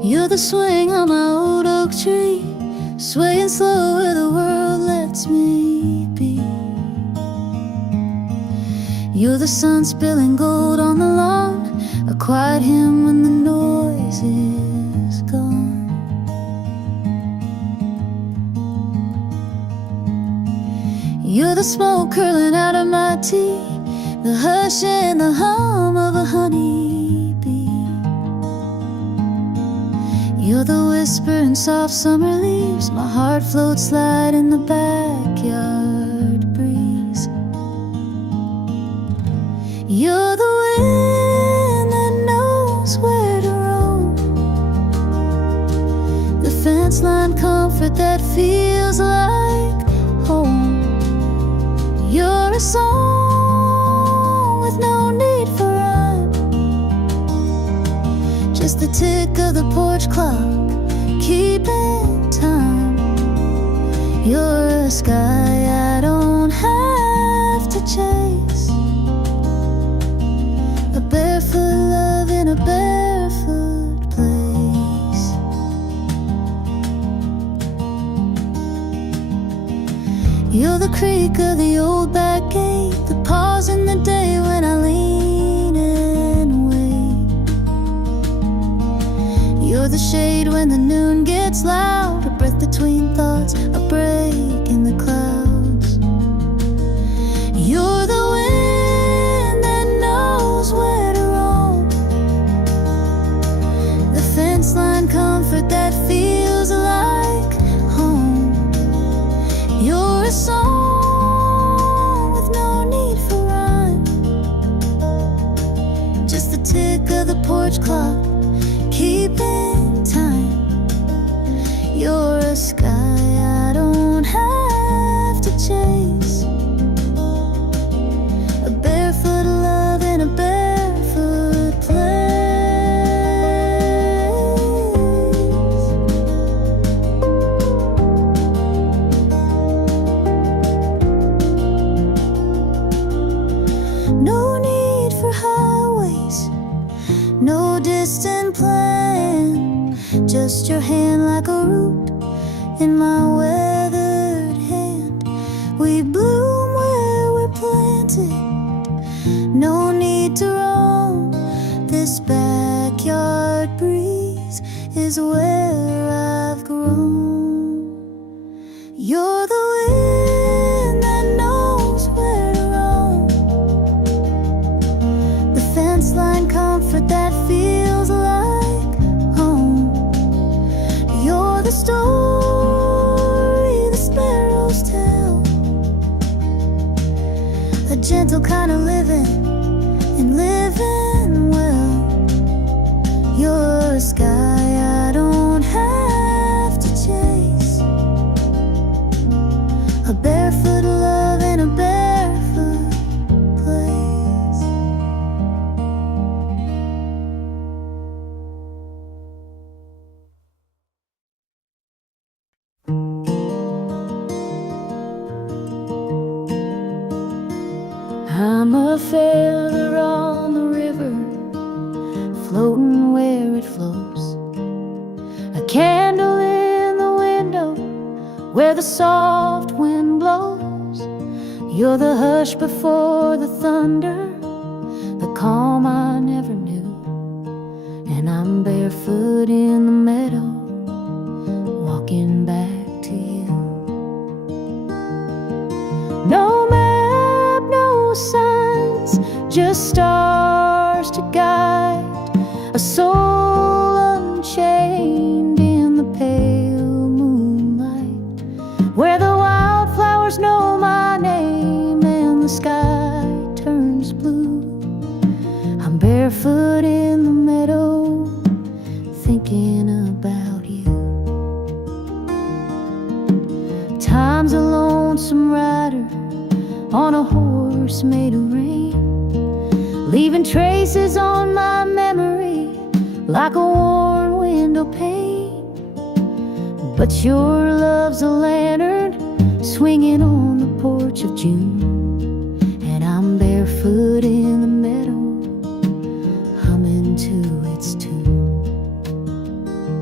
You're the swing on my old oak tree, swaying slow where the world lets me be. You're the sun spilling gold on the lawn, a quiet hymn when the noise is gone. You're the smoke curling out of my tea, the hush and the hum of a honeybee. You're the whisper in soft summer leaves, my heart floats light in the backyard breeze. You're the wind that knows where to roam, the fence line comfort that feels like home. You're a song with no need for rhyme, just the tick of the porch clock keeping time. You're a sky I don't have to chase, a barefoot love in a barefoot place. You're the creak of the old back gate, the pause in the day when I lean and wait. You're the shade when the noon gets loud, a breath between thoughts, a break in the clouds. You're the wind that knows where to roam, the fence line comfort that feels like home. You're a song with no need for rhyme, just the tick of the porch clock keeping time. You're a sky I don't have to chase, a barefoot love in a barefoot place. No need for highways, no distant plan, just your hand like a root in my weathered hand. We bloom where we're planted, no need to roam. This backyard breeze is where I've grown. You're the wind that knows where to roam, the fence line comfort that feels like home. You're the story the sparrows tell, a gentle kind of living and living well. You're a sky I don't have to chase, a barefoot love in a barefoot place. I'm a feather on the river, floating where it flows, a candle in the window where the soft wind blows. You're the hush before the thunder, the calm I never knew. And I'm barefoot in the meadow, walking back to you. No map, no signs, just stars to guide a soul unchained in the pale moonlight, where the wildflowers know my name and the sky turns blue. I'm barefoot in the meadow, thinking about you. Time's a lonesome rider on a horse made of rain, leaving traces on my memory like a worn window pane. But your love's a lantern swinging on the porch of June, and I'm barefoot in the meadow, humming to its tune.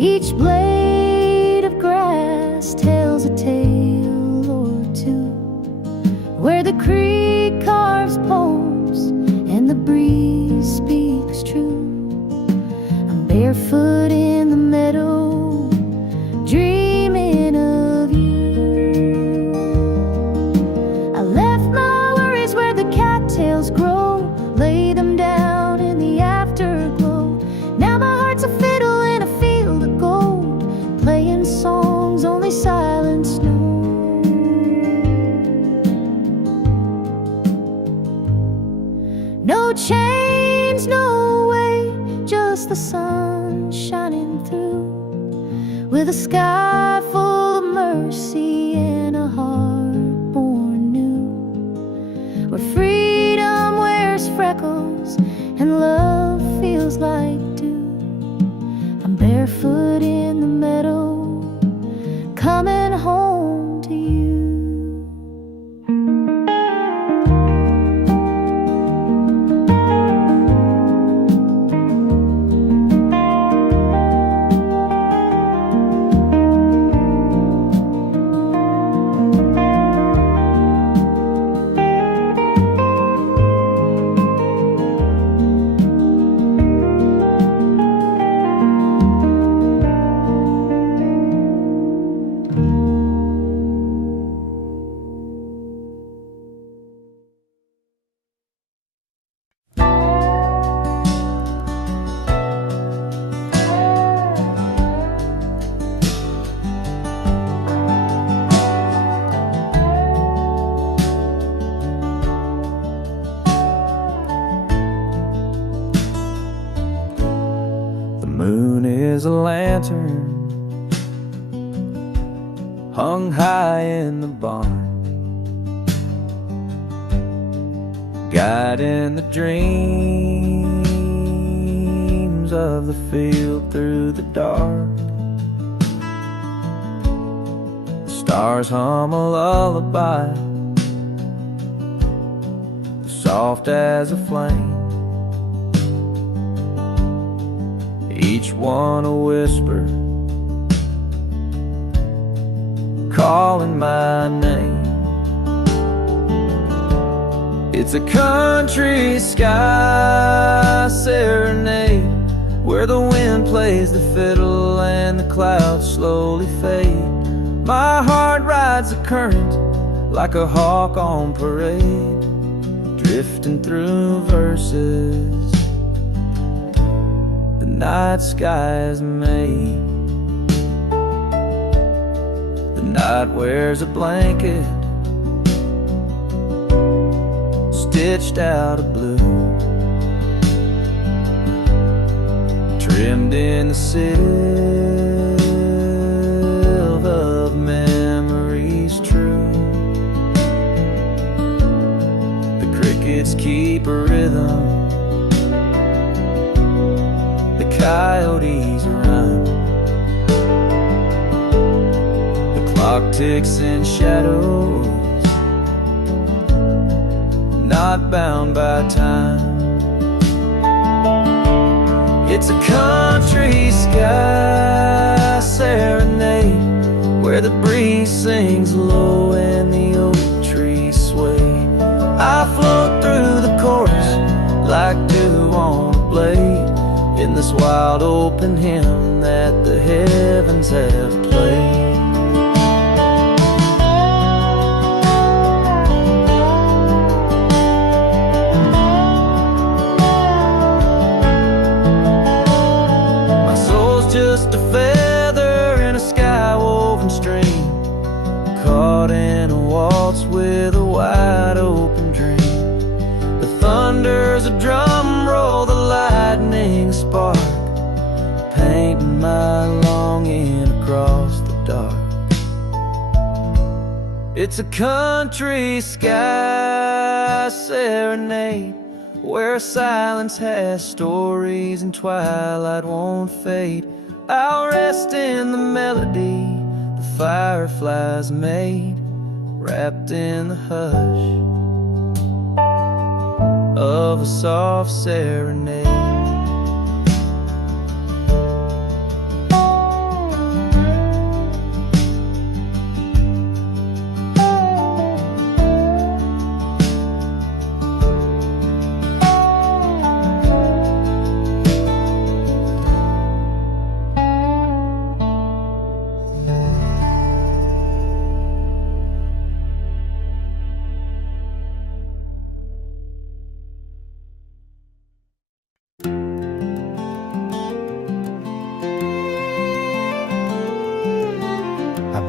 Each blade of grass tells a tale or two, where the creek carves poems and the breeze speaks true. I'm barefoot in the meadow, dreaming of you. I left my worries where the cattails grow, lay them down in the afterglow. Now my heart's a fiddle in a field of gold, playing songs only silence knows. No chains, no way, just the sun shining through, with a sky full of mercy and a heart born new, where freedom wears freckles and love feels like dew. I'm barefoot in the meadow, coming home to you. Is a lantern hung high in the barn, guiding the dreams of the field through the dark. The stars hum a lullaby, soft as a flame, each one a whisper, calling my name. It's a country sky serenade, where the wind plays the fiddle and the clouds slowly fade. My heart rides the current like a hawk on parade, drifting through verses the night skies made. The night wears a blanket stitched out of blue, trimmed in the silk of memories true. The crickets keep a rhythm, the coyotes run, the clock ticks in shadows, not bound by time. It's a country sky serenade, where the breeze sings low and the oak trees sway. I float through the chorus like dew on a blade, in this wild open hymn that the heavens have played. My soul's just a feather in a sky-woven stream, caught in a waltz with a wide open dream. The thunder's a drum roll, the lightning a spark, painting my longing across the dark. It's a country sky serenade, where silence has stories and twilight won't fade. I'll rest in the melody the fireflies made, wrapped in the hush of a soft serenade.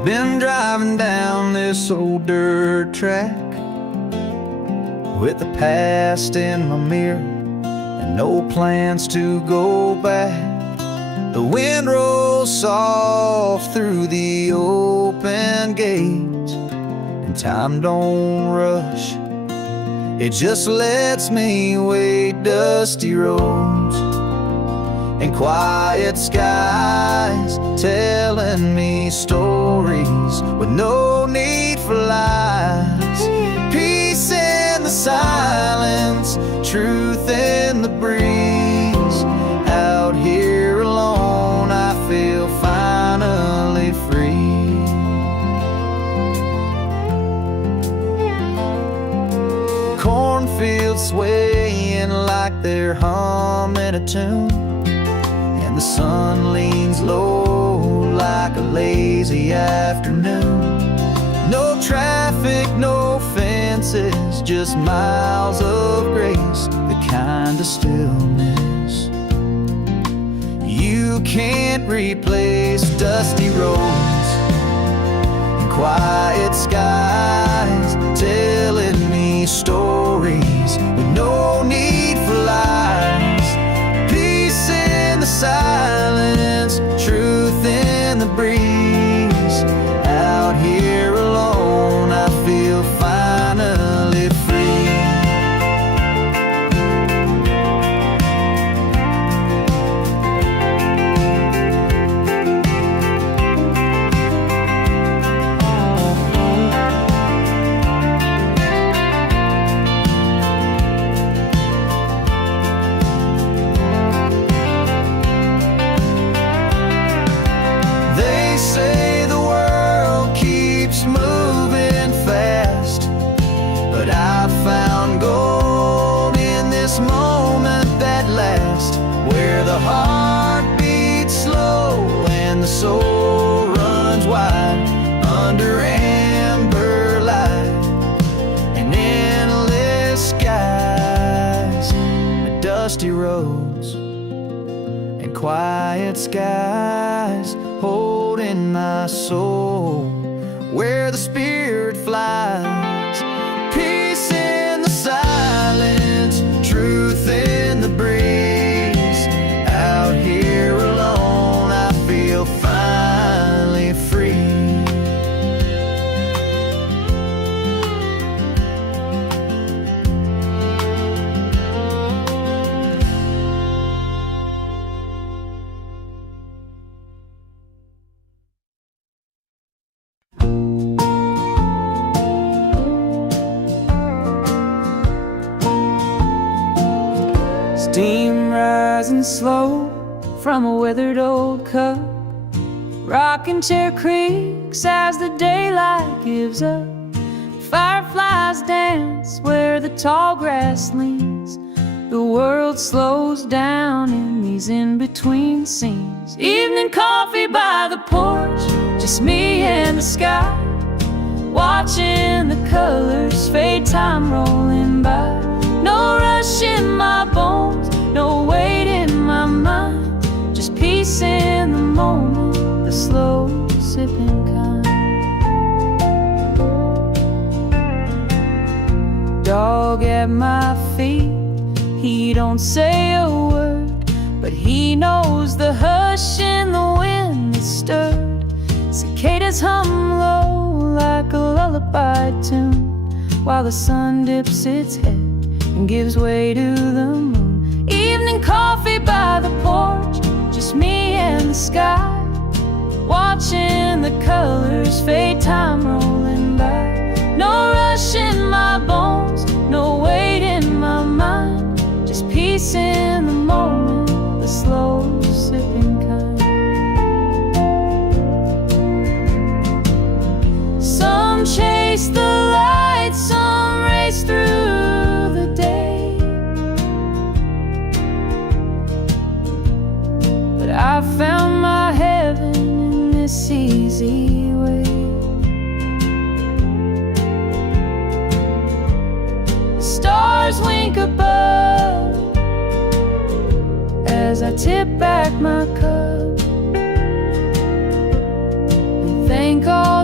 Been driving down this old dirt track with the past in my mirror and no plans to go back. The wind rolls soft through the open gate, and time don't rush, it just lets me wade dusty roads and quiet skies, telling me stories with no need for lies. Peace in the silence, truth in the breeze. Out here alone, I feel finally free. Cornfields swaying like they're humming a tune, and the sun leans low like a lazy afternoon. No traffic, no fences, just miles of grace, the kind of stillness you can't replace. Dusty roads and quiet skies, telling me stories with no need for lies. Peace in the silence, truth in the breeze. Out here alone, I feel finally free. They say the world keeps moving fast, but I found gold in this moment that lasts, where the heart beats slow and the soul runs wide under amber light and endless skies. Dusty roads and quiet skies, holding my soul where the spirit flies. Peace in the silence, truth in the breeze. Out here alone, I feel finally free. Steam rising slow from a withered old cup. Rocking chair creaks as the daylight gives up. Fireflies dance where the tall grass leans. The world slows down in these in-between scenes. Evening coffee by the porch, just me and the sky, watching the colors fade, time rolling by. No rush in my bones, no weight in my mind, just peace in the moment, the slow sipping kind. Dog at my feet, he don't say a word, but he knows the hush in the wind that stirred. Cicadas hum low like a lullaby tune, while the sun dips its head and gives way to the moon. Evening coffee by the porch, just me and the sky, watching the colors fade, time rolling by. No rush in my bones, no weight in my mind, just peace in the moment, the slow sipping kind. Some chase the light, some race through the day, but I found my heaven in this easy way. The stars wink above as I tip back my cup and thank all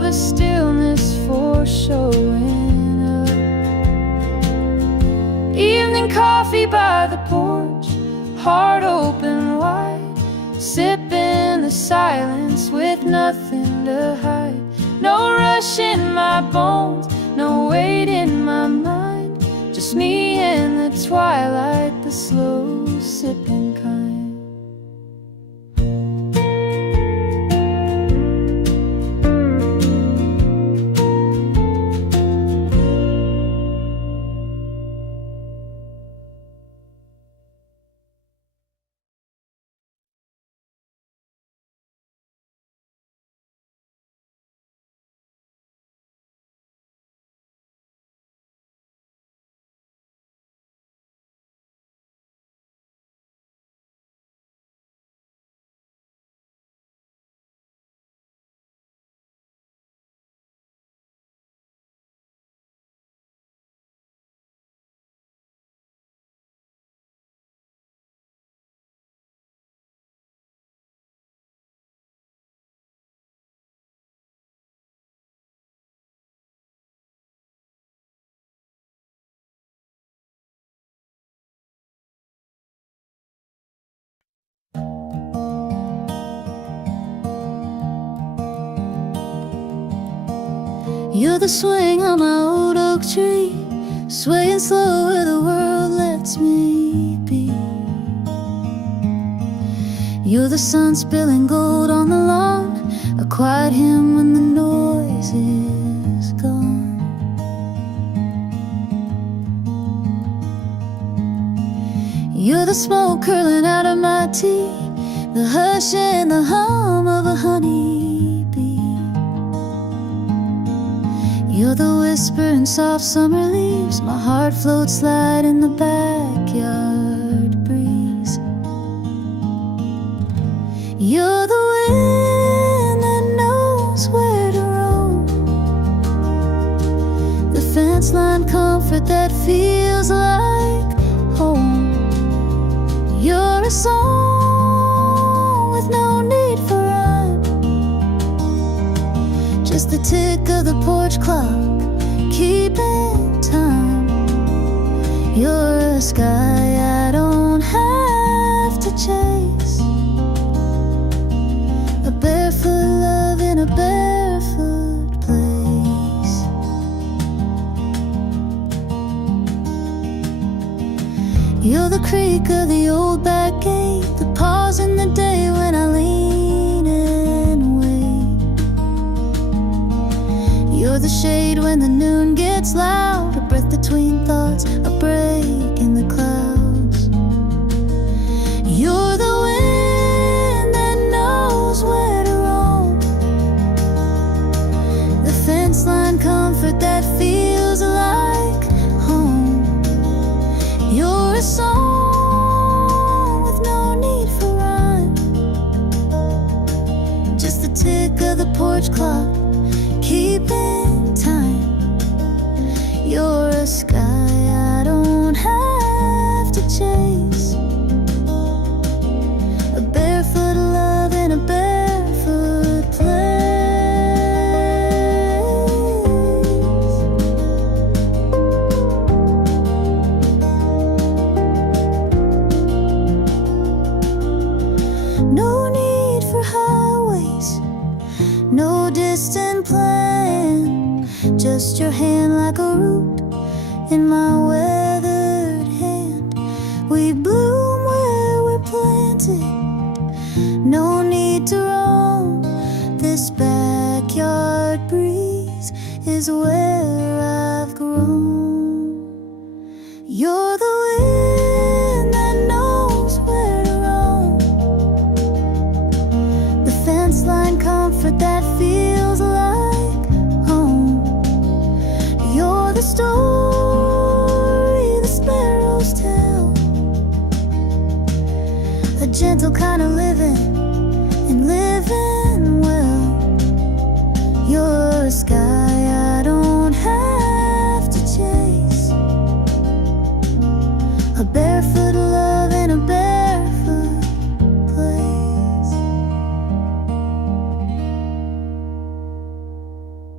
the stillness for showing up. Evening coffee by the porch, heart open wide, sipping the silence with nothing to hide. No rush in my bones, no weight in my mind, just me in the twilight, the slow sipping kind. You're the swing on my old oak tree, swaying slow where the world lets me be. You're the sun spilling gold on the lawn, a quiet hymn when the noise is gone. You're the smoke curling out of my tea, the hush and the hum of a honeybee. You're the whisper in soft summer leaves, my heart floats light in the backyard breeze. You're the wind that knows where to roam, the fence line comfort that feels like home. You're a song with no need for rhyme, just the tick of the porch clock keeping time. You're a sky I don't have to chase, a barefoot love in a barefoot place. You're the creak of the old back gate, the pause in the day when I lean and wait. You're the shade when the noon gets loud, a breath between thoughts, a break in the clouds. You're the wind that knows where to roam, the fence line comfort that feels like home. You're a song with no need for rhyme, just the tick of the porch clock keeping time. You're a sky I don't have to chase, a barefoot love in a barefoot place. No need for highways, no distant plan, just your hand like a root in my weathered hand. We bloom where we're planted, no need to roam, this backyard breeze is where I've grown. You're the wind that knows where to roam, the fence line comfort that feels like home. You're the story the sparrows tell, a gentle kind of living and living well. You're a sky I don't have to chase, a barefoot love in a barefoot place.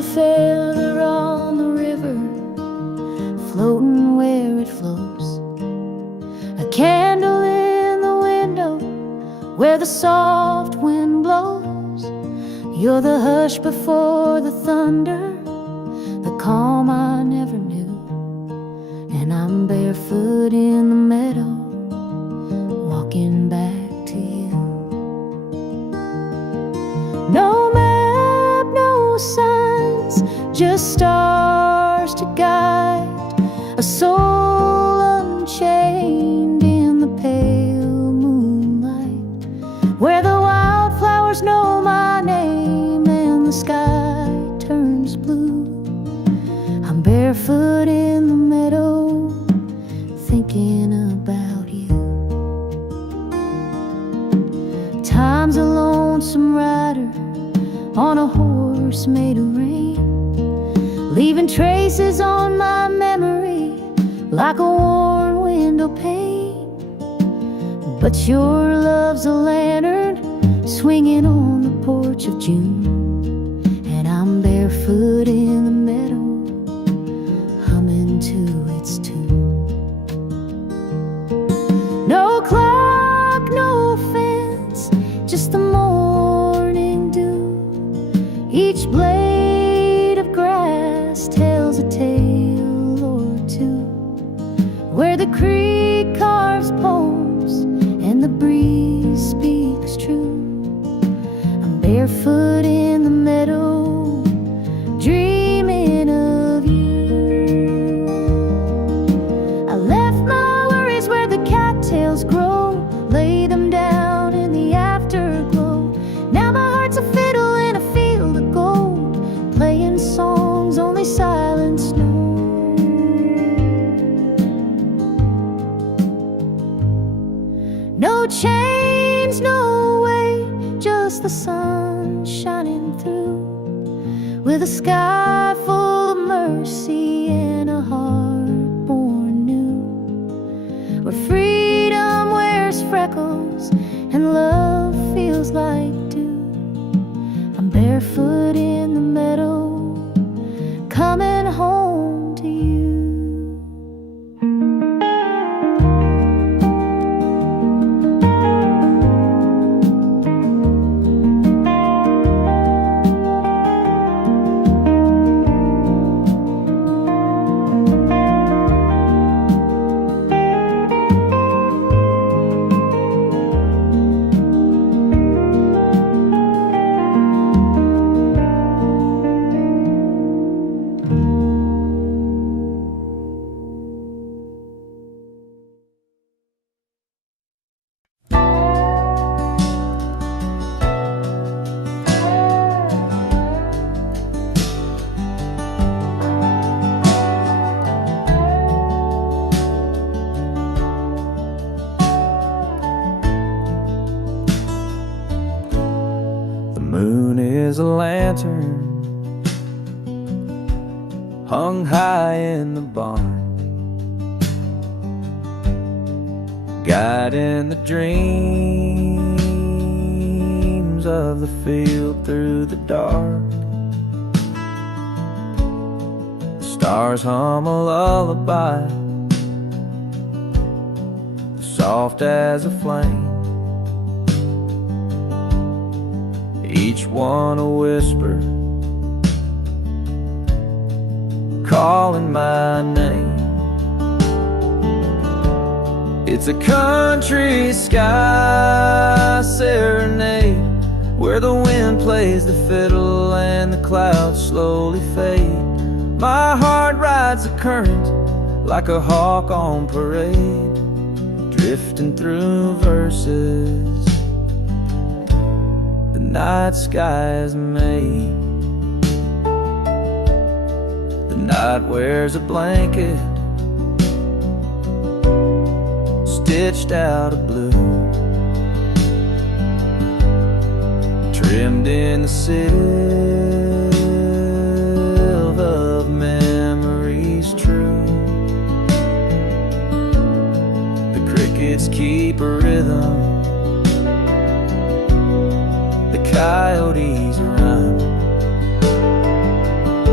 a feather on the river, floating where it flows. A candle in the window where the soft wind blows. You're the hush before the thunder, the calm I never knew. And I'm barefoot in the meadow, walking back to you. No map, no signs, just stars to guide a soul unchained in the pale moonlight, where the wildflowers know my name and the sky turns blue. I'm barefoot in the meadow, thinking about you. Time's a lonesome rider on a horse made of rain, leaving traces on my memory like a worn window pane. But your love's a lantern swinging on the porch of June, and I'm barefoot in the meadow, humming to its tune. No clock, no fence, just the morning dew. Each blade of grass tells a tale or two, where the creek carves poems and the breeze speaks true. I'm barefoot in the meadow, dreaming of you. I left my worries where the cattails grow, lay them down in the afterglow. Now my heart's a fiddle in a field of gold, playing songs only silence knows. No chains, no way, just the sun shining through, with a sky full of mercy and a heart born new, where freedom wears freckles and love feels like dew. I'm barefoot in the meadow, coming home to you. Is a lantern hung high in the barn, guiding the dreams of the field through the dark. The stars hum a lullaby, soft as a flame, each one a whisper, calling my name. It's a country sky serenade, where the wind plays the fiddle and the clouds slowly fade. My heart rides the current like a hawk on parade, drifting through verses night sky is made. The night wears a blanket stitched out of blue, trimmed in the silk of memories true. The crickets keep a rhythm, coyotes run,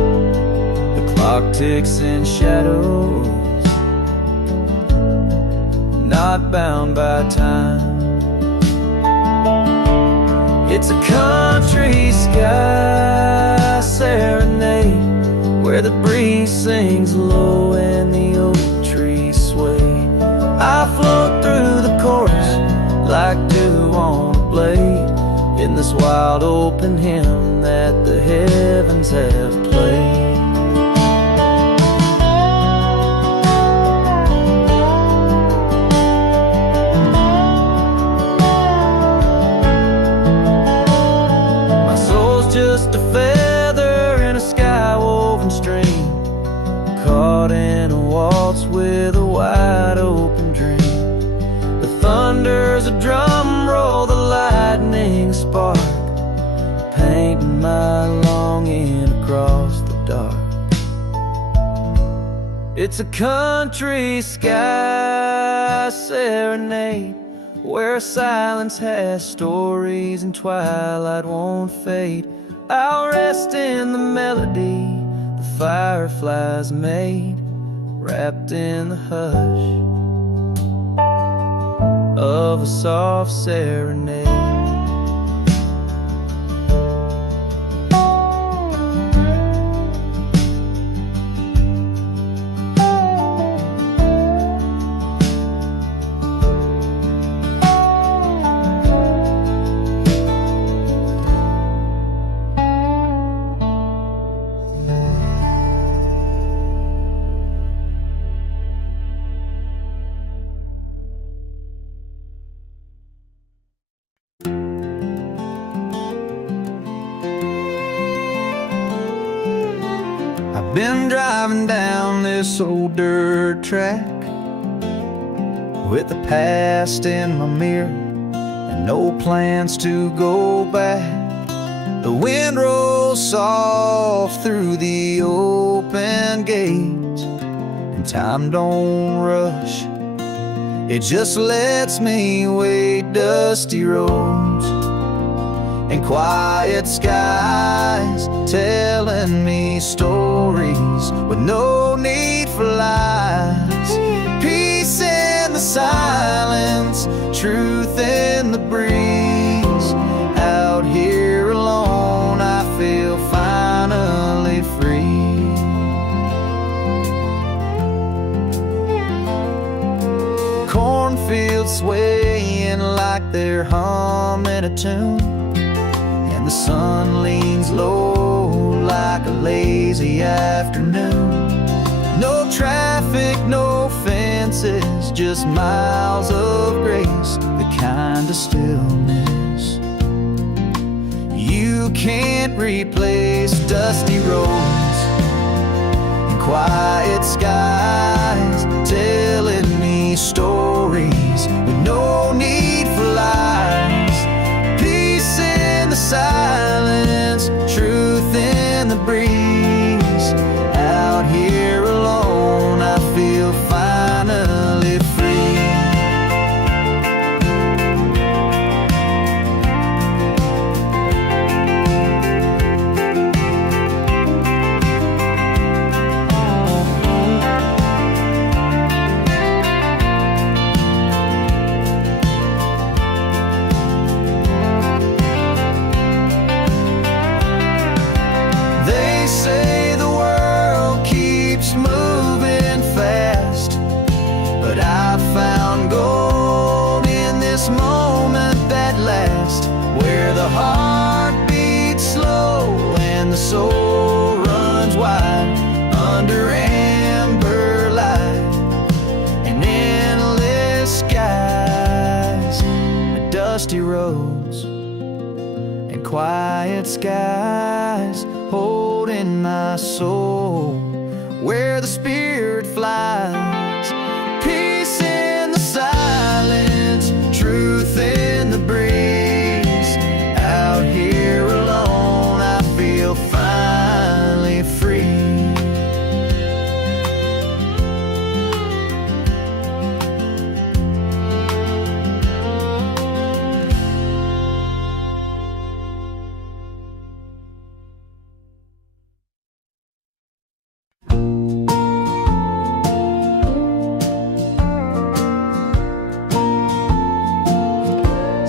politics and shadows, not bound by time. It's a country sky serenade, where the breeze sings low and the oak trees sway. I float through the chorus like dew on a blade, in this wild open hymn that the heavens have played. Just a feather in a sky-woven stream, caught in a waltz with a wide open dream. The thunder's a drum roll, the lightning spark, painting my longing across the dark. It's a country sky serenade, where silence has stories and twilight won't fade. I'll rest in the melody the fireflies made, wrapped in the hush of a soft serenade. Been driving down this old dirt track with the past in my mirror and no plans to go back. The wind rolls soft through the open gates, and time don't rush, it just lets me wait. Dusty roads and quiet skies telling me stories with no need for lies. Peace in the silence, truth in the breeze. Out here alone, I feel finally free. Cornfields swaying like they're humming a tune, the sun leans low like a lazy afternoon. No traffic, no fences, just miles of grace, the kind of stillness you can't replace. Dusty roads and quiet skies telling me stories with no need for lies. Peace in the silence, truth in the breeze. Out here alone, I feel finally free. Say the world keeps moving fast, but I found gold in this moment that lasts, where the heart beats slow and the soul runs wide under amber light and endless skies. Dusty roads and quiet skies holding my soul where the spirit flies. Peace in the silence, truth in the breeze. Out here alone, I feel finally free.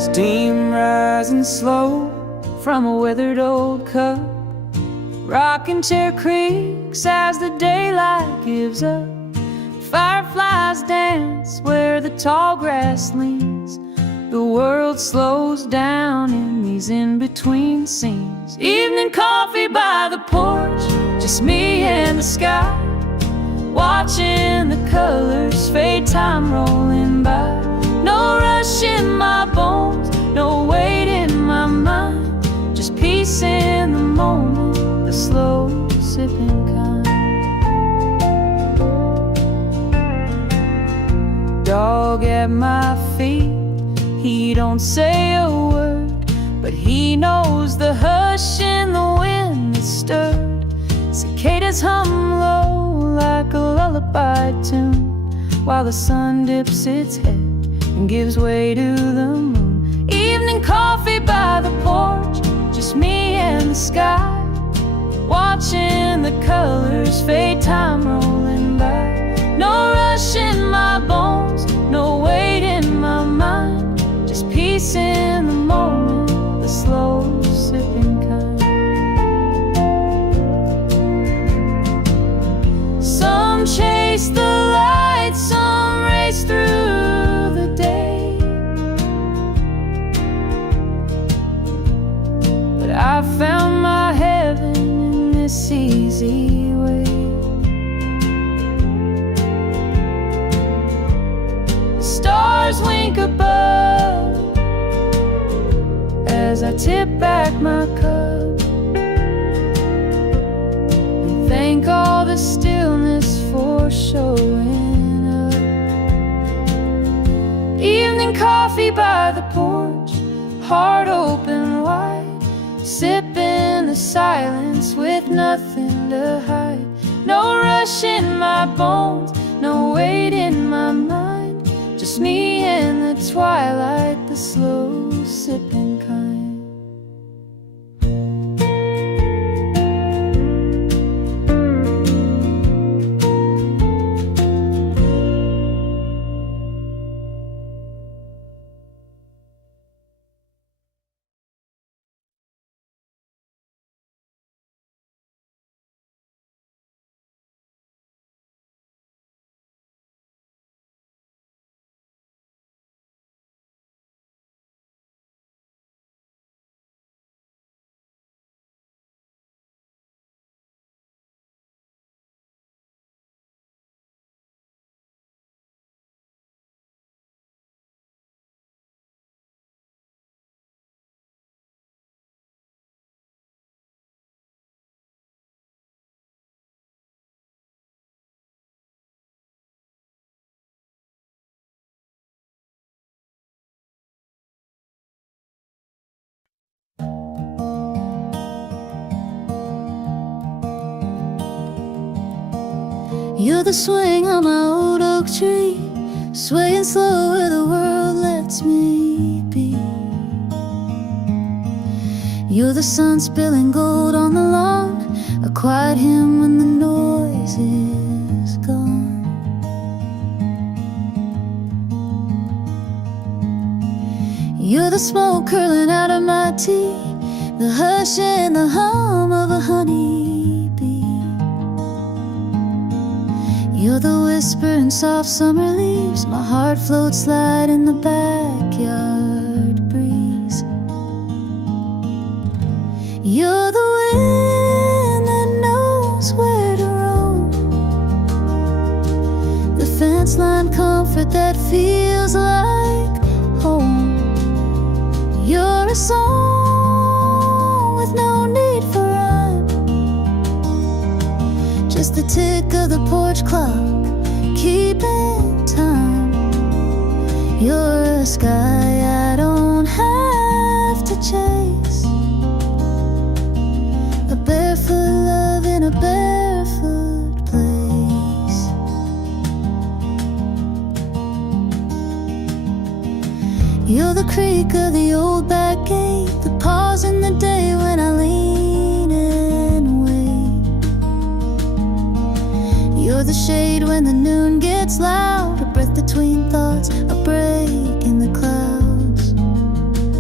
steam rising slow from a weathered old cup. Rocking chair creaks as the daylight gives up. Fireflies dance where the tall grass leans. The world slows down in these in-between scenes. Evening coffee by the porch, just me and the sky, watching the colors fade, time rolling by. No rush in my bones, no weight in my mind, just peace in the moment, the slow sipping kind. Dog at my feet, he don't say a word, but he knows the hush in the wind that stirred. Cicadas hum low like a lullaby tune, while the sun dips its head and gives way to the moon. Evening coffee by the porch, just me and the sky, watching the colors fade, time rolling by. No rush in my bones, no weight in my mind, just peace in the moment, the slow sipping kind. Some chase the light, some race through the day, but I found my heaven in this easy way. The stars wink above as I tip back my cup and thank all the stillness for showing up. Evening coffee by the porch, heart open wide, sipping the silence with nothing to hide. No rush in my bones, no weight in my mind, just me in the twilight, the slow sipping kind. You're the swing on my old oak tree, swaying slow where the world lets me be. You're the sun spilling gold on the lawn, a quiet hymn when the noise is gone. You're the smoke curling out of my tea, the hush and the hum of a honeybee. You're the whisper in soft summer leaves, my heart floats light in the backyard breeze. You're the wind that knows where to roam, the fence line comfort that feels like home. You're a song with no need for rhyme, just the tick of the porch clock keeping time. You're a sky I don't have to chase, a barefoot love in a barefoot place. You're the creak of the old back gate, the pause in the day when I lean and wait. You're the shade when the noon gets loud, a breath between thoughts, a break in the clouds.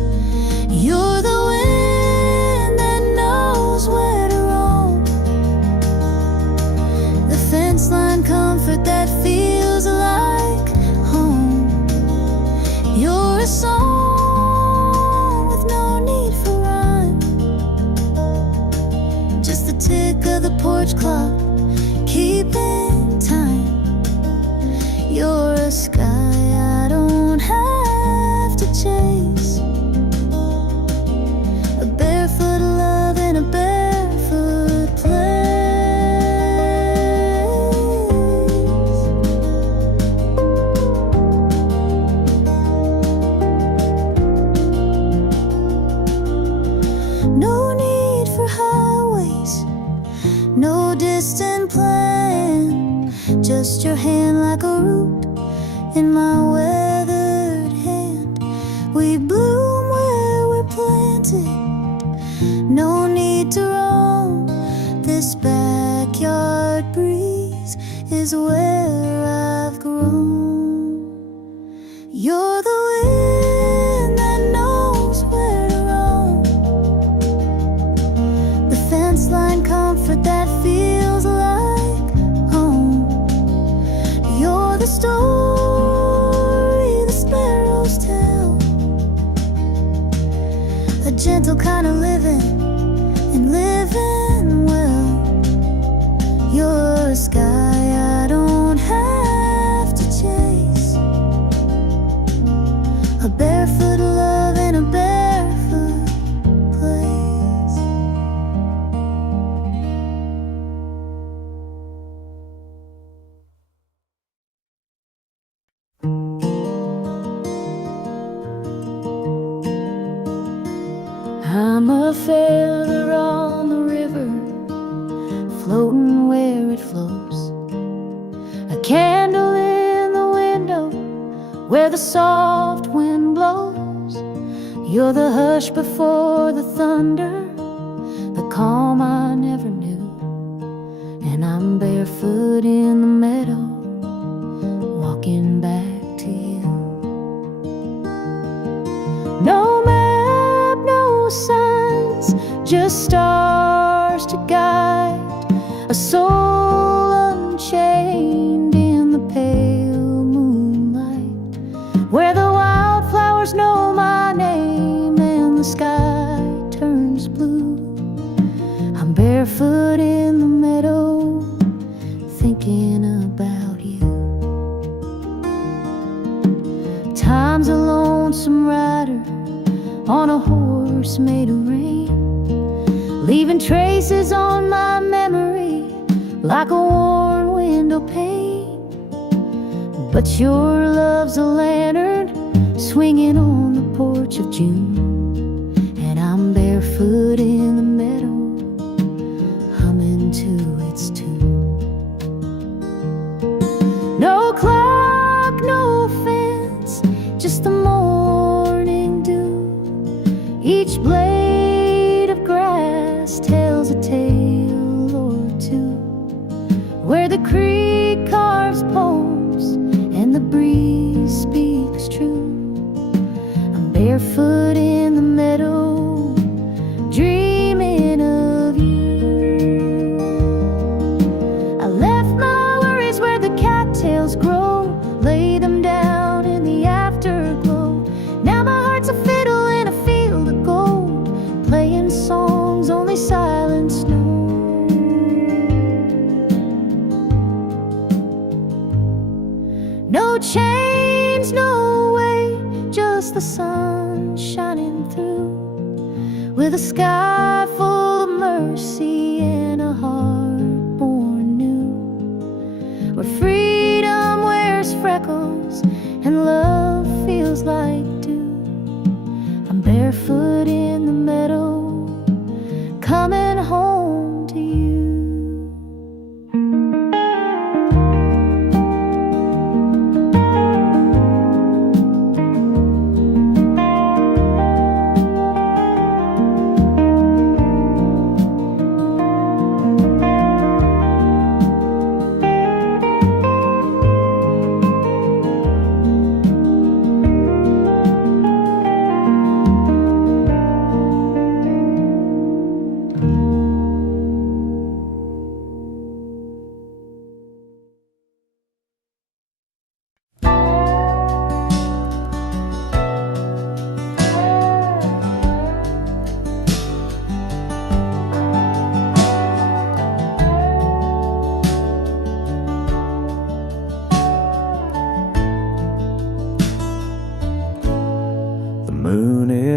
a sky I don't have to chase, a barefoot love in a barefoot place. No need for highways, no distant plan, just your hand like a root in my weathered hand. We bloom where we're planted, no need to roam. This backyard breeze is where I've grown. You're the wind that knows where to roam, the fence line comfort that feels like home. You're the story the sparrows tell, a gentle kind of living and living well. You're a sky I don't have to chase, a barefoot love in a barefoot place. I'm a feather on the river, floating where it flows, a candle in the window where the soft wind blows. You're the hush before the thunder, the calm I never knew. And I'm barefoot in the meadow, walking back to you. No map, no signs, just stars to guide a soul unchained in the pale moonlight, where the wildflowers know my name and the sky turns blue. I'm barefoot in the meadow, thinking about you. Time's a lonesome rider on a horse made of rain, leaving traces on my memory like a worn window pane. But your love's a lantern swinging on the porch of June, and I'm barefoot in the meadow, humming to its tune. No clock, no fence, just the morning dew. Each blade of grass tells a tale or two, where the creek carves poems and the breeze speaks true. I'm barefoot in the meadow, dreaming of you. I left my worries where the cattails grow, lay them down in the afterglow. Now my heart's a fiddle in a field of gold, playing songs only silence knows. No chains, no way, just the sun shining through, with a sky full of mercy and a heart born new, where freedom wears freckles and love feels like dew. I'm barefoot in the meadow, coming home to you.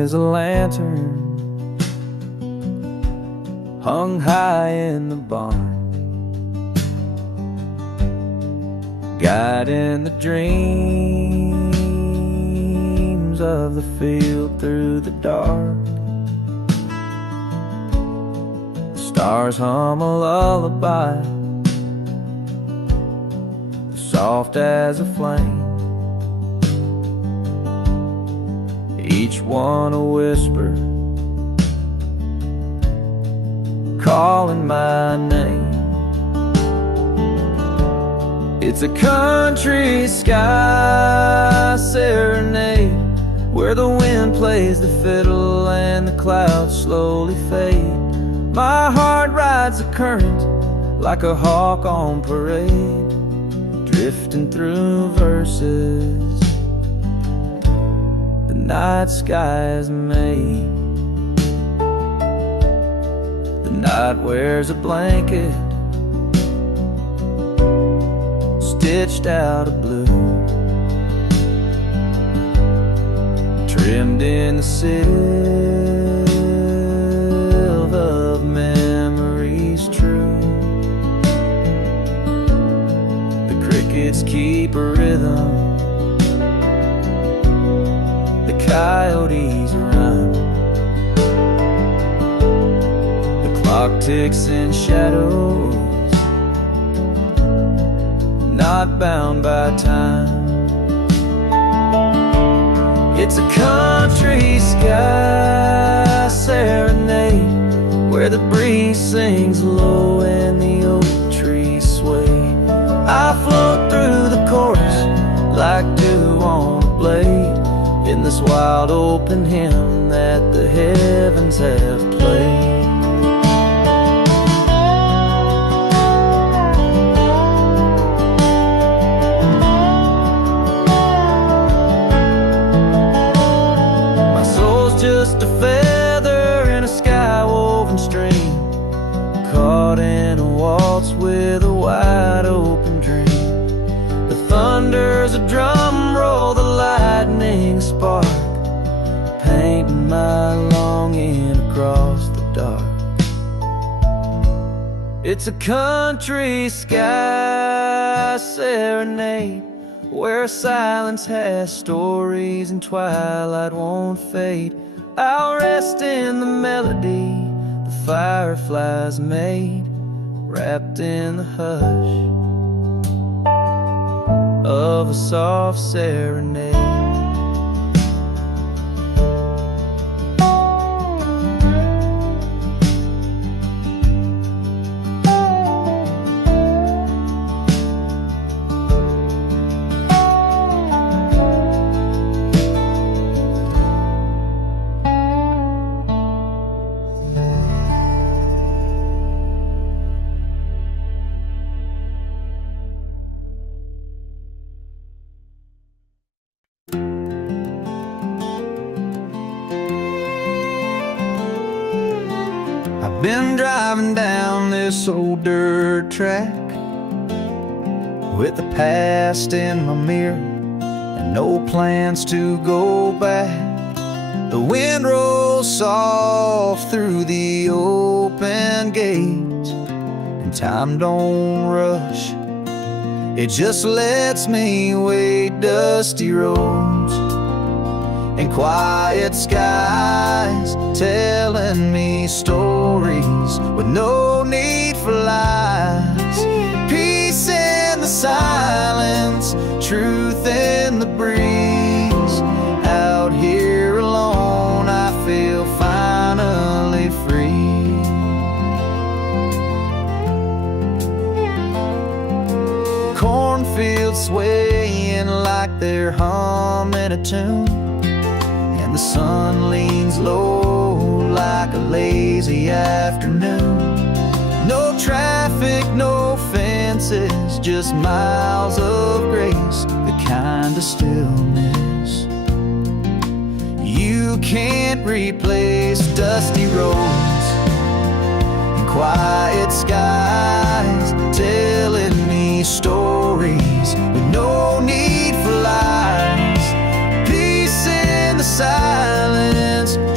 is a lantern hung high in the barn, guiding the dreams of the field through the dark. The stars hum a lullaby, soft as a flame, each one a whisper calling my name. It's a country sky serenade, where the wind plays the fiddle and the clouds slowly fade. My heart rides the current like a hawk on parade, drifting through verses the night sky has made. The night wears a blanket stitched out of blue, trimmed in the silver of memories true. The crickets keep a rhythm, the coyotes run, the clock ticks in shadows, not bound by time. It's a country sky serenade, where the breeze sings low and the oak trees sway. I float through the chorus like dew on a blade, in this wild open hymn that the heavens have played. Just a feather in a sky-woven stream, caught in a waltz with a wide open dream. The thunder's a drum roll, the lightning spark, painting my longing across the dark. It's a country sky serenade, where silence has stories and twilight won't fade. I'll rest in the melody the fireflies made, wrapped in the hush of a soft serenade. Been driving down this old dirt track with the past in my mirror and no plans to go back. The wind rolls soft through the open gate, and time don't rush, it just lets me wade dusty roads and quiet skies, telling me stories with no need for lies. Peace in the silence, truth in the breeze. Out here alone, I feel finally free. Cornfields swaying like they're humming a tune, the sun leans low like a lazy afternoon. No traffic, no fences, just miles of grace, the kind of stillness you can't replace. Dusty roads and quiet skies, telling me stories with no need for lies. Peace in the silence,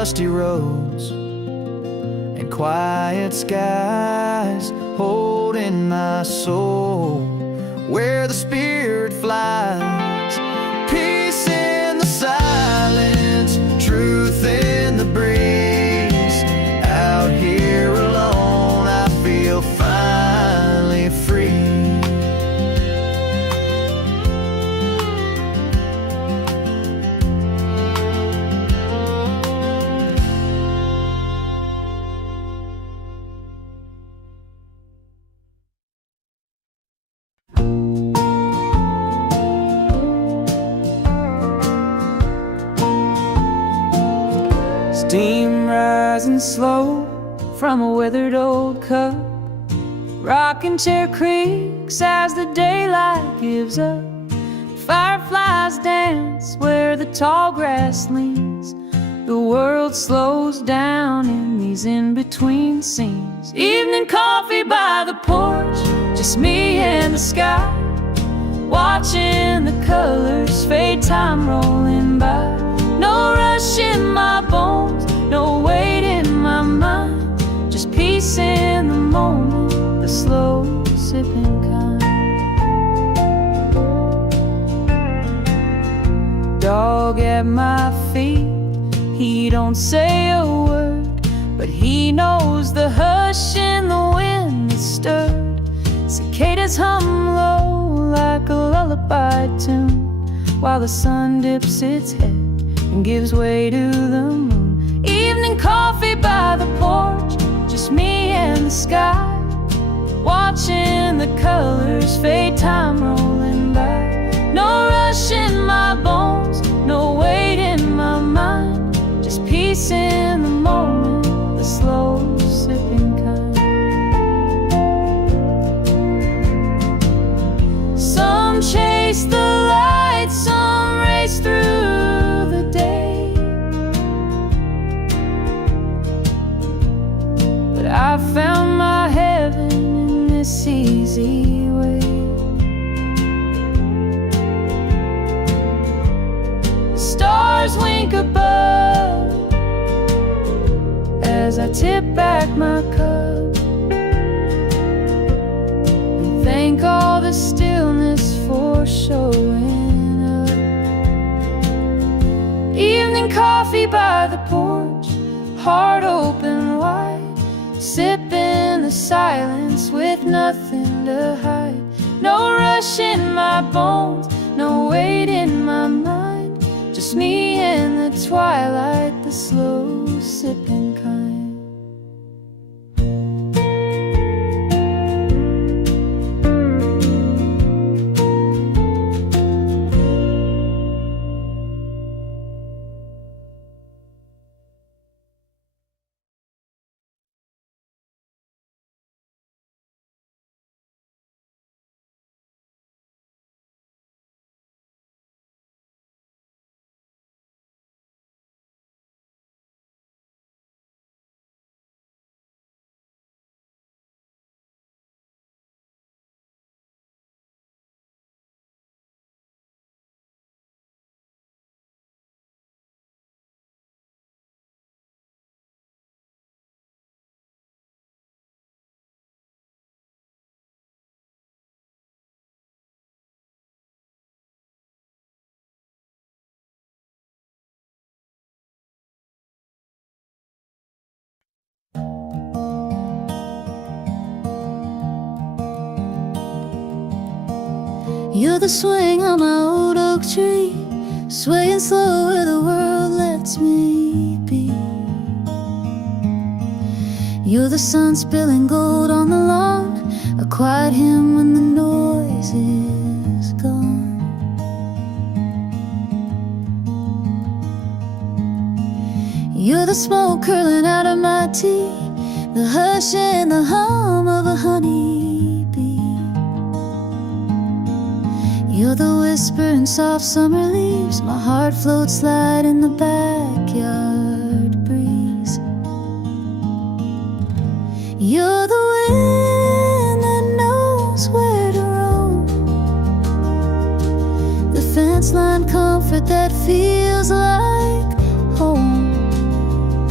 dusty roads and quiet skies, holding my soul where the spirit flies. Peace in the silence, truth in the breeze. Out here alone, I feel finally free. Steam rising slow from a withered old cup, rocking chair creaks as the daylight gives up. Fireflies dance where the tall grass leans. The world slows down in these in-between scenes. Evening coffee by the porch, just me and the sky, watching the colors fade, time rolling by. No rush in my bones, no weight in my mind, just peace in the moment, the slow sipping kind. Dog at my feet, he don't say a word, but he knows the hush in the wind that stirred. Cicadas hum low like a lullaby tune, while the sun dips its head and gives way to the moon. Evening coffee by the porch, just me and the sky, watching the colors fade, time rolling by. No rush in my bones, no weight in my mind, just peace in the moment, the slow sipping kind. Some chase the light, some race through the day, but I found my heaven in this easy way. The stars wink above as I tip back my cup and thank all the stillness for showing up. Evening coffee by the porch, heart open wide, sipping the silence with nothing to hide. No rush in my bones, no weight in my mind, just me in the twilight, the slow sipping kind. You're the swing on my old oak tree, swaying slow where the world lets me be. You're the sun spilling gold on the lawn, a quiet hymn when the noise is gone. You're the smoke curling out of my tea, the hush and the hum of a honeybee. You're the whisper in soft summer leaves, my heart floats light in the backyard breeze. You're the wind that knows where to roam, the fence line comfort that feels like home.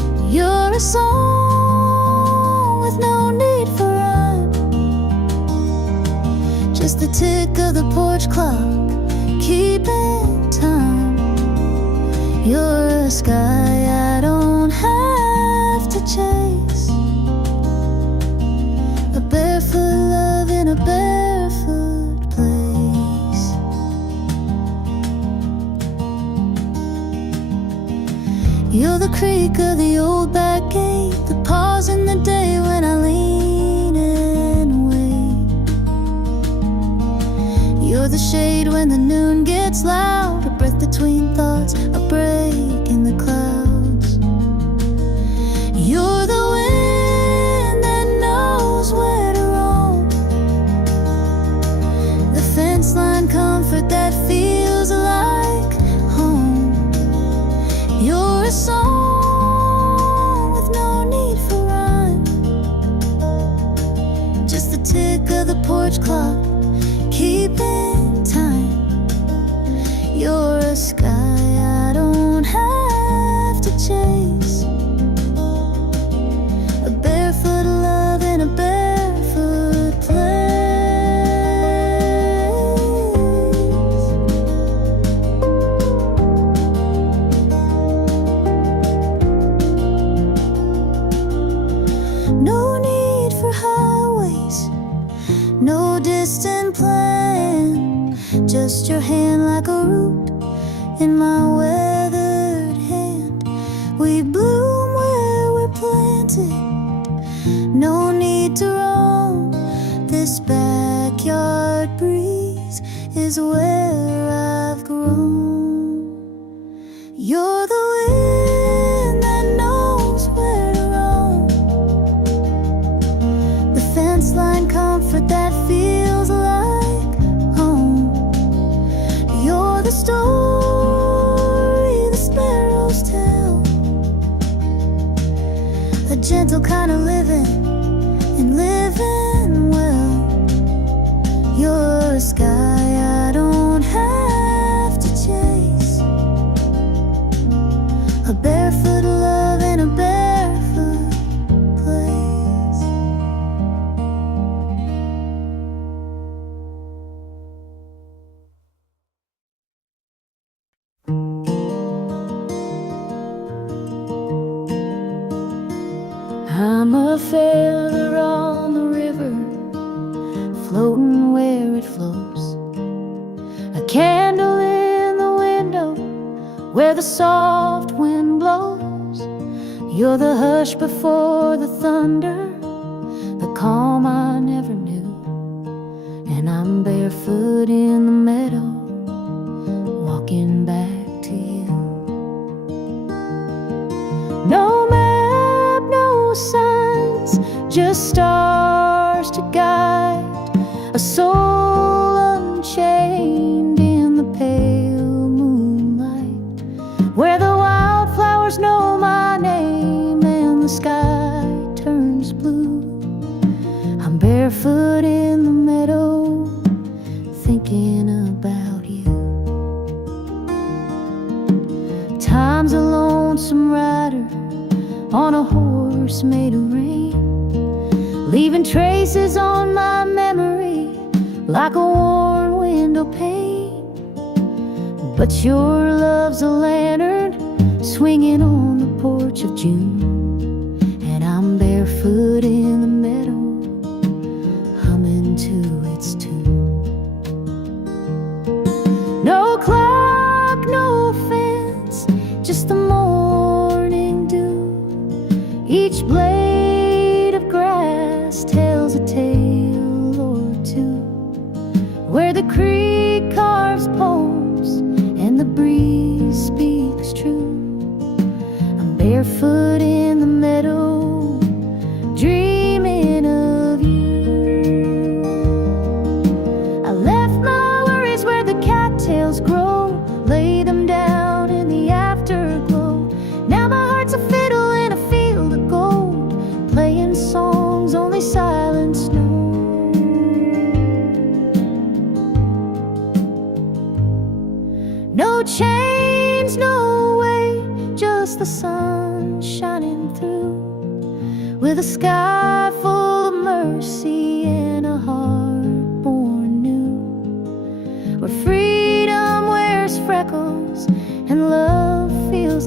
porch clock, keeping time. You're a sky I don't have to chase, a barefoot love in a barefoot place. You're the creak of the old back gate, the pause in the day when I lean and wait. You're the shade when the noon gets loud, a breath between thoughts, a break in the clouds. You're the wind that knows where to roam, the fence line comfort that feels like home. You're a song with no need for rhyme, just the tick of the porch clock, keeping time. You're a sky I don't have to chase, a barefoot love in a barefoot place. No need for highways, no distant plan, just your hand like a root in my weathered hand. We bloom where we're planted, no need to roam. This backyard breeze is where I've grown. You're the wind that knows where to roam, the fence line comfort that feels like home. You're the story the sparrows tell, a gentle kind of living and living well. You're a sky I don't have to chase, a barefoot love in a barefoot place. I'm a feather on the river, floating where it flows, a candle in the window where the soft wind blows. You're the hush before the thunder, the calm I never knew. And I'm barefoot in the meadow, walking back to you. No map, no signs, just stars to guide a soul unchained in the pale moonlight, where the wildflowers know my name and the sky turns blue. I'm barefoot in the meadow, thinking about you. Time's a lonesome rider on a horse made of rain, leaving traces on my memory like a worn window pane. But your love's a lantern swinging on the porch of June, and I'm barefoot in the meadow, humming to its tune. No clock, no fence, just the morning dew. Each blade of grass tells a tale or two, where the creek carves poems and the breeze speaks true. I'm barefoot in the meadow, dreaming of you. I left my worries where the cattails grow, lay them down in the afterglow. Now my heart's a fiddle in a field of gold, playing songs only silence knows. No chains, no way, just the sun shining through, with a sky full of mercy and a heart born new.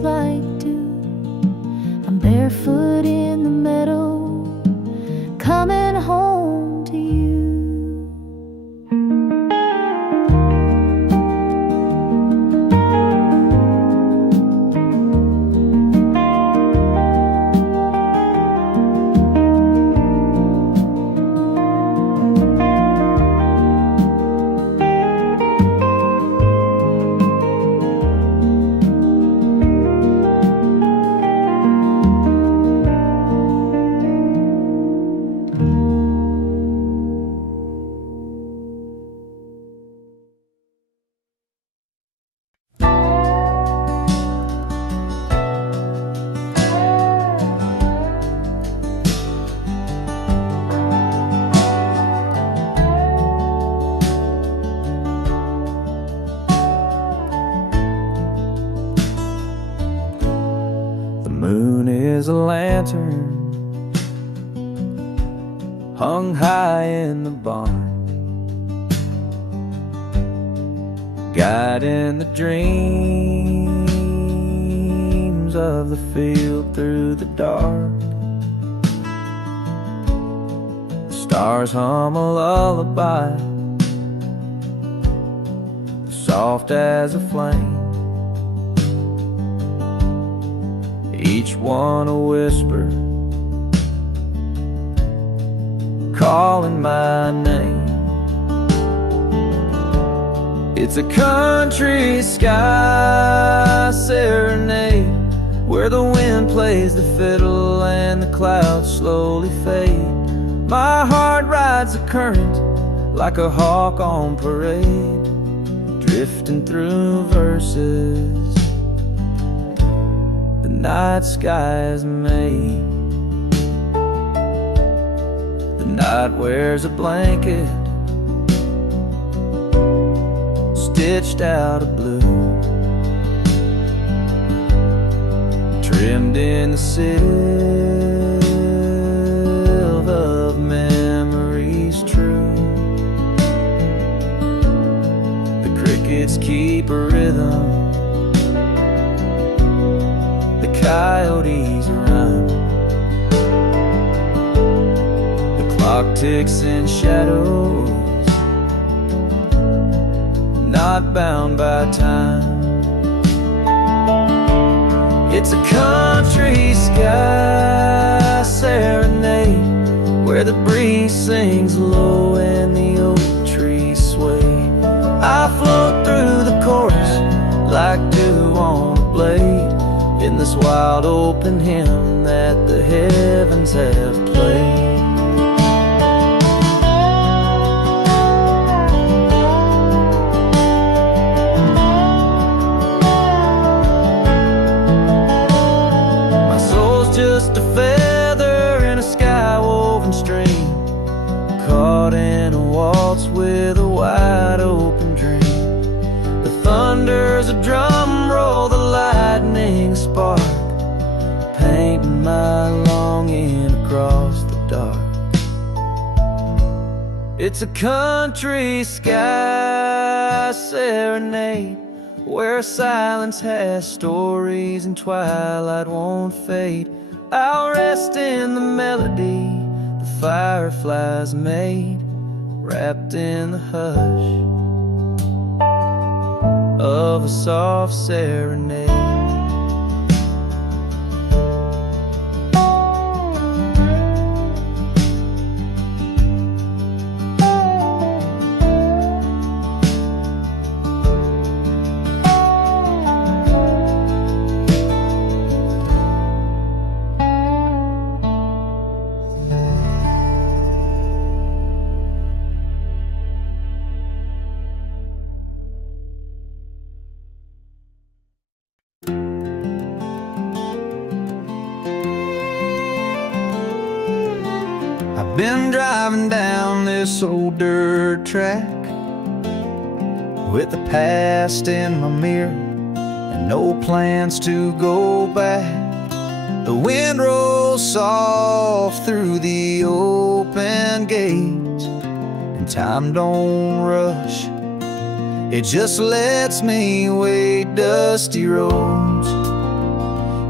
like dew. I'm barefoot in the meadow, coming home to you. Is a lantern hung high in the barn, guiding the dreams of the field through the dark. The stars hum a lullaby, soft as a flame, each one a whisper, calling my name. It's a country sky serenade, where the wind plays the fiddle and the clouds slowly fade. My heart rides the current like a hawk on parade, drifting through verses the night sky is made. The night wears a blanket stitched out of blue, trimmed in the silver of memories true. The crickets keep a rhythm, the coyotes run, the clock ticks in shadows, not bound by time. It's a country sky serenade, where the breeze sings low and the oak trees sway. I float through the chorus like dew on a blade, in this wild open hymn that the heavens have played. Just a feather in a sky-woven stream, caught in a waltz with a wide open dream. The thunder's a drum roll, the lightning spark, painting my longing across the dark. It's a country sky serenade, where silence has stories and twilight won't fade. I'll rest in the melody the fireflies made, wrapped in the hush of a soft serenade. Been driving down this old dirt track with the past in my mirror and no plans to go back. The wind rolls soft through the open gates, and time don't rush, it just lets me wade dusty roads.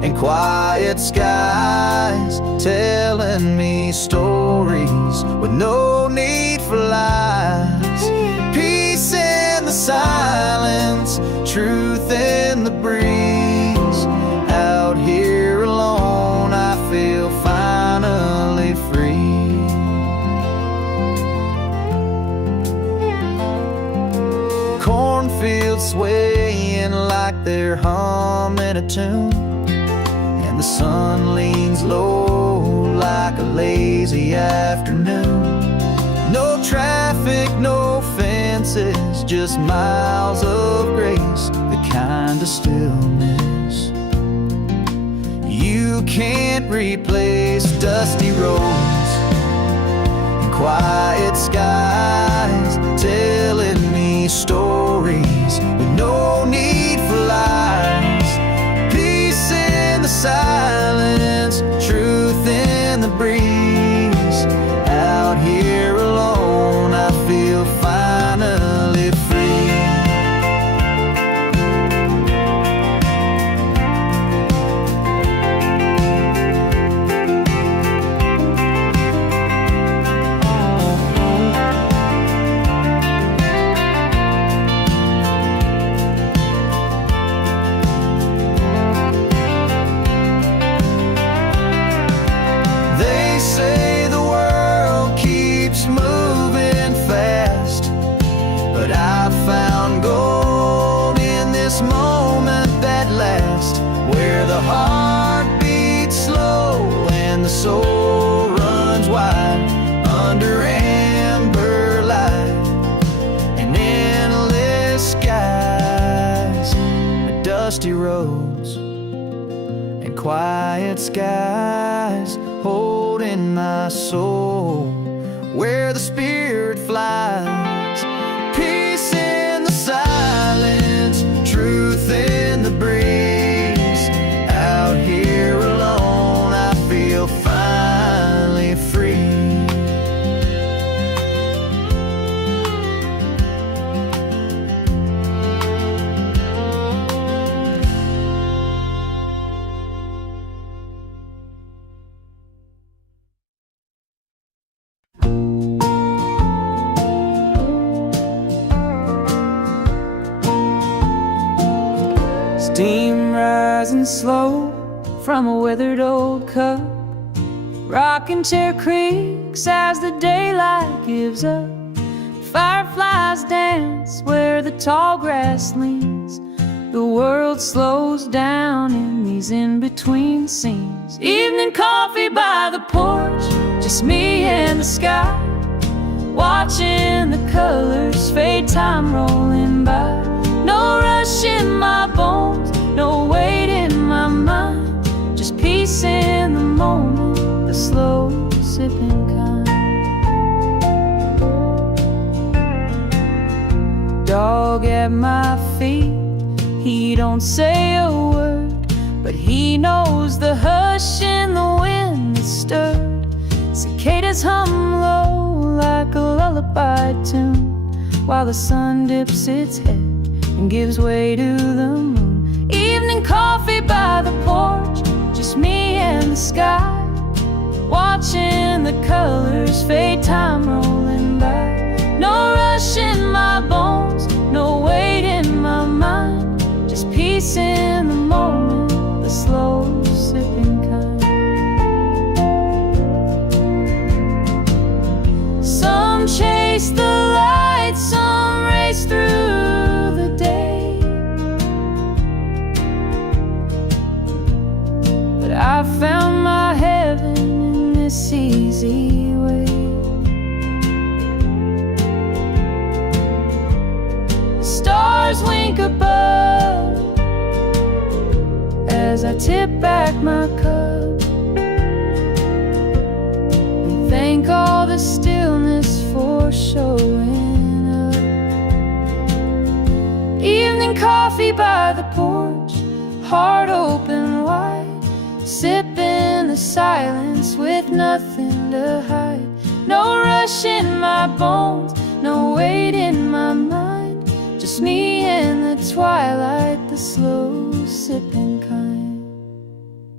and quiet skies, telling me stories with no need for lies. Peace in the silence, truth in the breeze. Out here alone, I feel finally free. Cornfields swaying like they're humming a tune, and the sun leans low like a lazy afternoon. No traffic, no fences, just miles of grace, the kind of stillness you can't replace. Dusty roads and quiet skies, telling me stories with no need for lies. Peace in the silence, truth in the breeze. Out here alone, I feel finally free. They say the world keeps moving fast, but I found gold in this moment that lasts, where the heart beats slow and the soul runs wide under amber light and endless skies. Dusty roads and quiet skies, holding my soul where the spirit flies. Peace in the silence, truth in the breeze. Out here alone, I feel finally free. Steam rising slow from a withered old cup, rocking chair creaks as the daylight gives up. Fireflies dance where the tall grass leans. The world slows down in these in-between scenes. Evening coffee by the porch, just me and the sky, watching the colors fade, time rolling by. No rush in my bones, no weight in my mind, just peace in the moment, the slow sipping kind. Dog at my feet, he don't say a word, but he knows the hush in the wind that stirred. Cicadas hum low like a lullaby tune, while the sun dips its head and gives way to the moon. Evening coffee by the porch, just me and the sky, watching the colors fade, time rolling by. No rush in my bones, no weight in my mind, just peace in the moment, the slow sipping kind. Some chase the light, some race through the day, but I found my heaven in this easy way. The stars wink above as I tip back my cup and thank all the stillness for showing up. Evening coffee by the porch, heart open wide, sipping the silence with nothing to hide. No rush in my bones, no weight in my mind, just me and the twilight, the slow sipping kind.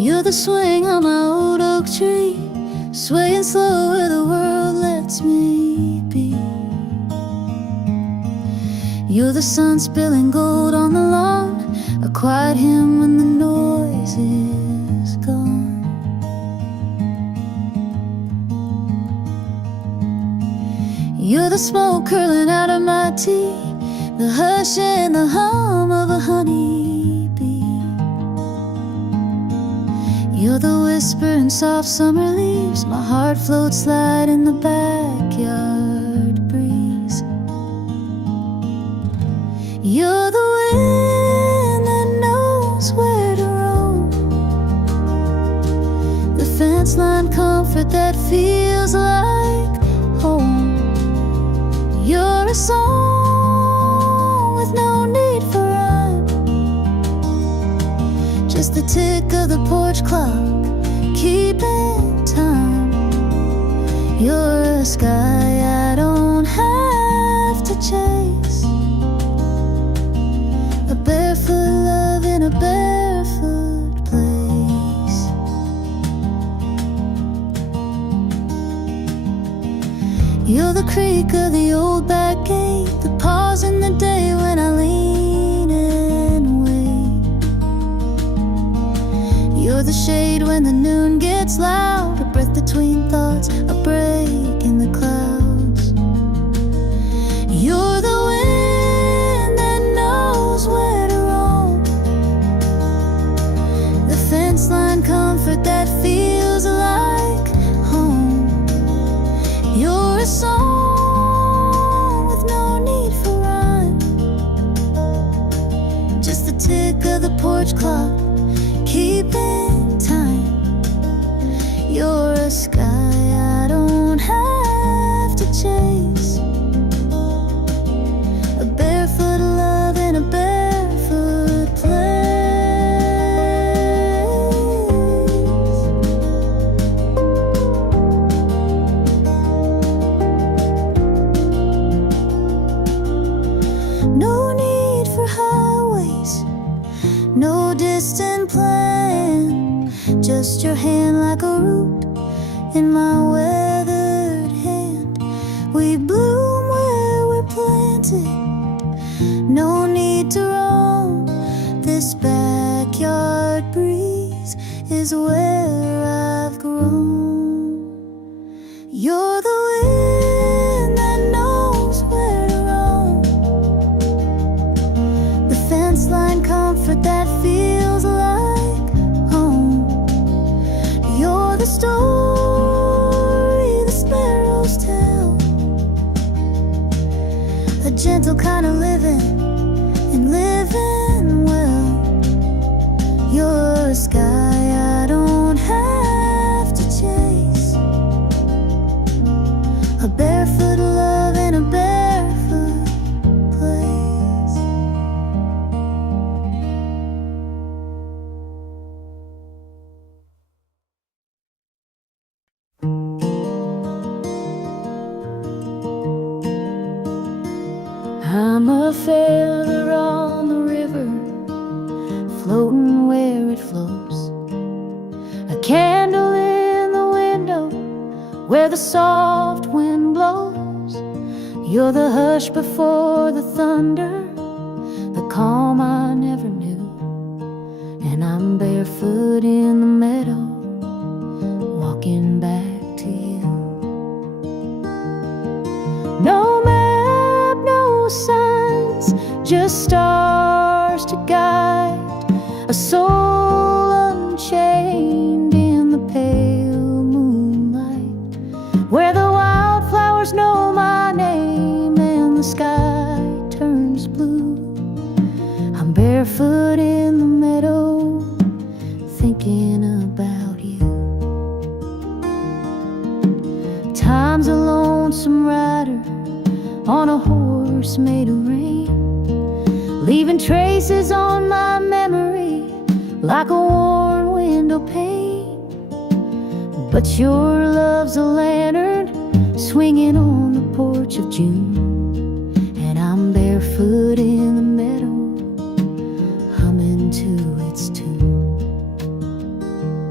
You're the swing on my old oak tree, swaying slow where the world lets me be. You're the sun spilling gold on the lawn, a quiet hymn when the noise is gone. You're the smoke curling out of my tea, the hush and the hum of a honeybee. You're the whisper in soft summer leaves, my heart floats light in the backyard breeze. You're the wind that knows where to roam, the fence line comfort that feels like home. You're a song with no need for rhyme, just the tick of the porch clock keeping time. You're a sky I don't have to chase, a barefoot love in a barefoot place. You're the creak of the old back gate, the pause in the day when I lean and wait. You're the shade when the noon gets loud, a breath between thoughts, a break in the clouds. You're the wind that knows where to roam, the fence line comfort that feels like home. You're a song with no need for rhyme, just the tick of the porch clock keeping time. You're a sky I don't have to chase, a barefoot love in a barefoot place. No need for highways, no distant plan, just your hand like a root in my weathered hand. We bloom where we're planted, no need to roam, this backyard breeze is where I've grown. You're the wind that knows where to roam, the fence line comfort that feels like home. You're the story the sparrows tell, a gentle kind of living and living well. You're a sky I don't have to chase, a barefoot love in a barefoot place. I'm a feather on the river, floating where it flows, a candle in the window where the soft wind blows. You're the hush before the thunder, the calm I never knew, and I'm barefoot in the meadow, walking back to you. No map, no signs, just stars to guide a soul unchained in the pale moonlight, where the wildflowers know my name and the sky turns blue. I'm barefoot in the meadow, thinking about you. Time's a lonesome rider on a horse made of rain, leaving traces on my memory like a worn window pane. But your love's a lantern swinging on the porch of June, and I'm barefoot in the meadow, humming to its tune.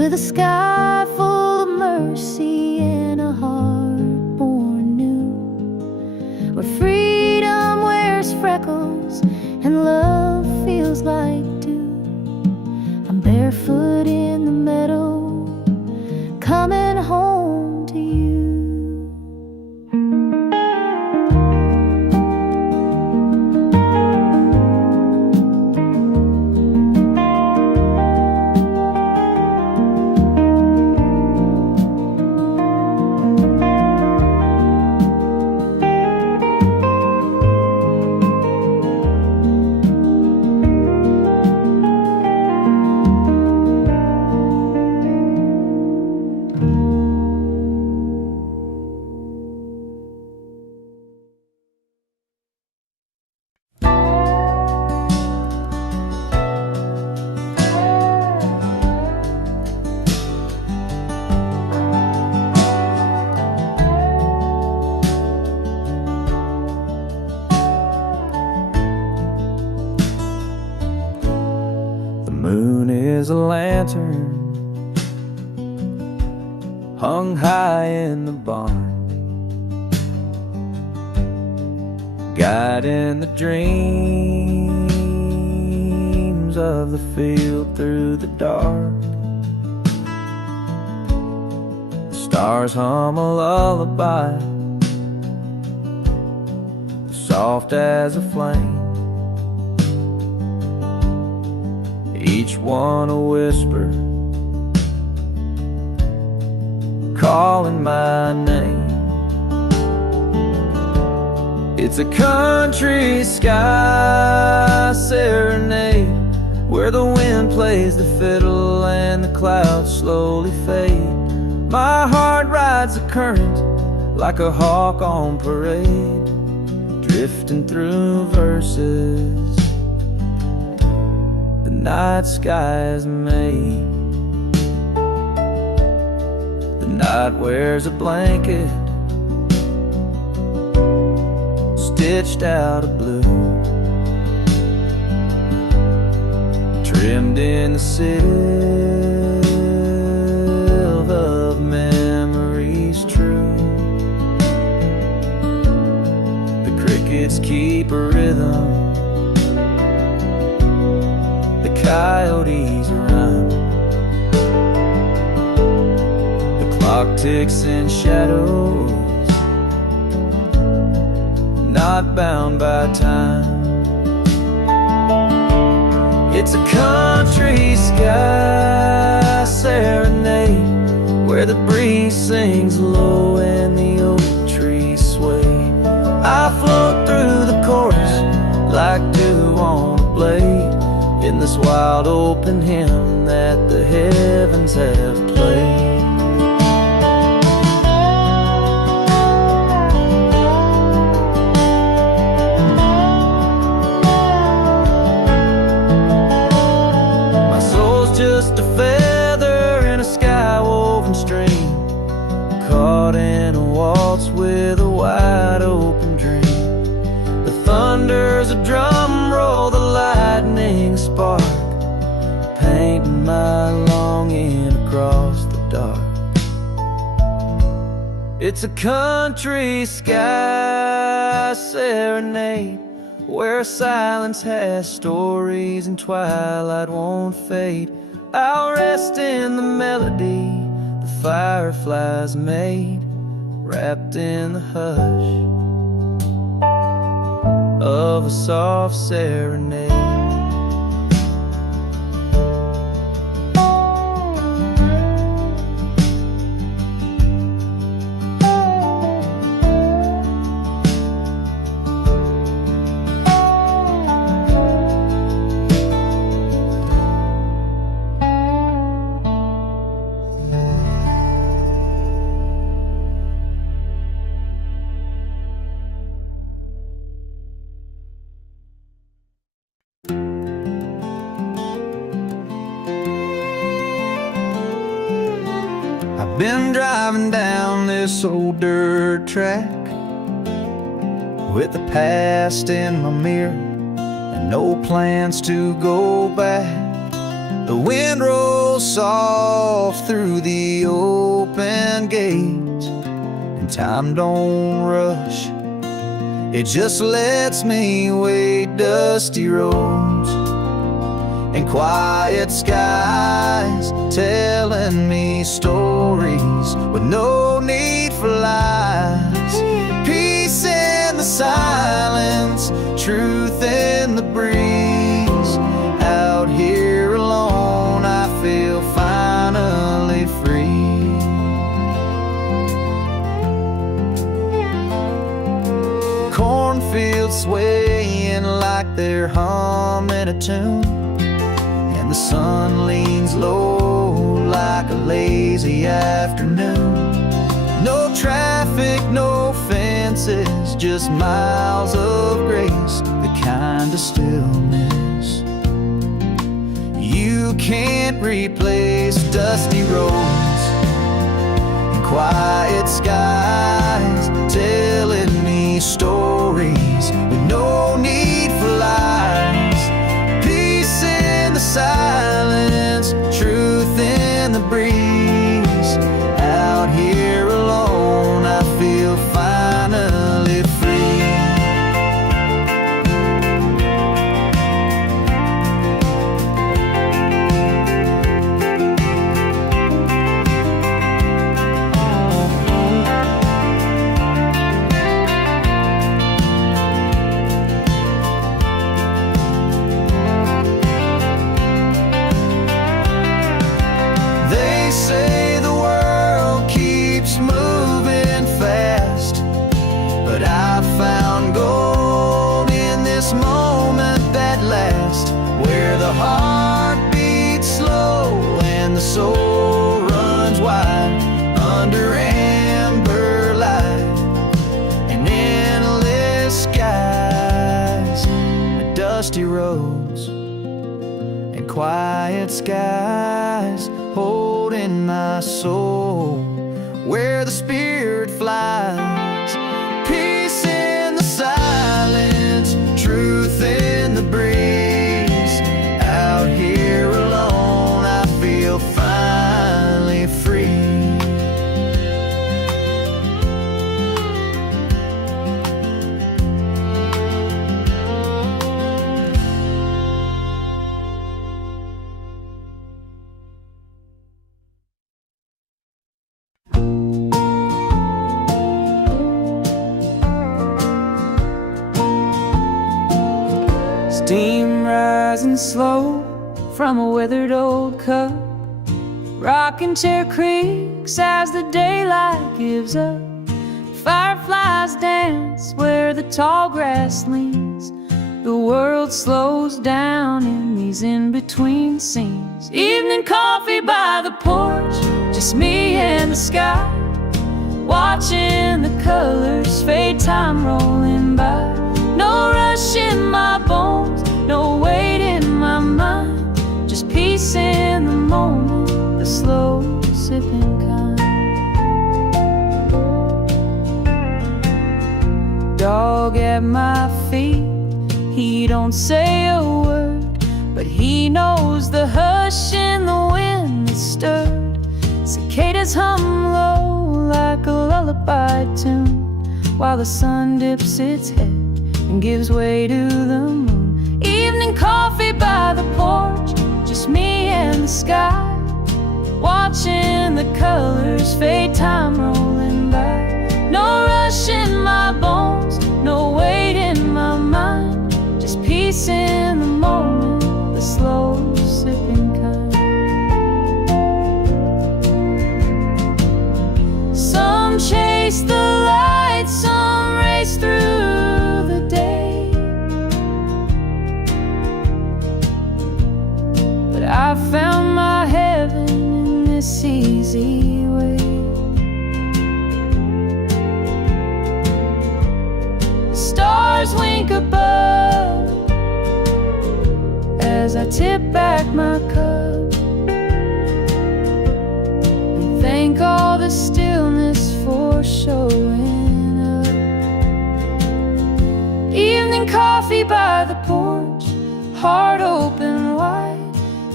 with a sky full of mercy and a heart born new, where freedom wears freckles and love feels like dew. I'm barefoot in the meadow, coming home to you. Is a lantern hung high in the barn, guiding the dreams of the field through the dark. The stars hum a lullaby, soft as a flame, each one a whisper, calling my name. It's a country sky serenade, where the wind plays the fiddle and the clouds slowly fade. My heart rides the current like a hawk on parade, drifting through verses night skies made. The night wears a blanket stitched out of blue, trimmed in the silver of memories true. The crickets keep a rhythm, coyotes run, the clock ticks in shadows, not bound by time. It's a country sky serenade, where the breeze sings low and the oak trees sway. I float through the chorus like dew on a blade, in this wild open hymn that the heavens have played. My soul's just a feather in a sky-woven stream, caught in a waltz with a wide open dream. The thunder's a drum roll, the lightning spark, painting my longing across the dark. It's a country sky serenade, where silence has stories and twilight won't fade. I'll rest in the melody the fireflies made, wrapped in the hush of a soft serenade. Been driving down this old dirt track with the past in my mirror and no plans to go back. The wind rolls soft through the open gate, and time don't rush, it just lets me wait. Dusty roads and quiet skies telling me stories with no need for lies. Peace in the silence, truth in the breeze. Out here alone, I feel finally free. Cornfields swaying like they're humming a tune, and the sun leans low like a lazy afternoon. No traffic, no fences, just miles of grace, the kind of stillness you can't replace. Dusty roads and quiet skies telling me stories with no need for lies. Peace in the silence, truth in the breeze. Out here alone, I feel finally free. They say the world keeps moving fast, but I found gold in this moment that lasts, where the heart beats slow and the soul runs wide under amber light and endless skies. Dusty roads and quiet skies holding my soul where the spirit flies. Peace in the silence, truth in the breeze. Out here alone, I feel finally free. Steam rising slow from a withered old cup, rocking chair creaks as the daylight gives up. Fireflies dance where the tall grass leans. The world slows down in these in-between scenes. Evening coffee by the porch, just me and the sky, watching the colors fade, time rolling by. No rush in my bones, no weight in my mind, just peace in the moment, the slow sipping kind. Dog at my feet, he don't say a word, but he knows the hush in the wind that stirred. Cicadas hum low like a lullaby tune, while the sun dips its head and gives way to the moon. Evening coffee by the porch, just me and the sky, watching the colors fade, time rolling by. No rush in my bones, no weight in my mind, just peace in the moment, the slow sipping kind. Some chase the light, some race through the day, but I found my heaven in this easy way. The stars wink above as I tip back my cup and thank all the stillness for showing up. Evening coffee by the porch, heart open wide,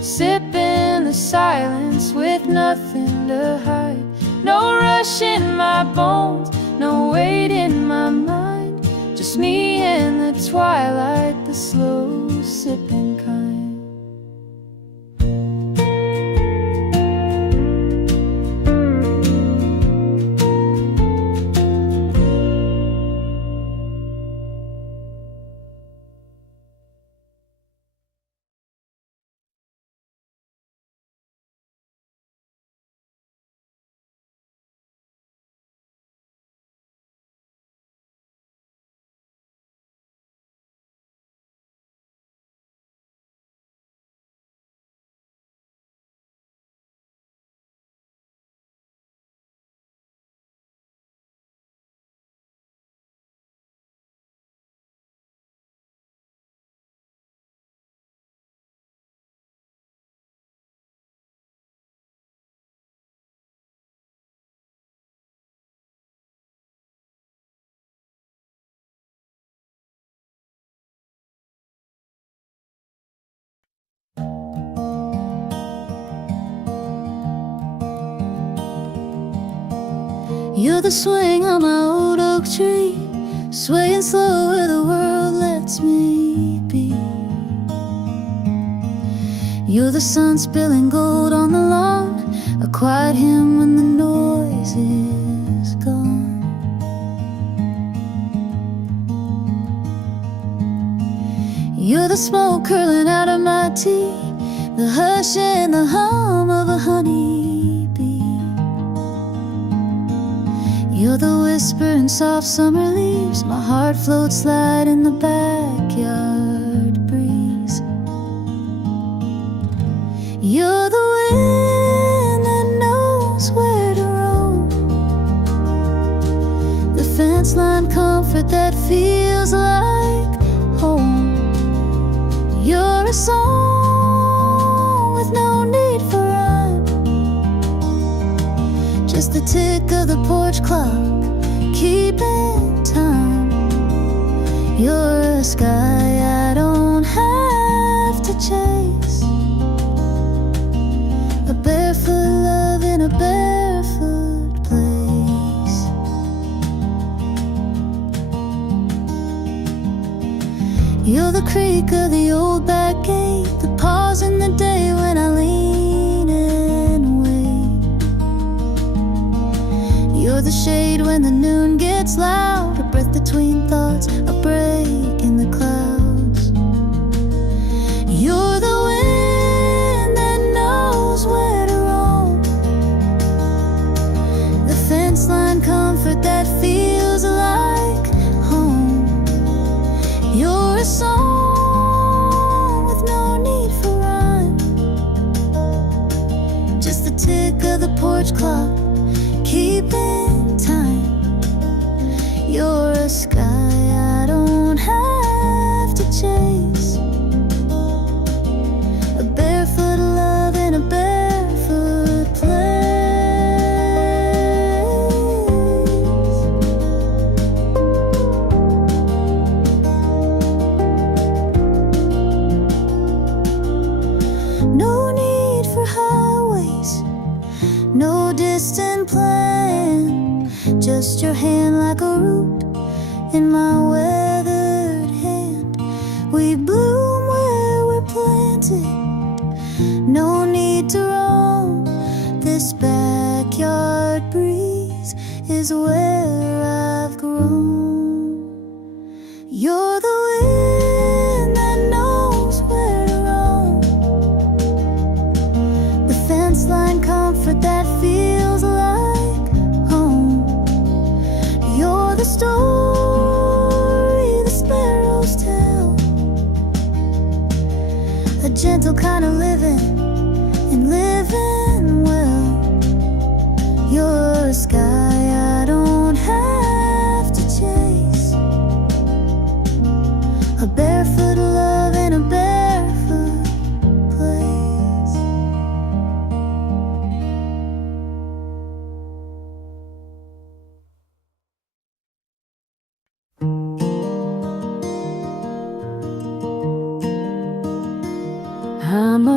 sipping the silence with nothing to hide. No rush in my bones, no weight in my mind, just me in the twilight, the slow sipping kind. You're the swing on my old oak tree, swaying slow where the world lets me be. You're the sun spilling gold on the lawn, a quiet hymn when the noise is gone. You're the smoke curling out of my tea, the hush and the hum of a honeybee. You're the whisper in soft summer leaves, my heart floats light in the backyard breeze. You're the wind that knows where to roam, the fence line comfort that feels like home. You're a song with no need for rhyme, just the tick of the porch clock, keeping time. You're a sky I don't have to chase, a barefoot love in a barefoot place. You're the creak of the old back gate, the pause in the day when I lean and wait. You're the shade when the noon gets loud, a breath between thoughts, a break in the clouds. You're the wind that knows where to roam, the fence line comfort that feels like home. You're a song with no need for rhyme, just the tick of the porch clock, keeping time. You're a sky I don't have to chase, a barefoot love in a barefoot place. No need for highways, no distant plan, just your hand like a root in my weathered hand. We bloom where we're planted, no need to roam, this backyard breeze is where I've grown. You're the wind that knows where to roam, the fence line comfort that feels like home. You're the story the sparrows tell, a gentle kind of living and living well. You're a sky I don't have to chase,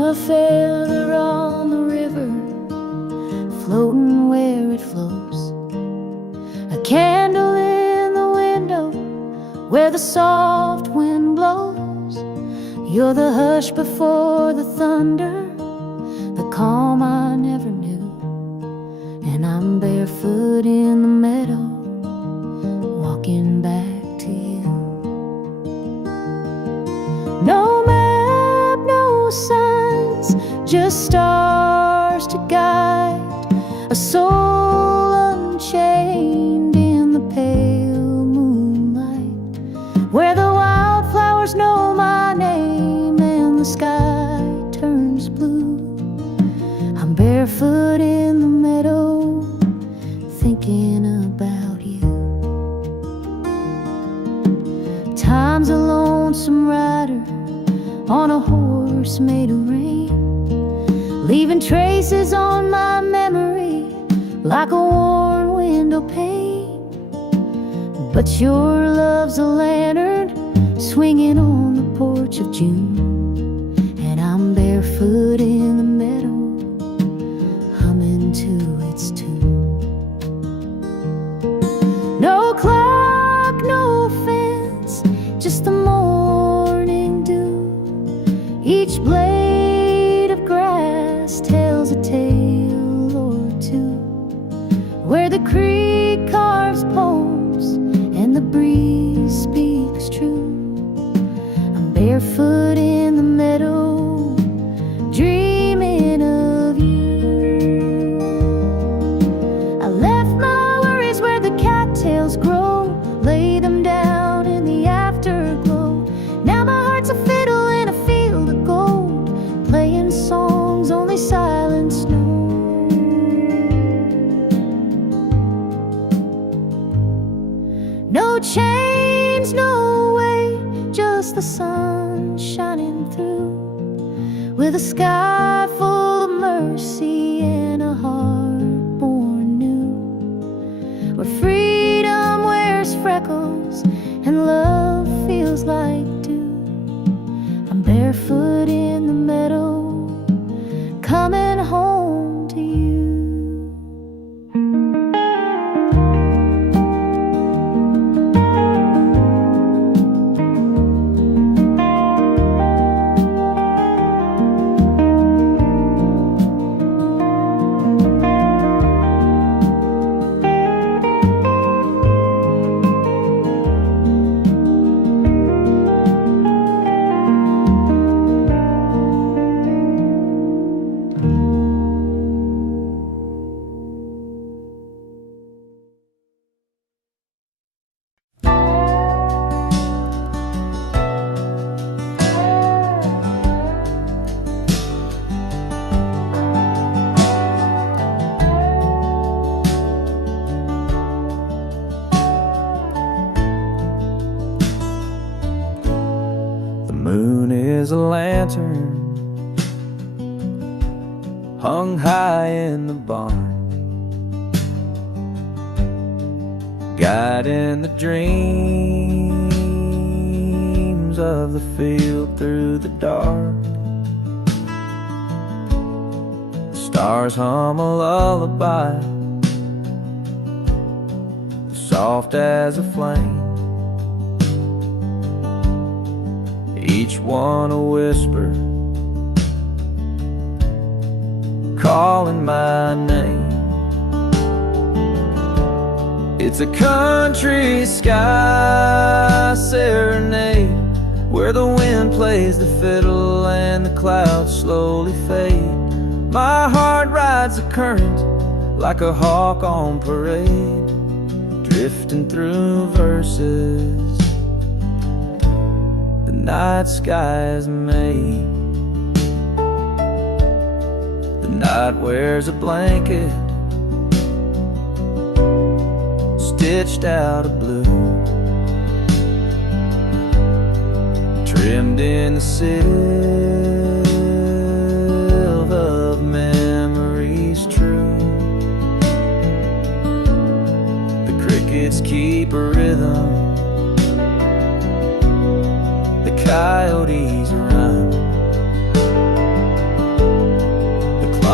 a feather on the river, floating where it flows. A candle in the window where the soft wind blows. You're the hush before the thunder, the calm I never knew. And I'm barefoot in the meadow, walking back to you. No map, no signs, just stars to guide a soul unchained in the pale moonlight, where the wildflowers know my name and the sky turns blue. I'm barefoot in the meadow, thinking about you. Time's a lonesome rider on a horse made of rain, leaving traces on my memory like a worn window pane. But your love's a lantern swinging on the porch of June, and I'm barefoot in the meadow, humming to its tune. No clock, no fence, just the morning dew. Each blade of grass tells a tale or two, where the creek carves poems and the breeze speaks true. I'm barefoot in the meadow, dreaming of you. I left my worries where the cattails grow, lay them down in the afterglow. Now my heart's a fiddle in a field of gold, playing songs only silence knows. No chains, no way, just the sun shining through, with a sky full of mercy and a heart born new, where freedom wears freckles and love feels like dew. I'm barefoot in the meadow, coming home to you. Is a lantern hung high in the barn, guiding the dreams of the field through the dark. The stars hum a lullaby, soft as a flame, each one a whisper, calling my name. It's a country sky serenade, where the wind plays the fiddle and the clouds slowly fade. My heart rides the current like a hawk on parade, drifting through verses the night sky's made. The night wears a blanket stitched out of blue, trimmed in the silver of memories true. The crickets keep a rhythm, the coyotes run,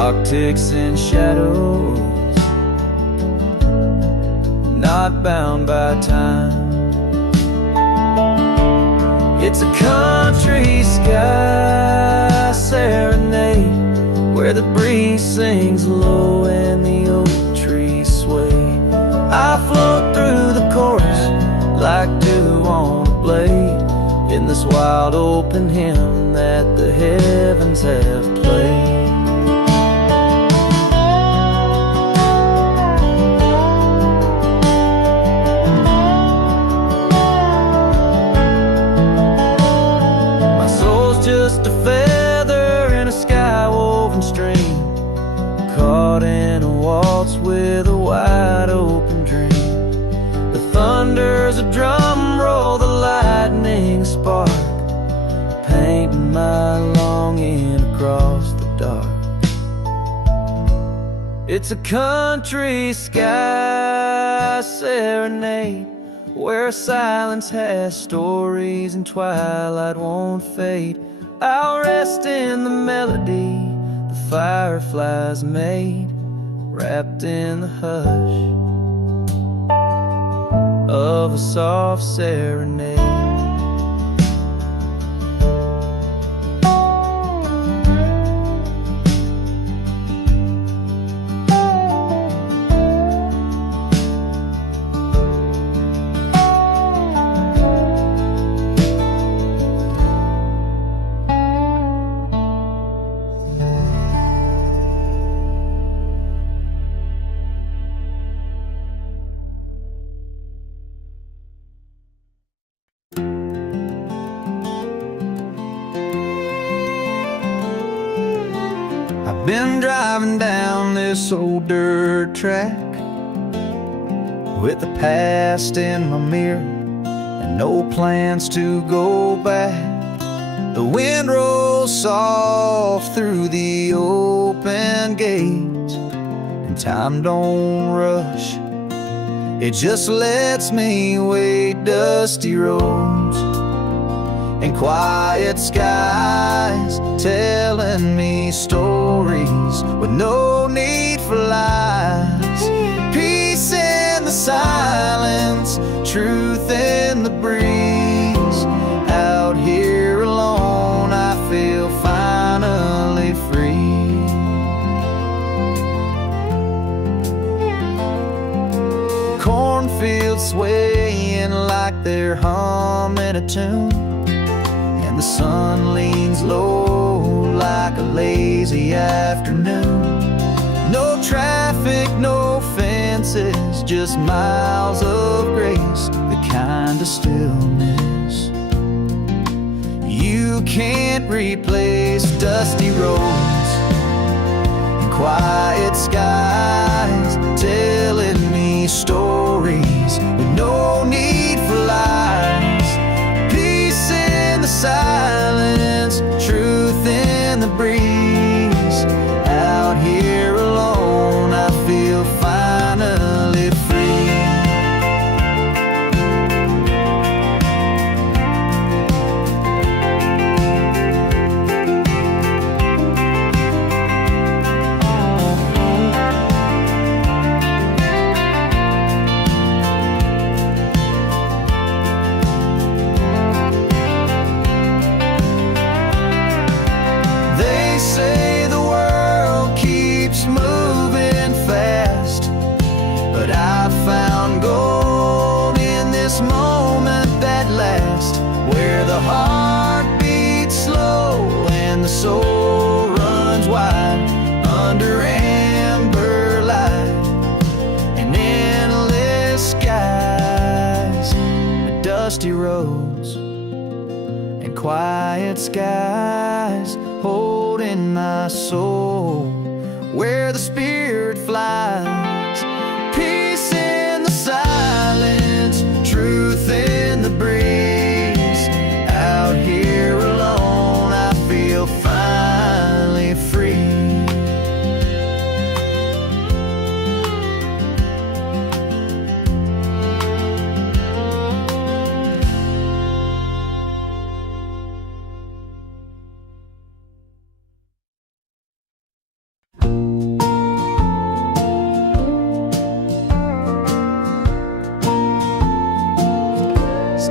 clock ticks in shadows, not bound by time. It's a country sky serenade, where the breeze sings low and the oak trees sway. I float through the chorus like dew on a blade, in this wild open hymn that the heavens have played. Just a feather in a sky-woven stream, caught in a waltz with a wide-open dream. The thunder's a drum roll, the lightning a spark, painting my longing across the dark. It's a country sky serenade, where silence has stories and twilight won't fade. I'll rest in the melody the fireflies made, wrapped in the hush of a soft serenade. Been driving down this old dirt track with the past in my mirror and no plans to go back. The wind rolls soft through the open gates, and time don't rush, it just lets me wade dusty roads and quiet skies, telling me stories with no need for lies. Peace in the silence, truth in the breeze. Out here alone, I feel finally free. Cornfields swaying like they're humming a tune, the sun leans low like a lazy afternoon. No traffic, no fences, just miles of grace, the kind of stillness you can't replace. Dusty roads and quiet skies, telling me stories with no need for lies. Silence, truth in the breeze. Out here alone, I feel finally free. The heart beats slow and the soul runs wide under amber light and endless skies, dusty roads and quiet skies, holding my soul where the spirit flies. Peace in the silence, truth in the breeze. Out here alone, I feel finally free.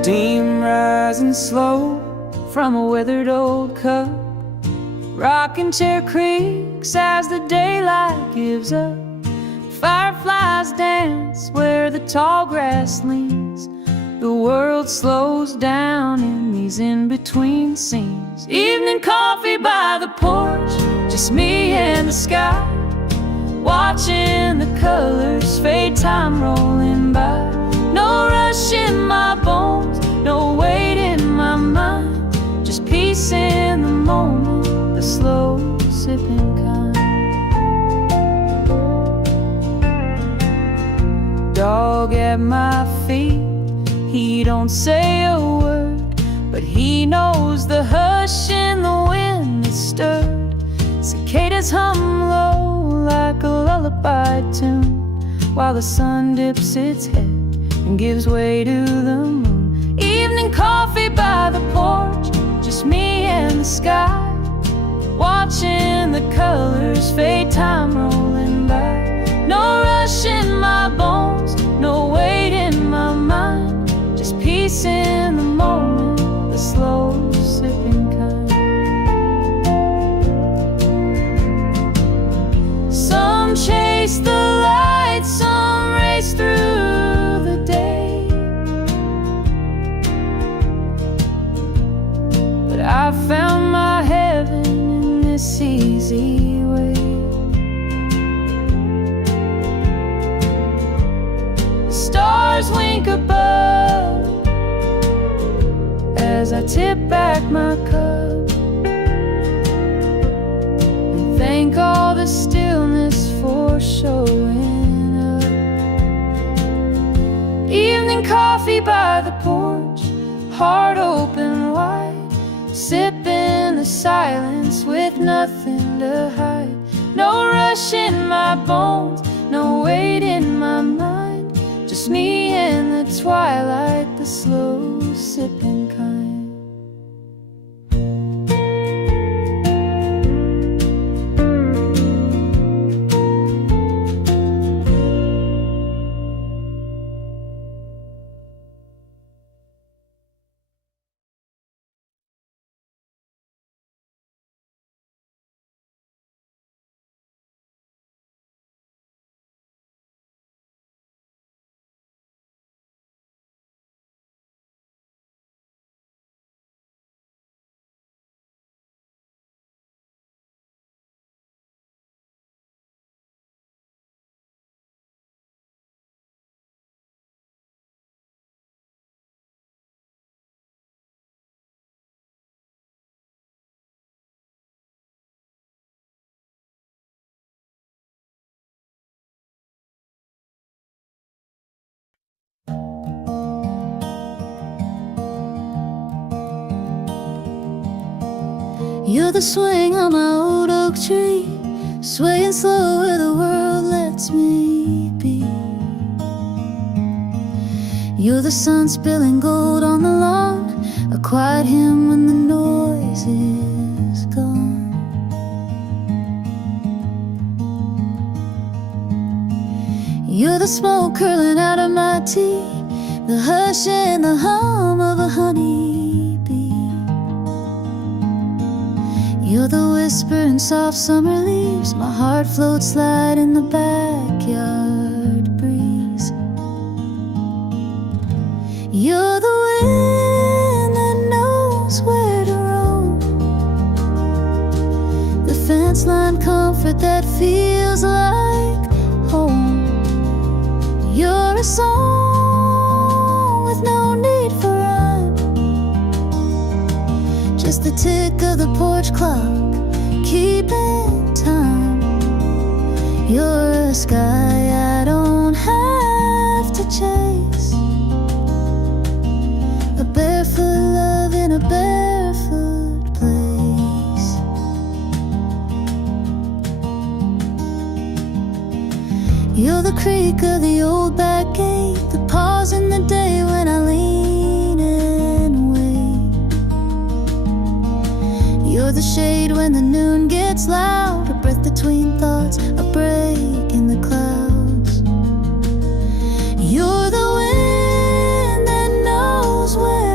Steam rising slow from a withered old cup. Rocking chair creaks as the daylight gives up. Fireflies dance where the tall grass leans. The world slows down in these in-between scenes. Evening coffee by the porch, just me and the sky, watching the colors fade, time rolling by. No rush in my bones, no weight in my mind, just peace in the moment, the slow sipping kind. Dog at my feet, he don't say a word, but he knows the hush in the wind is stirred. Cicadas hum low like a lullaby tune, while the sun dips its head and gives way to the moon. Evening coffee by the porch, just me and the sky, watching the colors fade, time rolling by. No rush in my bones, no weight in my mind, just peace in the moment, the slow sipping kind. Some chase the light, some race through the day, but I found my heaven in this easy way. Stars wink above as I tip back my cup and thank all the stillness for showing up. Evening coffee by the porch, heart open wide, sipping the silence with nothing to hide. No rush in my bones, no weight in my mind, just me in the twilight, the slow sipping kind. You're the swing on my old oak tree, swaying slow where the world lets me be. You're the sun spilling gold on the lawn, a quiet hymn when the noise is gone. You're the smoke curling out of my tea, the hush and the hum of a honeybee. You're the whisper in soft summer leaves, my heart floats light in the backyard breeze. You're the wind that knows where to roam, the fence line comfort that feels like home. You're a song with no need for rhyme, just the tick of the porch clock keeping time. You're a sky I don't have to chase, a barefoot love in a barefoot place. You're the creak of the old back gate, the pause in the day when I lean and wait. You're the shade when the noon gets loud, a breath between thoughts, a break in the clouds. You're the wind that knows where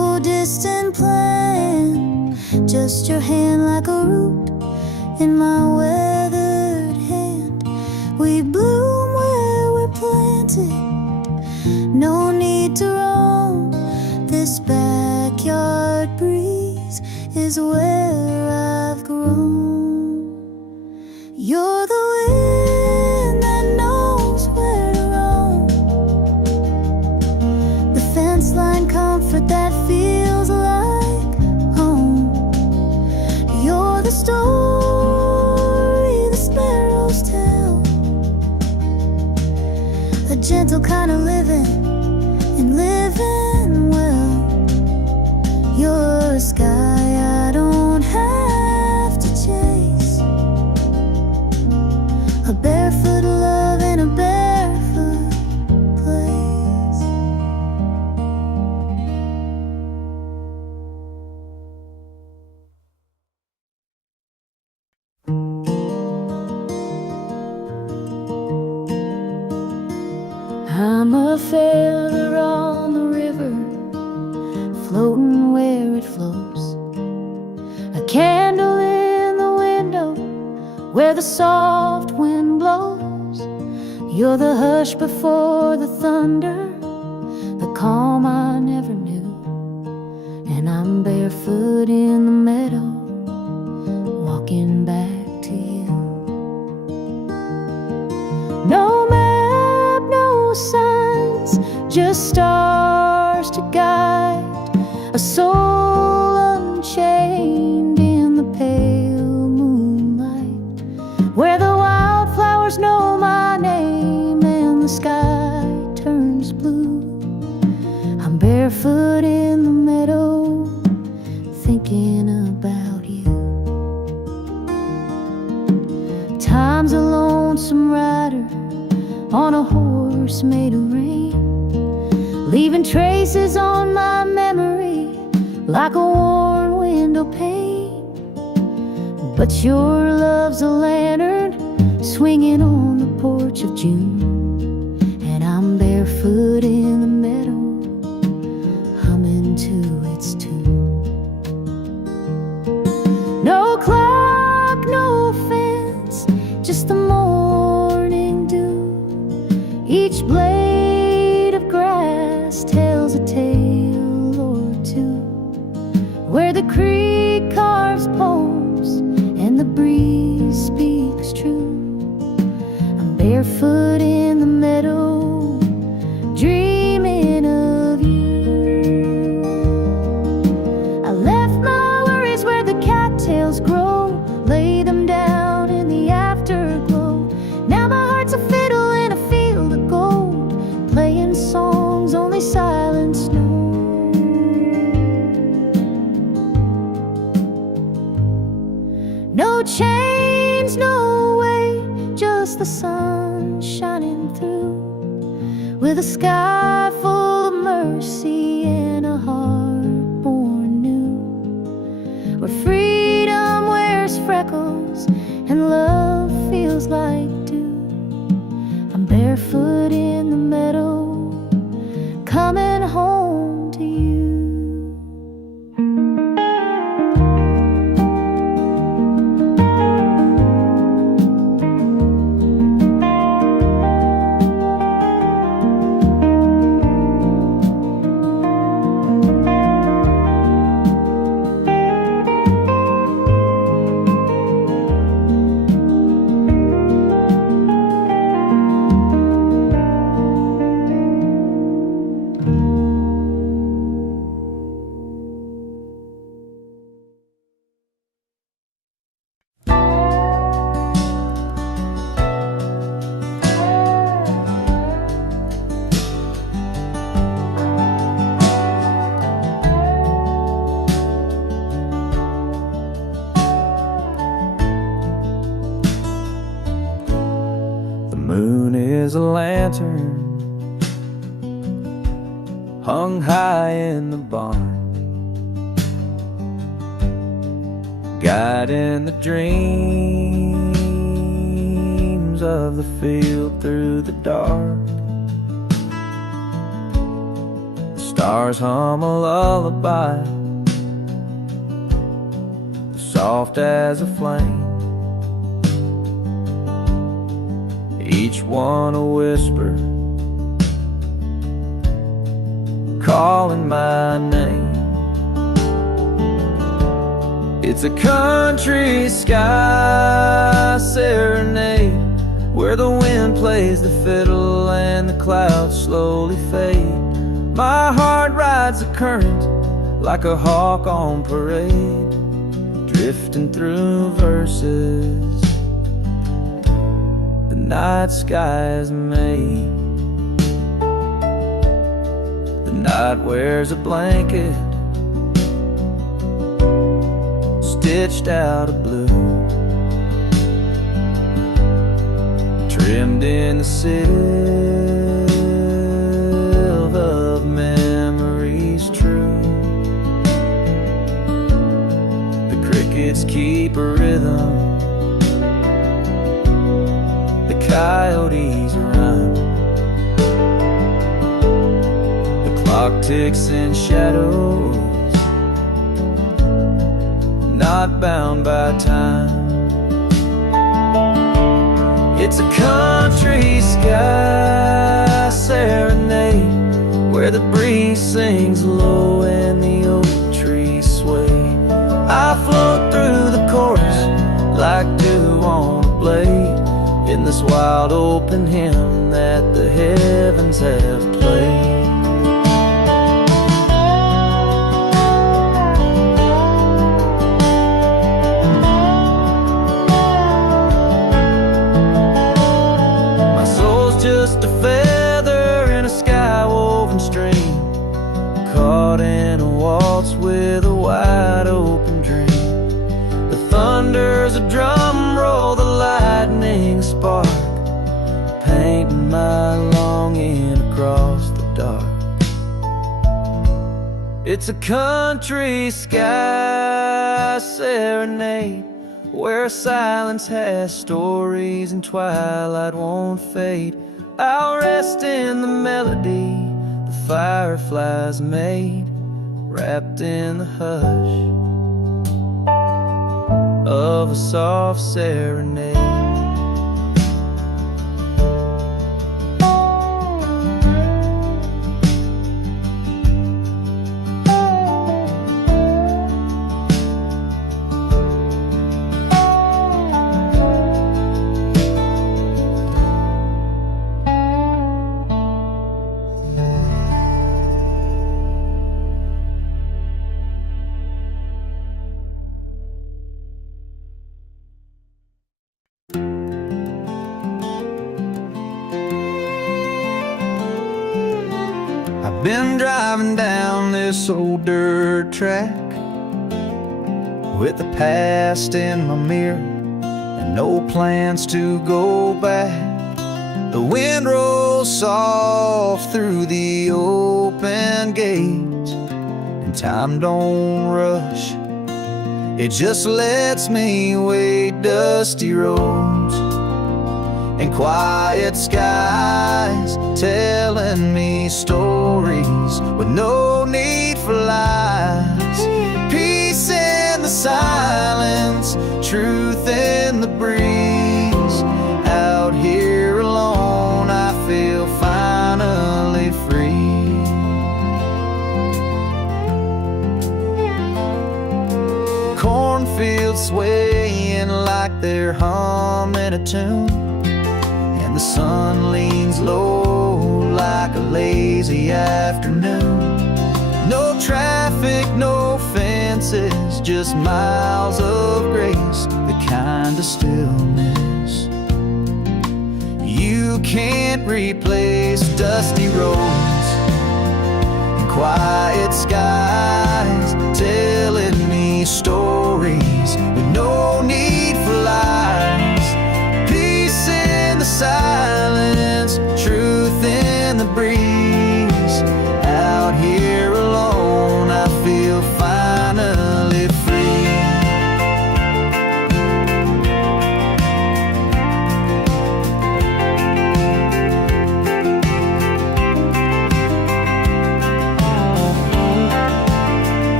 just your hand like a root in my weathered hand. We bloom where we're planted, no need to roam. This backyard breeze is where I've grown. You're the wind that knows where to roam, the fence line comfort that feels like home. You're the story the sparrows tell, a gentle kind of living and living well. You're a sky I don't have to chase, a barefoot love in a barefoot place. I'm a feather on the river, floating where it flows, a candle in the window where the soft wind blows. You're the hush before the thunder, the calm I never knew. And I'm barefoot in the meadow, walking back to you. No map, no signs, just stars to guide a soul unchained in the pale moonlight, where the wildflowers know my name and the sky turns blue. I'm barefoot in the meadow, thinking about you. Time's a lonesome rider on a horse made of rain, leaving traces on my memory like a worn window pane. But your love's a lantern swinging on the porch of June, and I'm barefoot in the meadow, humming to its tune. No clock, no fence, just the morning dew. Each blade of grass tells a tale or two, where the creek carves poems and the breeze speaks true. I'm barefoot in the meadow, dreaming of you. I left my worries where the cattails grow, lay them down in the afterglow. Now my heart's a fiddle in a field of gold, playing songs only silence knows. No chains, no way, just the sun shining through, with a sky full of mercy and a heart born new, where freedom wears freckles and love feels like dew. I'm barefoot in the meadow, coming home to you. Moon is a lantern hung high in the barn, guiding the dreams of the field through the dark. The stars hum a lullaby soft as a flame, each one a whisper, calling my name. It's a country sky serenade, where the wind plays the fiddle and the clouds slowly fade. My heart rides the current like a hawk on parade, drifting through verses the night sky is made. The night wears a blanket stitched out of blue, trimmed in the silver of memories true. The crickets keep a rhythm, the coyotes run, the clock ticks in shadows, not bound by time. It's a country sky serenade, where the breeze sings low and the oak trees sway. I float through the chorus like dew on a blade, in this wild open hymn that the heavens have played. Just a feather in a sky-woven stream, caught in a waltz with a wide open dream. The thunder's a drum roll, the lightning a spark, painting my longing across the dark. It's a country sky serenade, where silence has stories and twilight won't fade. I'll rest in the melody the fireflies made, wrapped in the hush of a soft serenade. Been driving down this old dirt track with the past in my mirror and no plans to go back. The wind rolls soft through the open gates, and time don't rush, it just lets me wade dusty roads and quiet skies, telling me stories with no need for lies. Peace in the silence, truth in the breeze. Out here alone, I feel finally free. Cornfields swaying like they're humming a tune, and the sun leans low like a lazy afternoon. No traffic, no fences, just miles of grace, the kind of stillness you can't replace. Dusty roads and quiet skies, telling me stories with no need for lies. Peace in the silence, truth in the breeze. Out here alone, I feel finally free.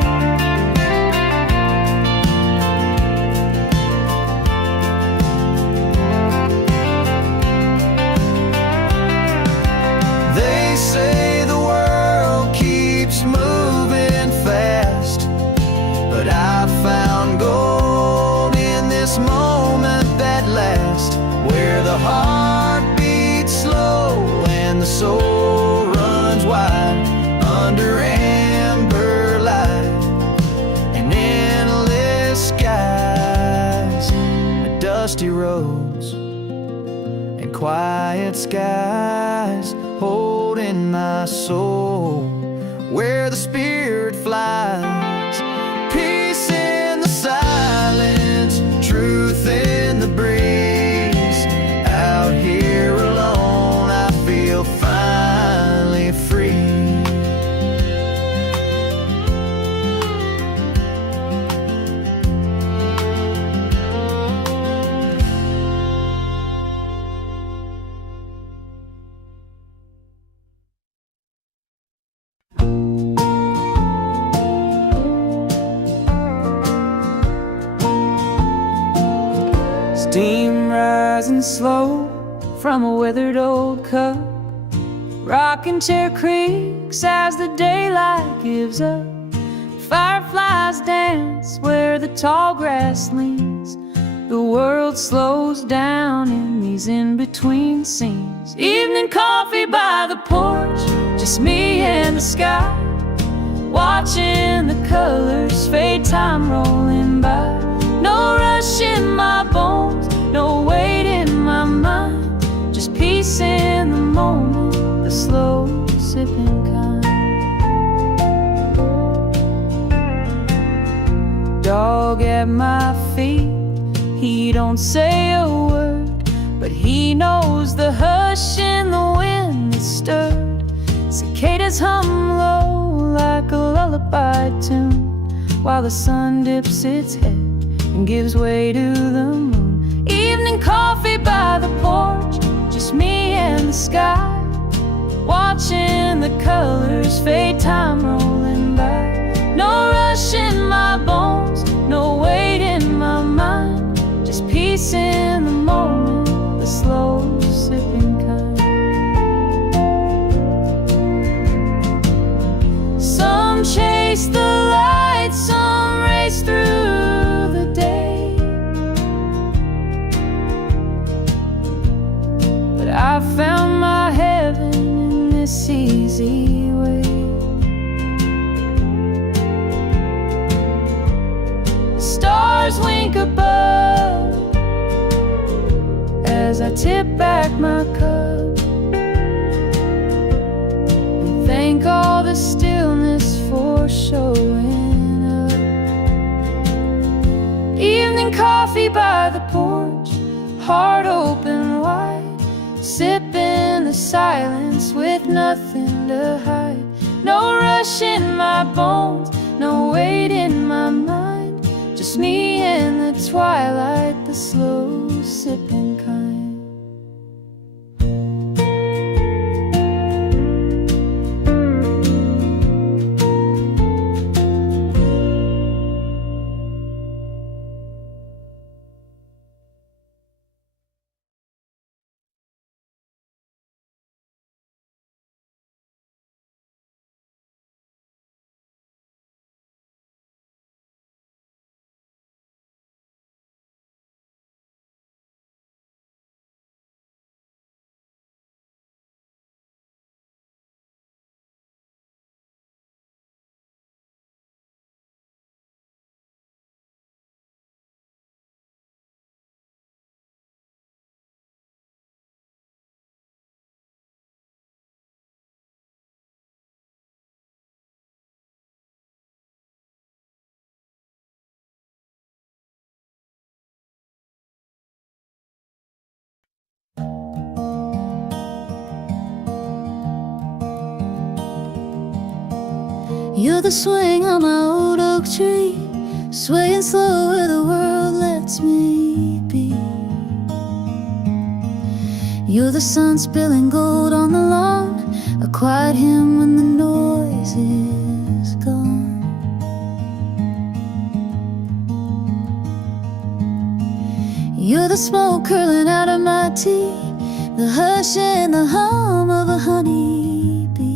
say the world keeps moving fast, but I found gold in this moment that lasts, where the heart beats slow and the soul runs wide under amber light and endless skies, dusty roads and quiet skies, holding my soul where the spirit flies. Peace in the silence, truth in the breeze. Out here alone, I feel finally free. Steam rising slow from a withered old cup. Rocking chair creaks as the daylight gives up. Fireflies dance where the tall grass leans. The world slows down in these in-between scenes. Evening coffee by the porch, just me and the sky, watching the colors fade, time rolling by. No rush in my bones, no weight in my mind, just peace in the moment, the slow sipping kind. Dog at my feet, he don't say a word, but he knows the hush in the wind that stirred. Cicadas hum low like a lullaby tune, while the sun dips its head and gives way to the moon. Evening coffee by the porch, just me and the sky, watching the colors fade, time rolling by. No rush in my bones, no weight in my mind, just peace in the moment, the slow sipping kind. Some chase the light, some race through the day, but I found my heaven in this easy way. The stars wink above as I tip back my cup and thank all the stillness for showing up. Evening coffee by the porch, heart open wide, sipping the silence with nothing to hide. No rush in my bones, no weight in my mind, just me and the twilight, the slow sipping kind. You're the swing on my old oak tree, swaying slow where the world lets me be. You're the sun spilling gold on the lawn, a quiet hymn when the noise is gone. You're the smoke curling out of my tea, the hush and the hum of a honeybee.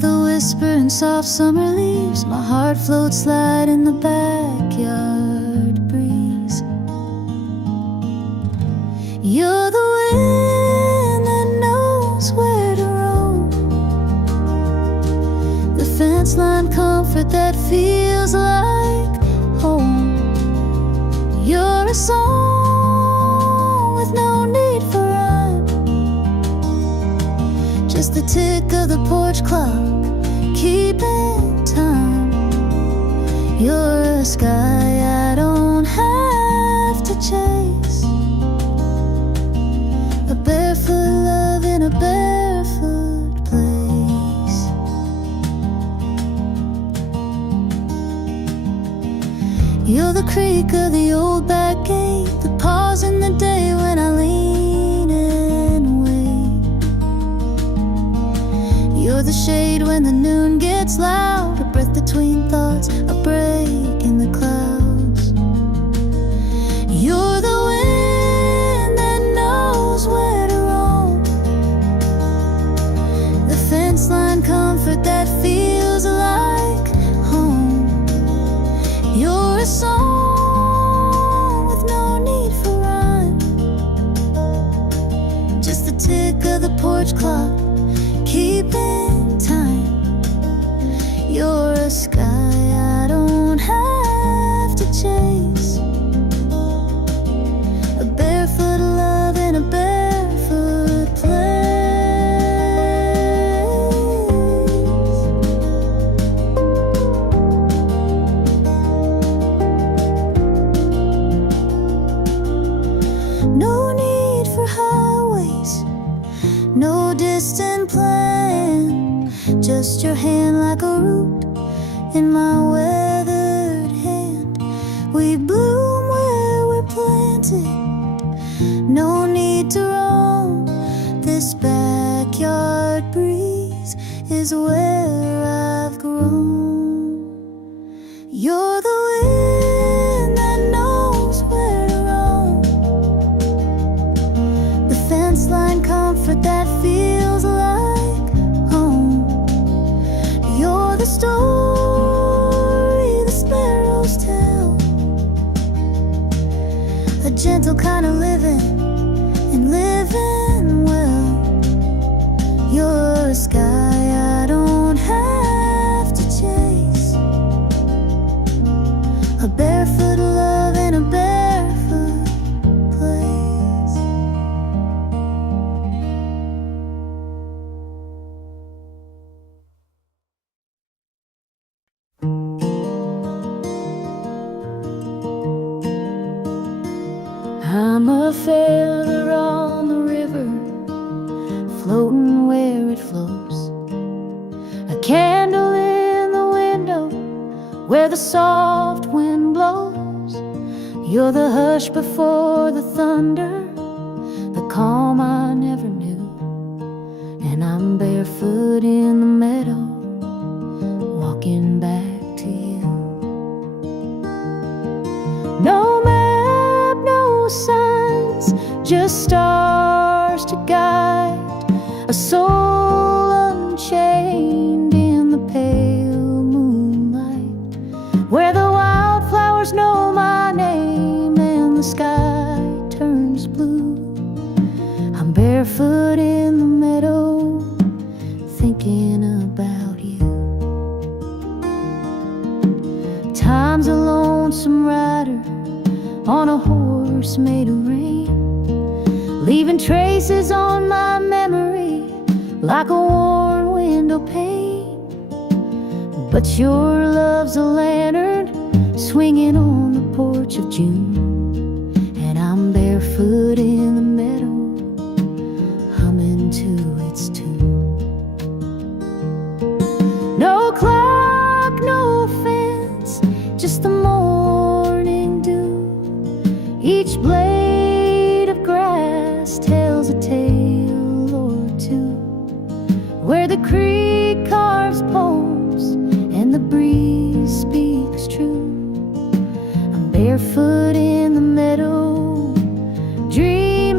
the whisper in soft summer leaves. My heart floats light in the backyard breeze. You're the wind that knows where to roam, the fence line comfort that feels like home. You're a song with no need for rhyme, just the tick of the porch clock keeping time. You're a sky I don't have to chase, a barefoot love in a barefoot place. You're the creak of the old back gate, the pause in the day when I lean and wait. You're the shade when the noon gets loud, a breath between thoughts, a break in the clouds. You're the wind that knows where to roam, the fence line comfort that feels like home. You're a song with no need for rhyme, just the tick of the porch clock keeping time. You're a sky I don't have to chase, a barefoot love in a barefoot place. No need for highways, no distant plan, just your hand like a root in my weathered hand. We bloom where we're planted, no need to roam. This backyard breeze is where I've grown. You're the wind that knows where to roam, the fence line comfort that feels like home. You're the story the sparrows tell, a gentle kind of living and living well. You're a sky I don't have to chase, a barefoot love in a barefoot place. I'm a feather on the river, floating where it flows, a candle in the window where the soft wind blows. You're the hush before the thunder, the calm I never knew. And I'm barefoot in the meadow, walking back to you. No map, no signs, just stars to guide a soul unchained in the pale moonlight, where the wildflowers know my name and the sky turns blue. I'm barefoot in the meadow, thinking about you. Time's a lonesome rider on a horse made of rain, leaving traces on my memory like a worn window pane. But your love's a lantern swinging on the porch of June, and I'm barefoot in the meadow, humming to its tune. No clock, no fence, just the morning dew. Each blade of grass tells a tale or two, where the creek carves poems and the breeze speaks true. I'm barefoot in the meadow, dreaming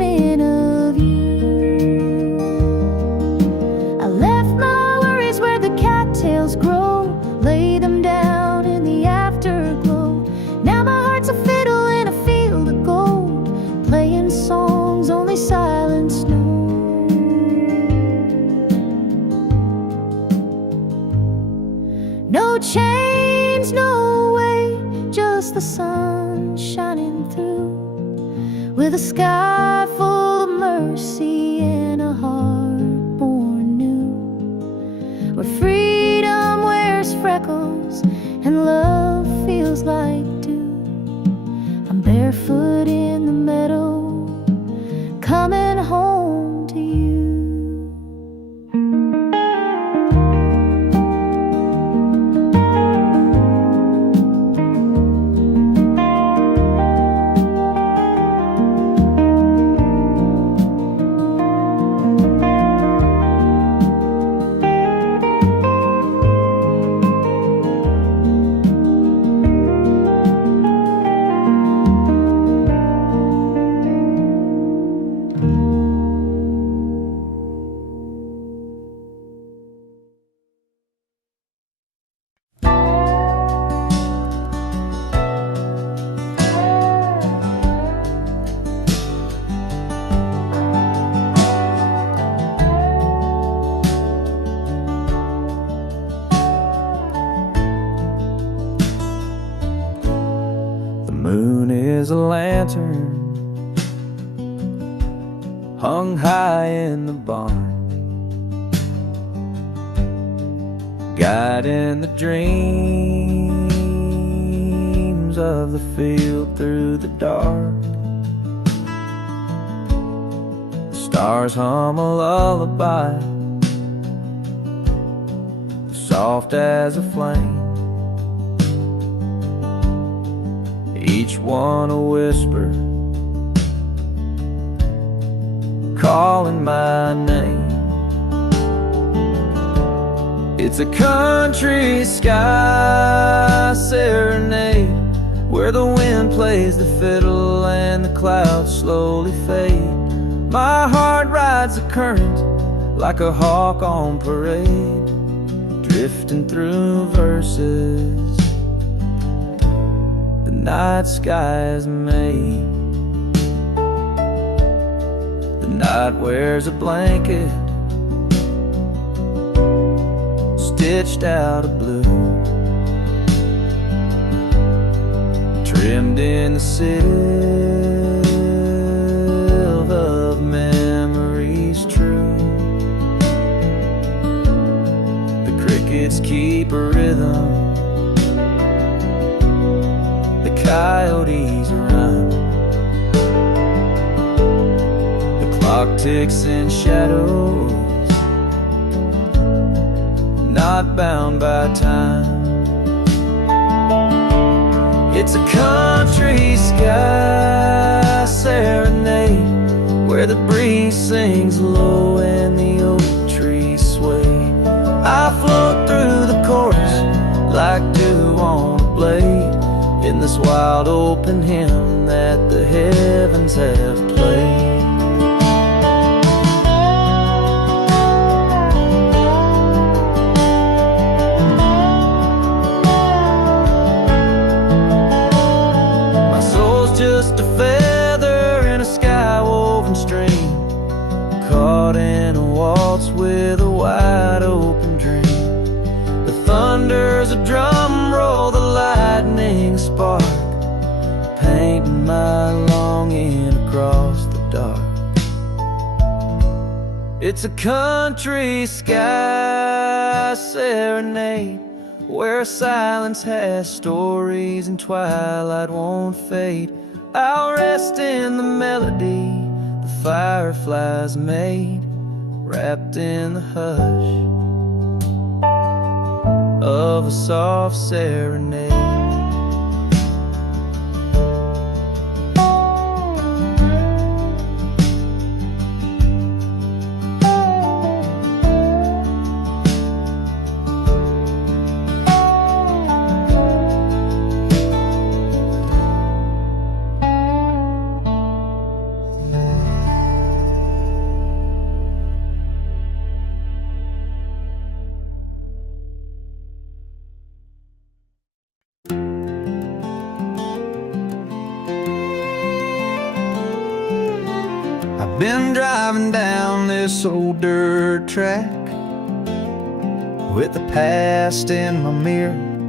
chains, no weight, just the sun shining through, with a sky full of mercy and a heart born new, where freedom wears freckles and love feels like dew. I'm barefoot in the meadow, coming home to you. Is a lantern hung high in the barn, guiding the dreams of the field through the dark. The stars hum a lullaby, soft as a flame, each one a whisper, calling my name. It's a country sky serenade, where the wind plays the fiddle and the clouds slowly fade. My heart rides the current like a hawk on parade, drifting through verses night sky is made. The night wears a blanket stitched out of blue, trimmed in the silver of memories true. The crickets keep a rhythm, coyotes run, the clock ticks in shadows, not bound by time. It's a country sky serenade, where the breeze sings low and the oak trees sway. I float through the chorus like dew on a blade, in this wild open hymn that the heavens have played. My soul's just a feather in a sky-woven stream, caught in a waltz with a wide open dream. The thunder's a drum roll, the lightning spark, painting my longing across the dark. It's a country sky serenade, where silence has stories and twilight won't fade. I'll rest in the melody the fireflies made, wrapped in the hush of a soft serenade. Been driving down this old dirt track with the past in my mirror,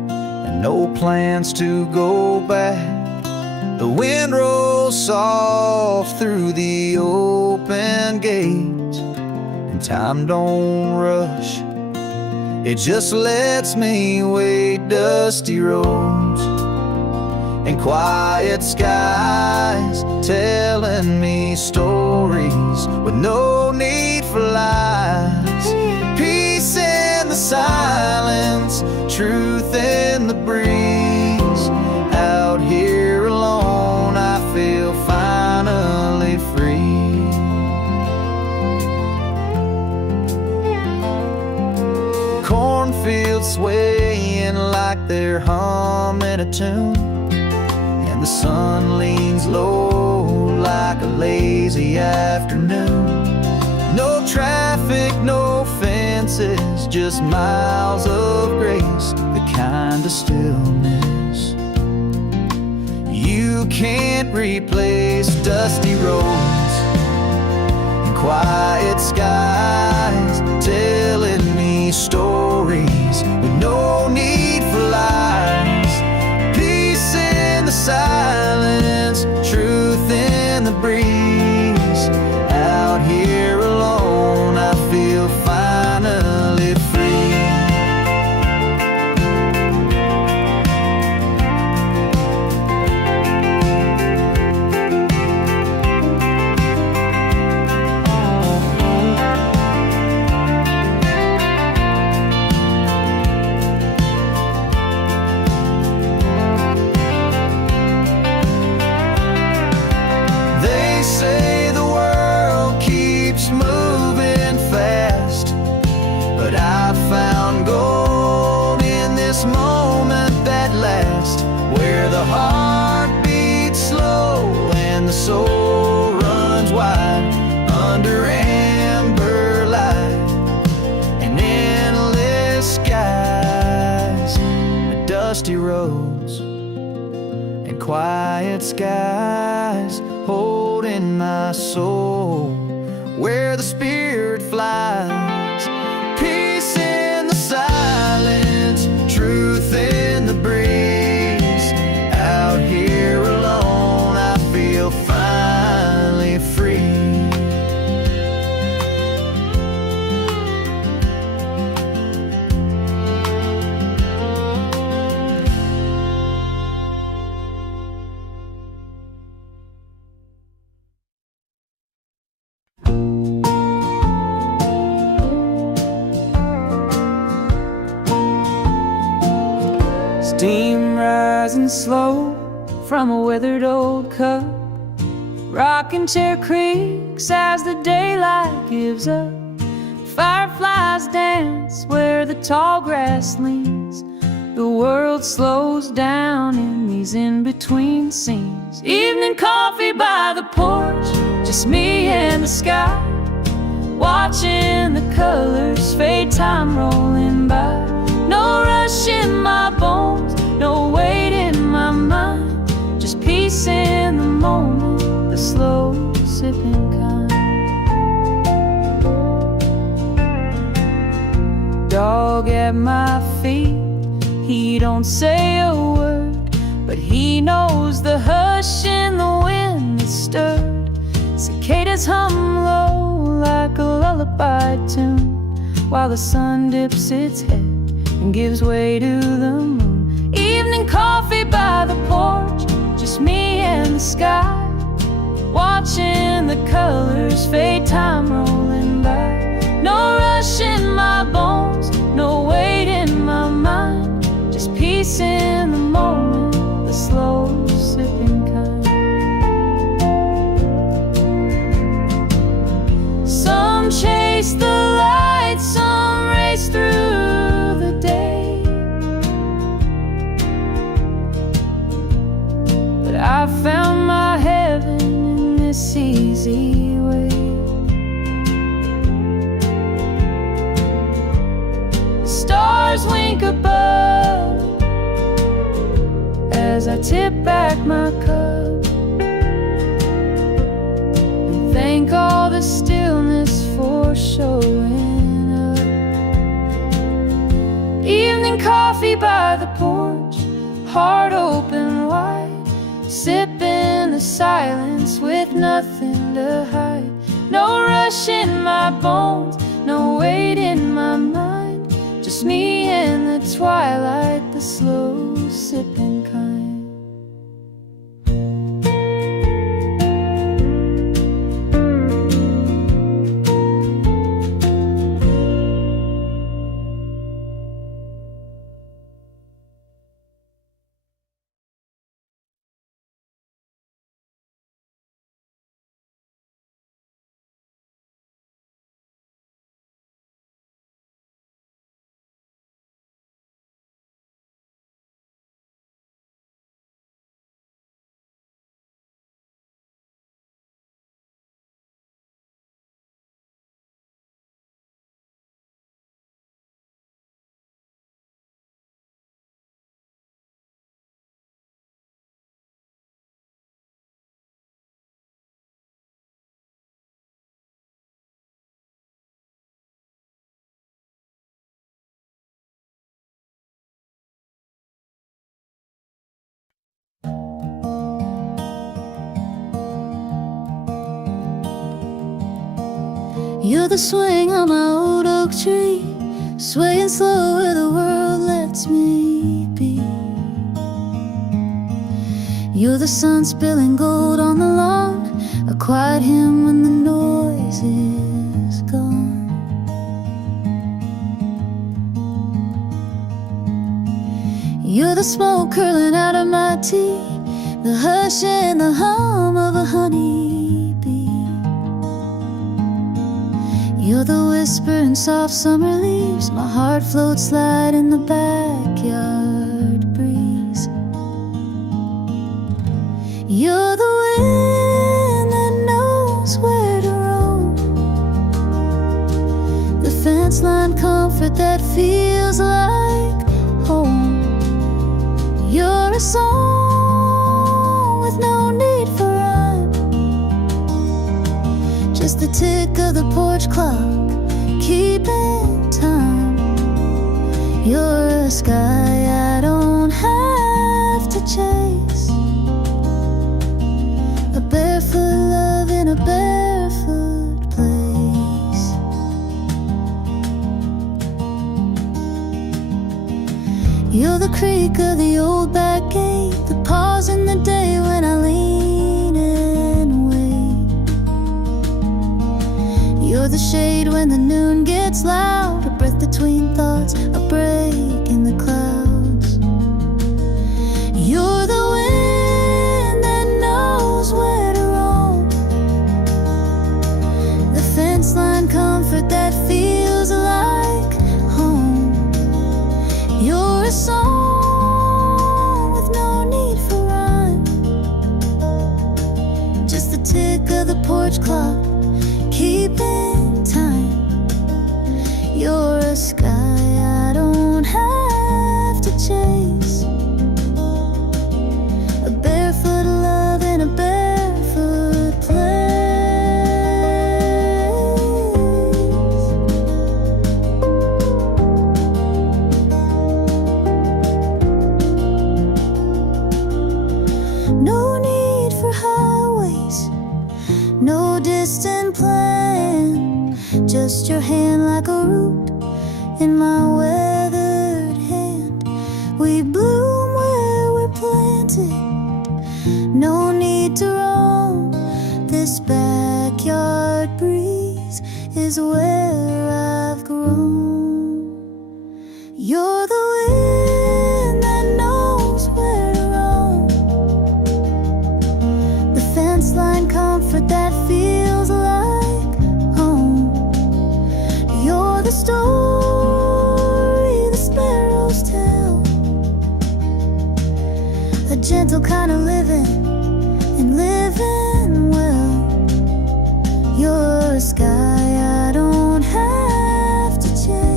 no plans to go back. The wind rolls soft through the open gate, and time don't rush, it just lets me wait. Dusty roads and quiet skies telling me stories with no need for lies. Peace in the silence, truth in the breeze. Out here alone, I feel finally free. Cornfields swaying like they're humming a tune, and the sun leans low like a lazy afternoon. No traffic, no fences, just miles of grace, the kind of stillness you can't replace. Dusty roads and quiet skies telling me stories with no need for lies. Peace in the silence, truth in the breeze. Out here alone, I feel finally free. They say the world keeps moving fast, but I found gold in this moment that lasts, where the heart beats slow and the soul runs wide under amber light and endless skies. Dusty roads and quiet skies holding my soul where the spirit flies. Peace in the silence, truth in the breeze. Out here alone, I feel finally free. Steam rising slow from a withered old cup, rocking chair creaks as the daylight gives up. Fireflies dance where the tall grass leans. The world slows down in these in-between scenes. Evening coffee by the porch, just me and the sky, watching the colors fade, time rolling by. No rush in my bones, no weight in my mind, just peace in the moment, the slow sipping kind. Dog at my feet, he don't say a word, but he knows the hush in the wind that stirred. Cicadas hum low like a lullaby tune, while the sun dips its head and gives way to the moon. Evening coffee by the porch, just me and the sky, watching the colors fade, time rolling by. No rush in my bones, no weight in my mind, just peace in the moment, the slow sipping kind. Some chase the light, some race through the day, but I found my heaven in this easy way. The stars wink above as I tip back my cup and thank all the stillness for showing up. Evening coffee by the porch, heart open wide, sipping the silence with nothing to hide. No rush in my bones, no weight in my mind, just me in the twilight, the slow sipping kind. You're the swing on my old oak tree, swaying slow where the world lets me be. You're the sun spilling gold on the lawn, a quiet hymn when the noise is gone. You're the smoke curling out of my tea, the hush and the hum of a honeybee. You're the whisper in soft summer leaves, my heart floats light in the backyard breeze. You're the wind that knows where to roam, the fence line comfort that feels like home. You're a song with no need for rhyme, just the tick of the porch clock keeping time. You're a sky I don't have to chase, a barefoot love in a barefoot place. You're the creak of the old back gate, the pause in the day when I lean and wait. You're the shade when the noon gets loud, a breath between thoughts, a break in the clouds. You're the wind that knows where to roam, the fence line comfort that feels like home. You're a song with no need for rhyme, just the tick of the porch clock keeping time. You're a sky I don't have to chase, a barefoot love in a barefoot place. No need for highways, no distant plan, just your hand like a root in my weathered hand. We bloom where we're planted, no need to roam, this backyard breeze is where I've grown. You're the wind that knows where to roam, the fence line comfort that feels like home. You're the story the sparrows tell, a gentle kind of living and living well. You're a sky I don't have to chase,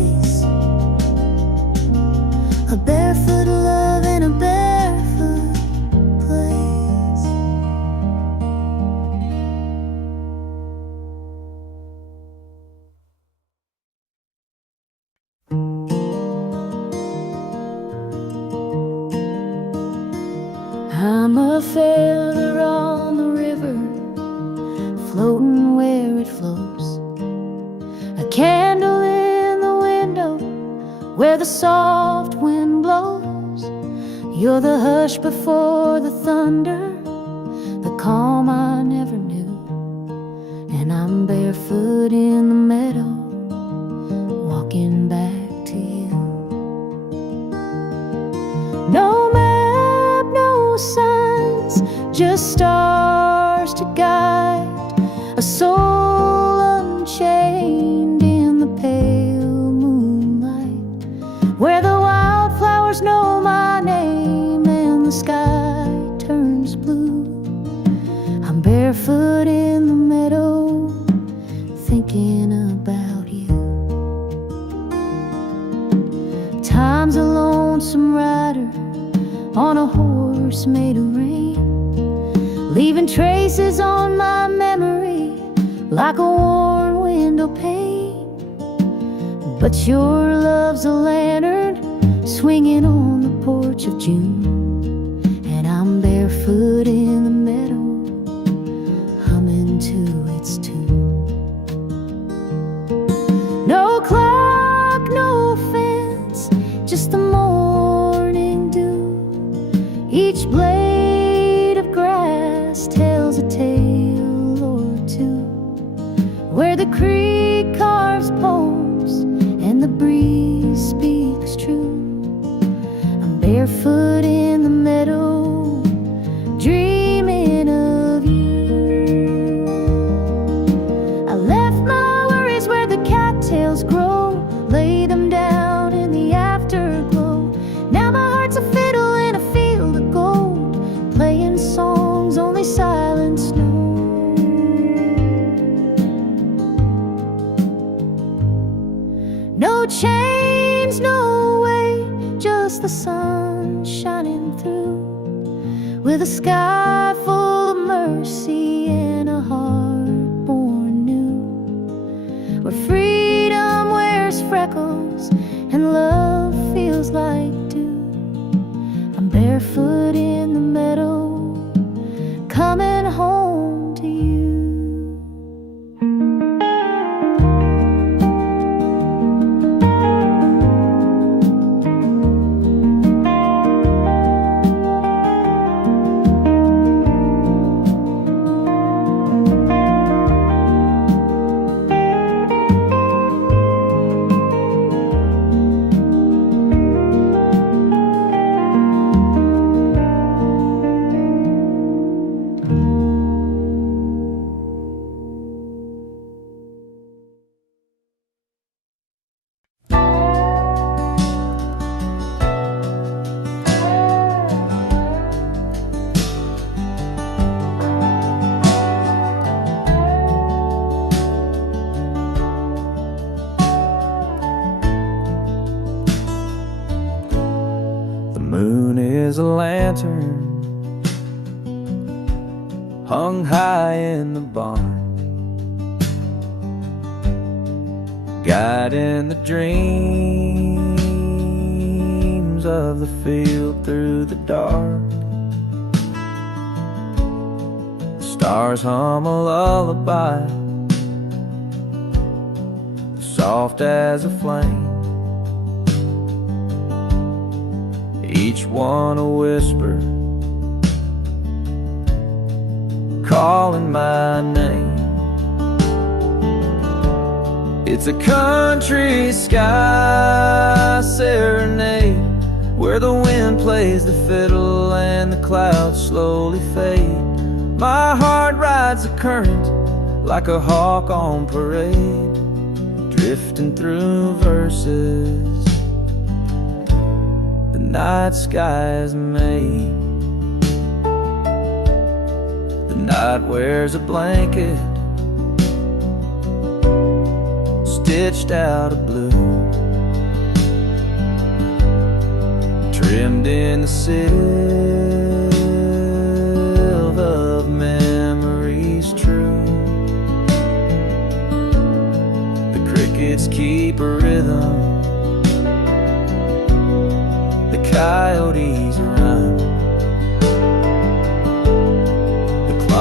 I'm a feather on the river, floating where it flows, a candle in the window where the soft wind blows. You're the hush before the thunder, the calm I never knew. And I'm barefoot in the meadow, walking back to you. No map, no signs, just stars to guide a soul unchained in the pale moonlight, where the wildflowers know my name and the sky turns blue. I'm barefoot in the meadow, thinking about you. Time's a lonesome rider on a horse made of rain, leaving traces on my memory like a worn window pane. But your love's a lantern swinging on the porch of June, and I'm barefoot in the meadow, humming to its tune. No clock, no fence, just the morning dew. Each blade of grass tells a tale or two, where the creek carves poems and the breeze speaks true. I'm barefoot in the meadow, dreaming of you. I left my worries where the cattails grow, lay them down in the afterglow. Now my heart's a fiddle in a field of gold, playing songs only silence knows. No chains, no way, just the sun shining through, with a sky full of mercy and a heart born new, where freedom wears freckles and love feels like dew. I'm barefoot in the meadow, coming home to you. Is a lantern hung high in the barn, guiding the dreams of the field through the dark. The stars hum a lullaby, soft as a flame, each one a whisper, calling my name. It's a country sky serenade, where the wind plays the fiddle and the clouds slowly fade. My heart rides the current like a hawk on parade, drifting through verses the night sky's made. The night wears a blanket stitched out of blue, trimmed in the silver of memories true. The crickets keep a rhythm, the coyotes run,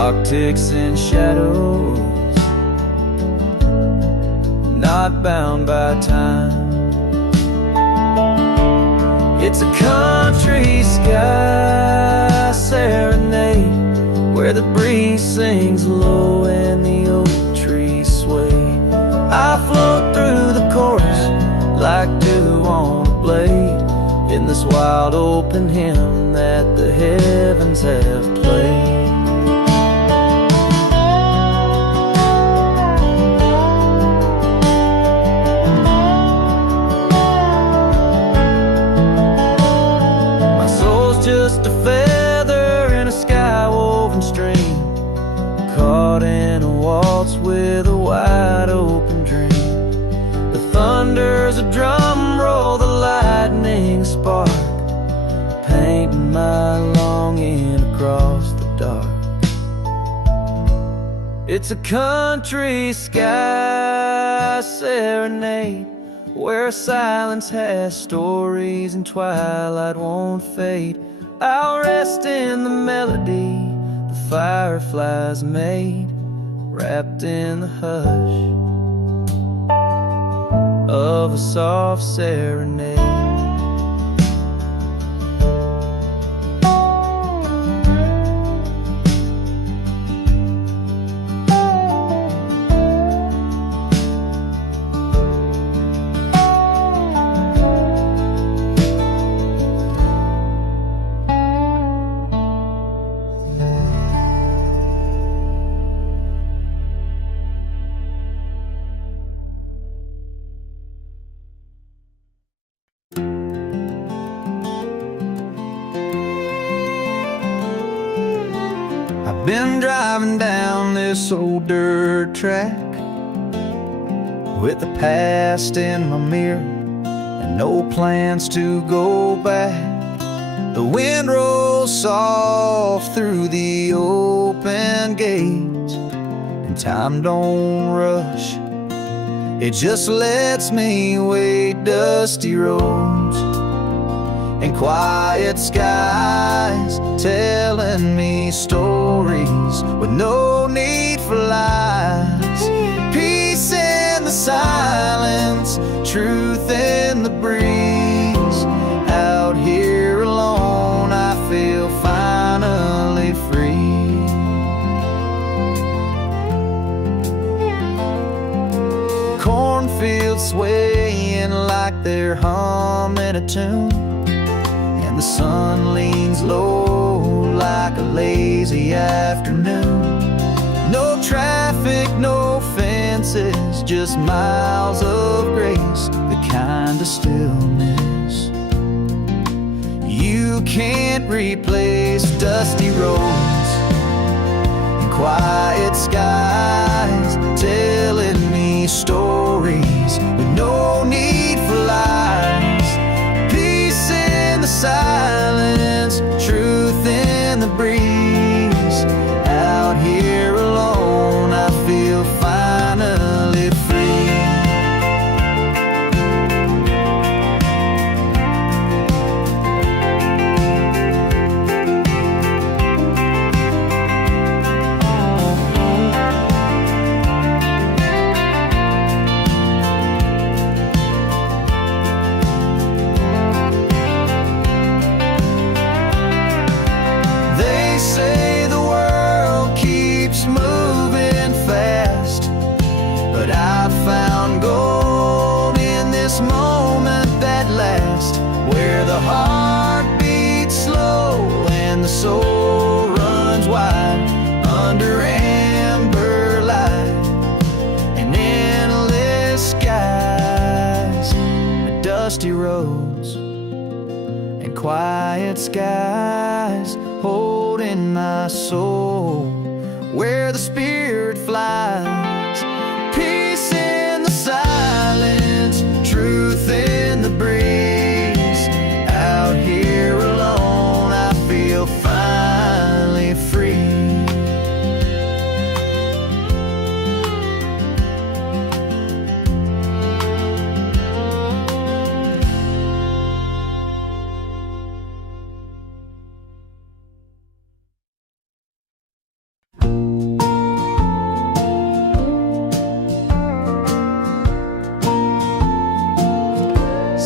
clock ticks in shadows, not bound by time. It's a country sky serenade, where the breeze sings low and the oak trees sway. I float through the chorus like dew on a blade, in this wild open hymn that the heavens have played. Just a feather in a sky-woven stream, caught in a waltz with a wide open dream. The thunder's a drum roll, the lightning spark, painting my longing across the dark. It's a country sky serenade, where silence has stories and twilight won't fade. I'll rest in the melody the fireflies made, wrapped in the hush of a soft serenade. Been driving down this old dirt track with the past in my mirror and no plans to go back. The wind rolls soft through the open gates, and time don't rush, it just lets me wade dusty roads and quiet skies, telling me stories with no need for lies. Peace in the silence, truth in the breeze. Out here alone, I feel finally free. Cornfields swaying like they're humming a tune, the sun leans low like a lazy afternoon. No traffic, no fences, just miles of grace, the kind of stillness you can't replace. Dusty roads and quiet skies, telling me stories with no need for lies. Silence, truth in the breeze. Out here alone, I feel finally free. The heart beats slow and the soul runs wide under amber light and endless skies, dusty roads and quiet skies, holding my soul where the spirit flies. Peace in the silence, truth in the breeze. Out here alone, I feel finally free.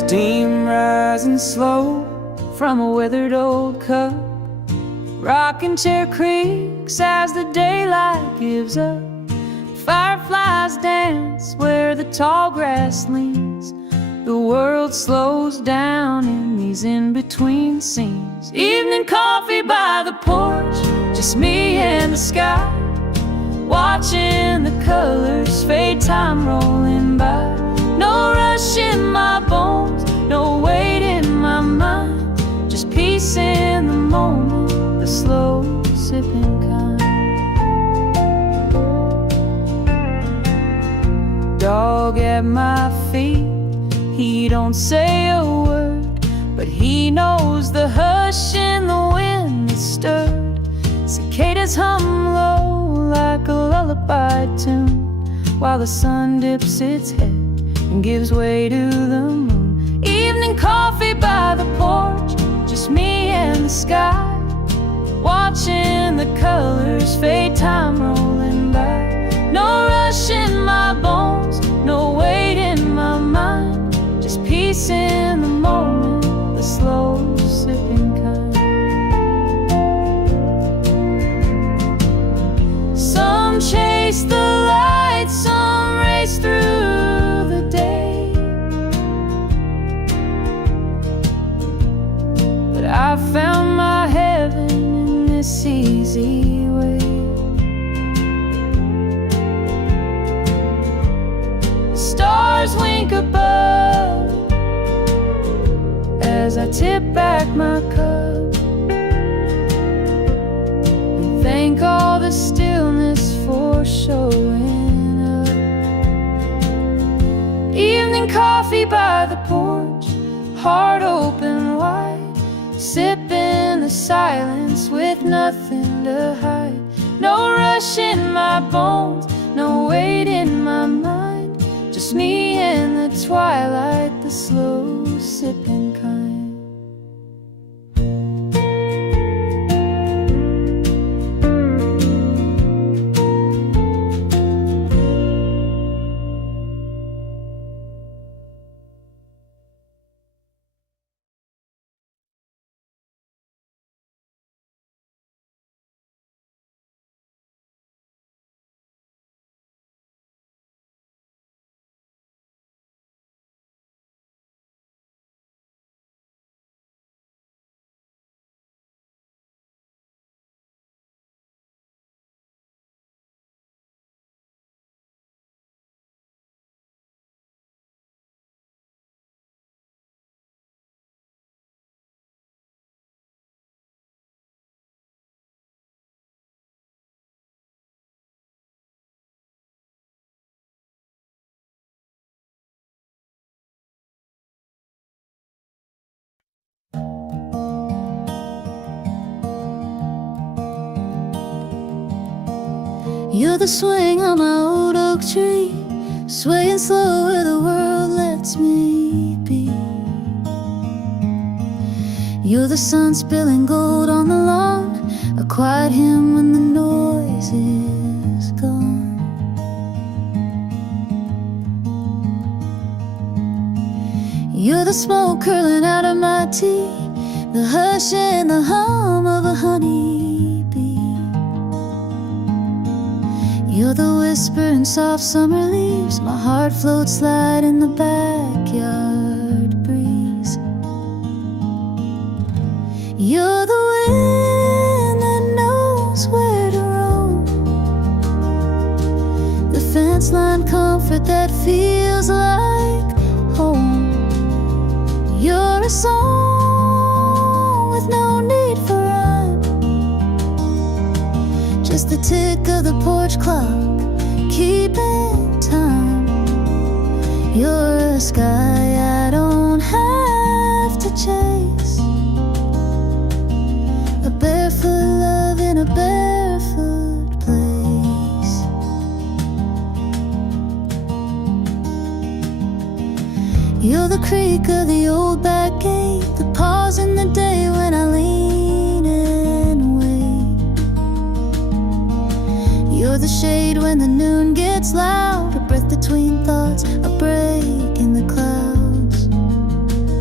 Steam rising slow from a withered old cup. Rocking chair creaks as the daylight gives up. Fireflies dance where the tall grass leans. The world slows down in these in-between scenes. Evening coffee by the porch, just me and the sky, watching the colors fade, time rolling by. No rush in my bones, no weight in my mind, just peace in the moment, the slow sipping kind. Dog at my feet, he don't say a word, but he knows the hush in the wind that's stirred. Cicadas hum low like a lullaby tune, while the sun dips its head and gives way to the moon. Evening coffee by the porch, just me and the sky, watching the colors fade, time rolling by. No rush in my bones, no weight in my mind, just peace in the moment, the slow sipping kind. Some chase the light, some race through the day, but I found my heaven in this easy way. Stars wink above as I tip back my cup and thank all the stillness for showing up. Evening coffee by the porch, heart open wide, sipping the silence with nothing to hide. No rush in my bones, no weight in my mind, just me in the twilight, the slow sipping kind. You're the swing on my old oak tree, swaying slow where the world lets me be. You're the sun spilling gold on the lawn, a quiet hymn when the noise is gone. You're the smoke curling out of my tea, the hush and the hum of a honeybee. You're the whisper in soft summer leaves, my heart floats light in the backyard breeze. You're the wind that knows where to roam, the fence line comfort that feels like home. You're a song with no need for rhyme, just the tick of the porch clock keeping time. You're a sky I don't have to chase, a barefoot love in a barefoot place. You're the creak of the old back gate, the pause in the day when I lean and wait. You're the shade when the noon gets loud, a breath between thoughts, a break in the clouds.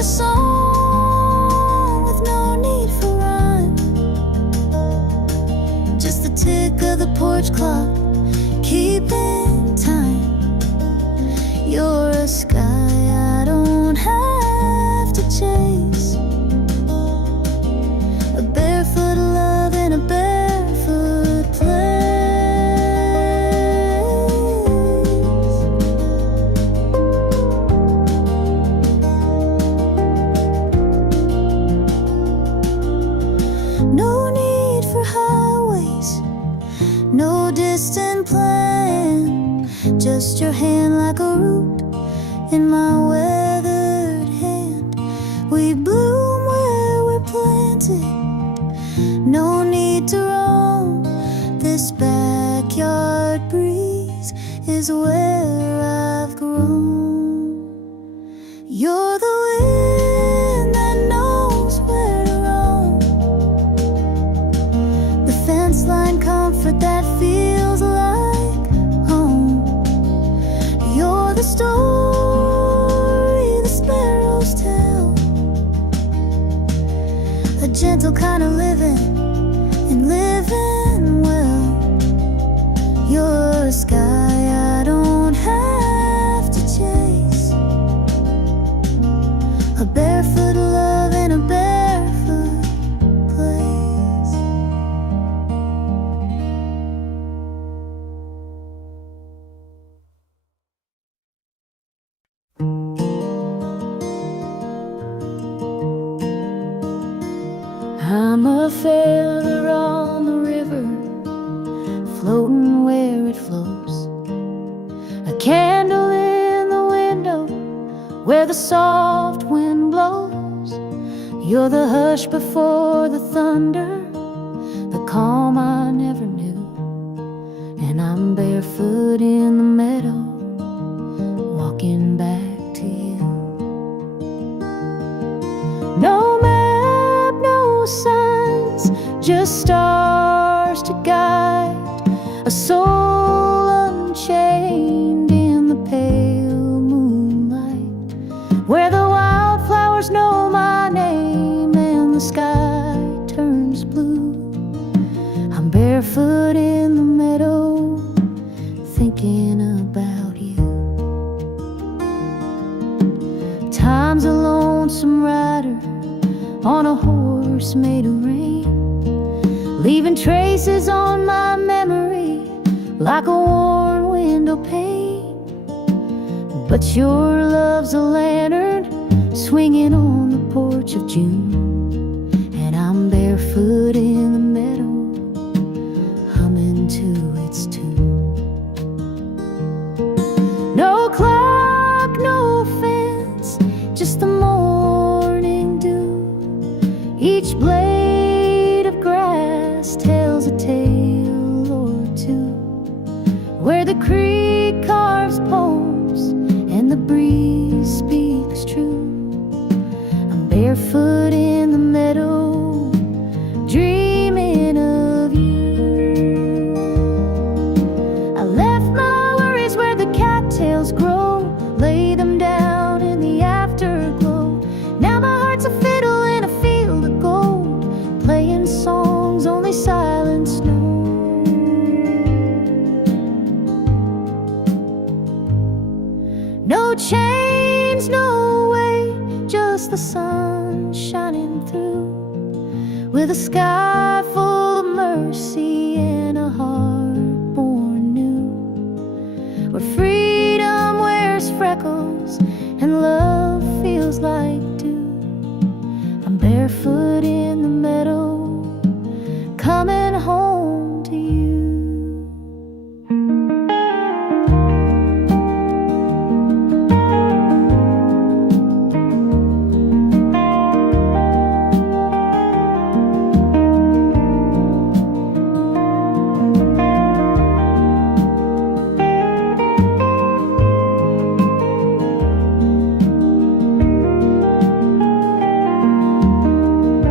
a song with no need for rhyme, just the tick of the porch clock keeping time. You're a sky I don't have to chase, a barefoot love in a barefoot place. No need for highways, no distant plan, just your hand like a root in my weathered hand. We bloom where we're planted, no need to roam. This backyard breeze is where I've grown. You're the wind that knows where to roam, the fence line comfort that feels like home. You're the story the sparrows tell, a gentle kind of living and living well. You're a sky I don't have to chase, a barefoot love in a barefoot place. I'm a feather on the river, floating where it flows, a candle in the window where the soft wind blows. You're the hush before the thunder, the calm I never knew. And I'm barefoot in the meadow, walking back to you. No map, no signs, just stars to guide a soul unchained in the pale moonlight, where the wildflowers know my name and the sky turns blue. I'm barefoot in the meadow, thinking about you. Time's a lonesome rider on a horse made of rain, leaving traces on my memory like a worn window pane. But your love's a lantern swinging on the porch of June, and I'm barefoot in the meadow, humming to its tune. No clock, no fence, just the morning dew. Each blade of grass tells a tale or two, where the creek carves poems and the breeze speaks true. I'm barefoot in the meadow, dreaming of you. I left my worries where the cattails grow, lay them down in the afterglow. Now my heart's a fiddle in a field of gold, playing songs only silence knows. No chains, no way, just the sun shining through, with a sky full of mercy and a heart born new, where freedom wears freckles and love feels like dew. I'm barefoot in the meadow, coming home to you.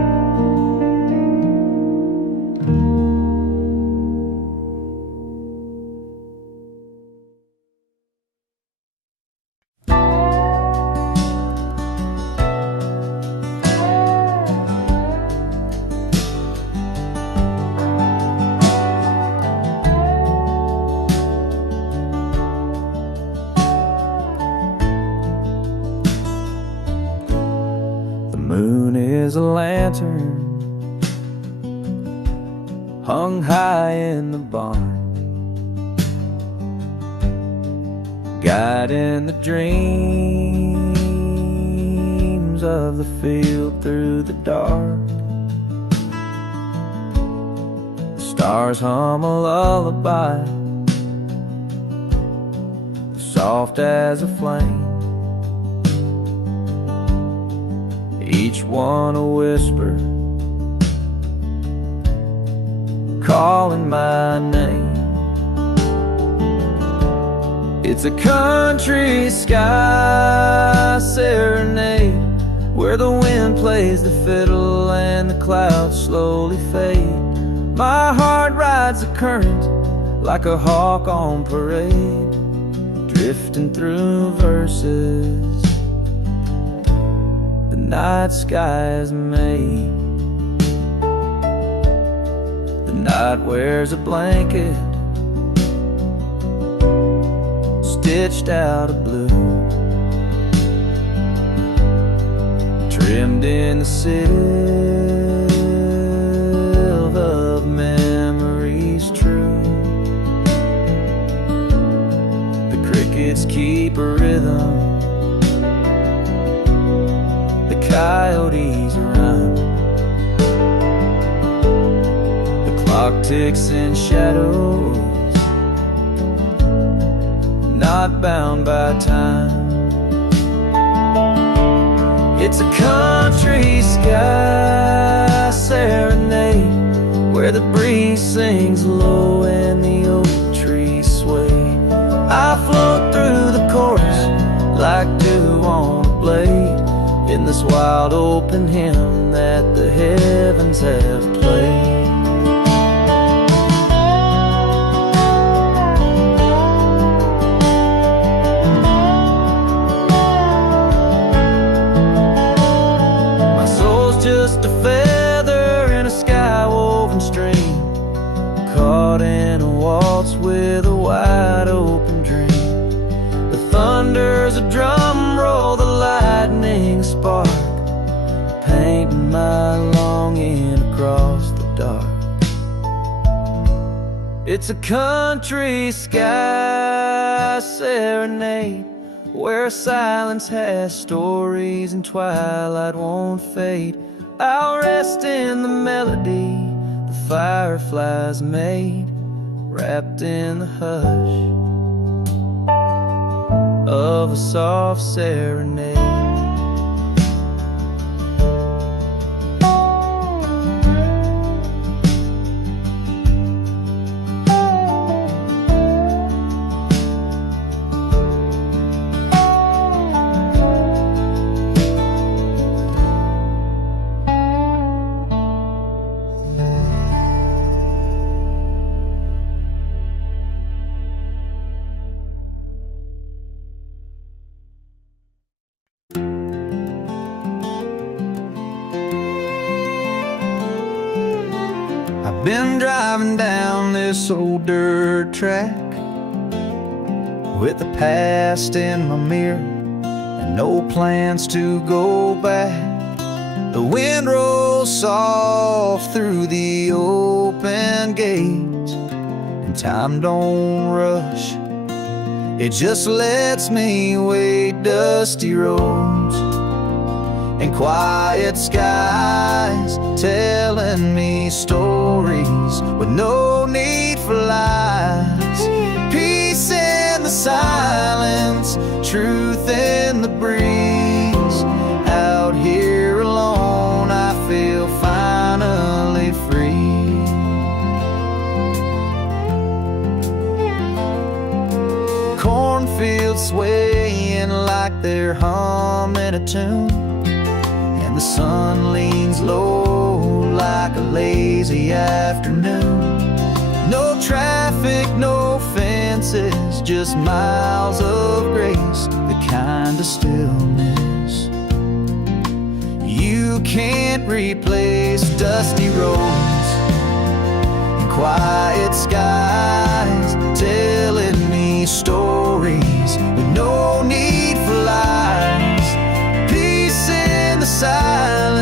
moon is a lantern hung high in the barn, guiding the dreams of the field through the dark. The stars hum a lullaby, soft as a flame, each one a whisper calling my name. It's a country sky serenade, where the wind plays the fiddle and the clouds slowly fade. My heart rides the current like a hawk on parade, drifting through verses the night sky has made. The night wears a blanket stitched out of blue, trimmed in the silver of memories true. The crickets keep a rhythm, the coyotes run, the clock ticks in shadows, not bound by time. It's a country sky serenade, where the breeze sings low and the oak trees sway. I float through the chorus like dew on a blade, in this wild open hymn that the heavens have played. Just a feather in a sky-woven stream, caught in a waltz with a wide open dream. The thunder's a drum roll, the lightning spark, painting my longing across the dark. It's a country sky serenade, where silence has stories and twilight won't fade. I'll rest in the melody the fireflies made, wrapped in the hush of a soft serenade. Been driving down this old dirt track with the past in my mirror and no plans to go back. The wind rolls soft through the open gates, and time don't rush, it just lets me wade dusty roads and quiet skies, telling me stories with no need for lies. Peace in the silence, truth in the breeze. Out here alone, I feel finally free. Cornfields swaying like they're humming a tune, the sun leans low like a lazy afternoon. No traffic, no fences, just miles of grace, the kind of stillness you can't replace. Dusty roads and quiet skies, telling me stories with no need for lies. Peace in the silence,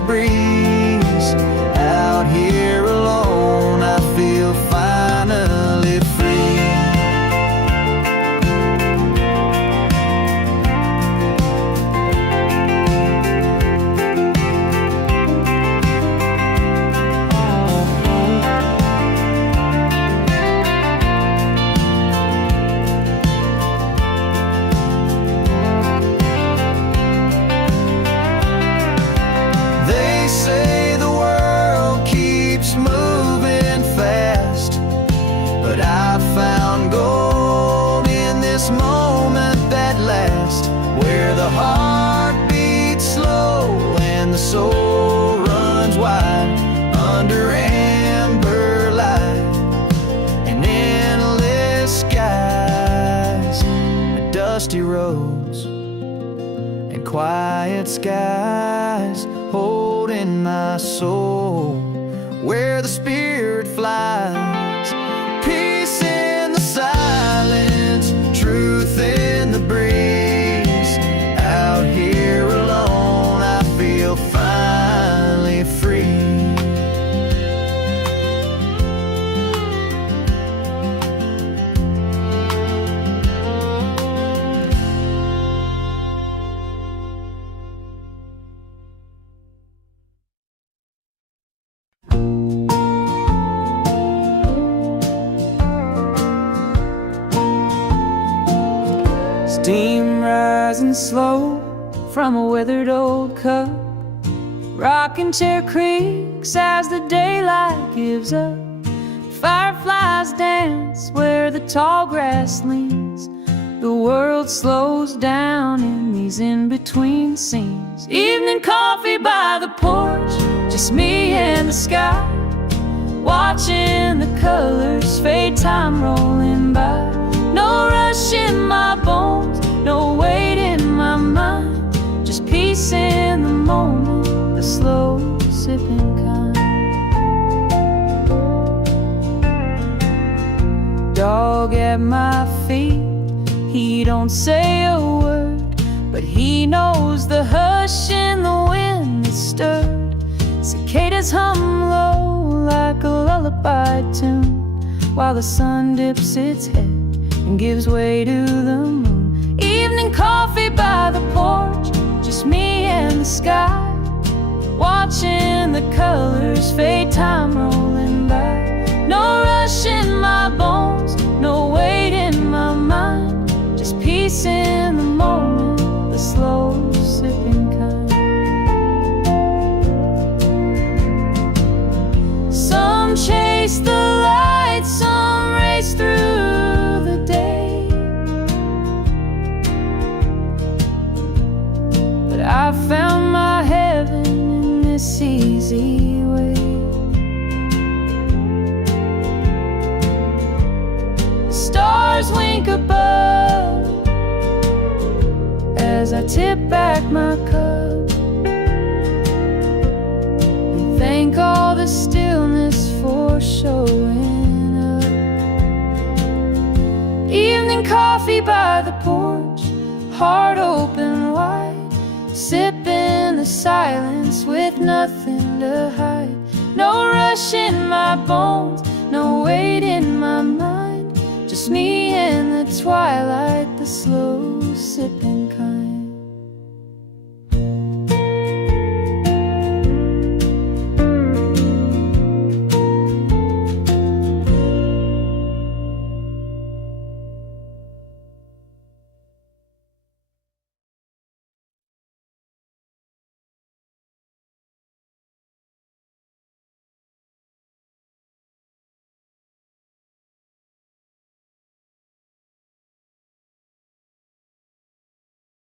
breeze. Out here alone, I feel finally free. They say the world keeps moving fast, but I found gold in this moment that lasts, where the heart beats slow and the soul runs wide under amber light and endless skies, dusty roads and quiet skies holding my soul where the spirit flies. Peace in the silence, truth in the breeze. Out here alone, I feel finally free. Steam rising slow from a weathered old cup. Rocking chair creaks as the daylight gives up. Fireflies dance where the tall grass leans. The world slows down in these in-between scenes. Evening coffee by the porch, just me and the sky, watching the colors fade, time rolling by. No rush in my bones, no weight in my mind, just peace in the moment, the slow sipping kind. Dog at my feet, he don't say a word, but he knows the hush in the wind that stirred. Cicadas hum low like a lullaby tune, while the sun dips its head and gives way to the moon. Evening coffee by the porch, just me and the sky, watching the colors fade, time rolling by. No rush in my bones, no weight in my mind, just peace in the moment, the slow sipping kind. Some chase the light, some race through the day, but I found my heaven in this easy way. The stars wink above as I tip back my cup and thank all the stillness for showing up. Evening coffee by the porch, heart open wide, sipping the silence with nothing to hide. No rush in my bones, no weight in my mind, just me and the twilight, the slow sipping kind.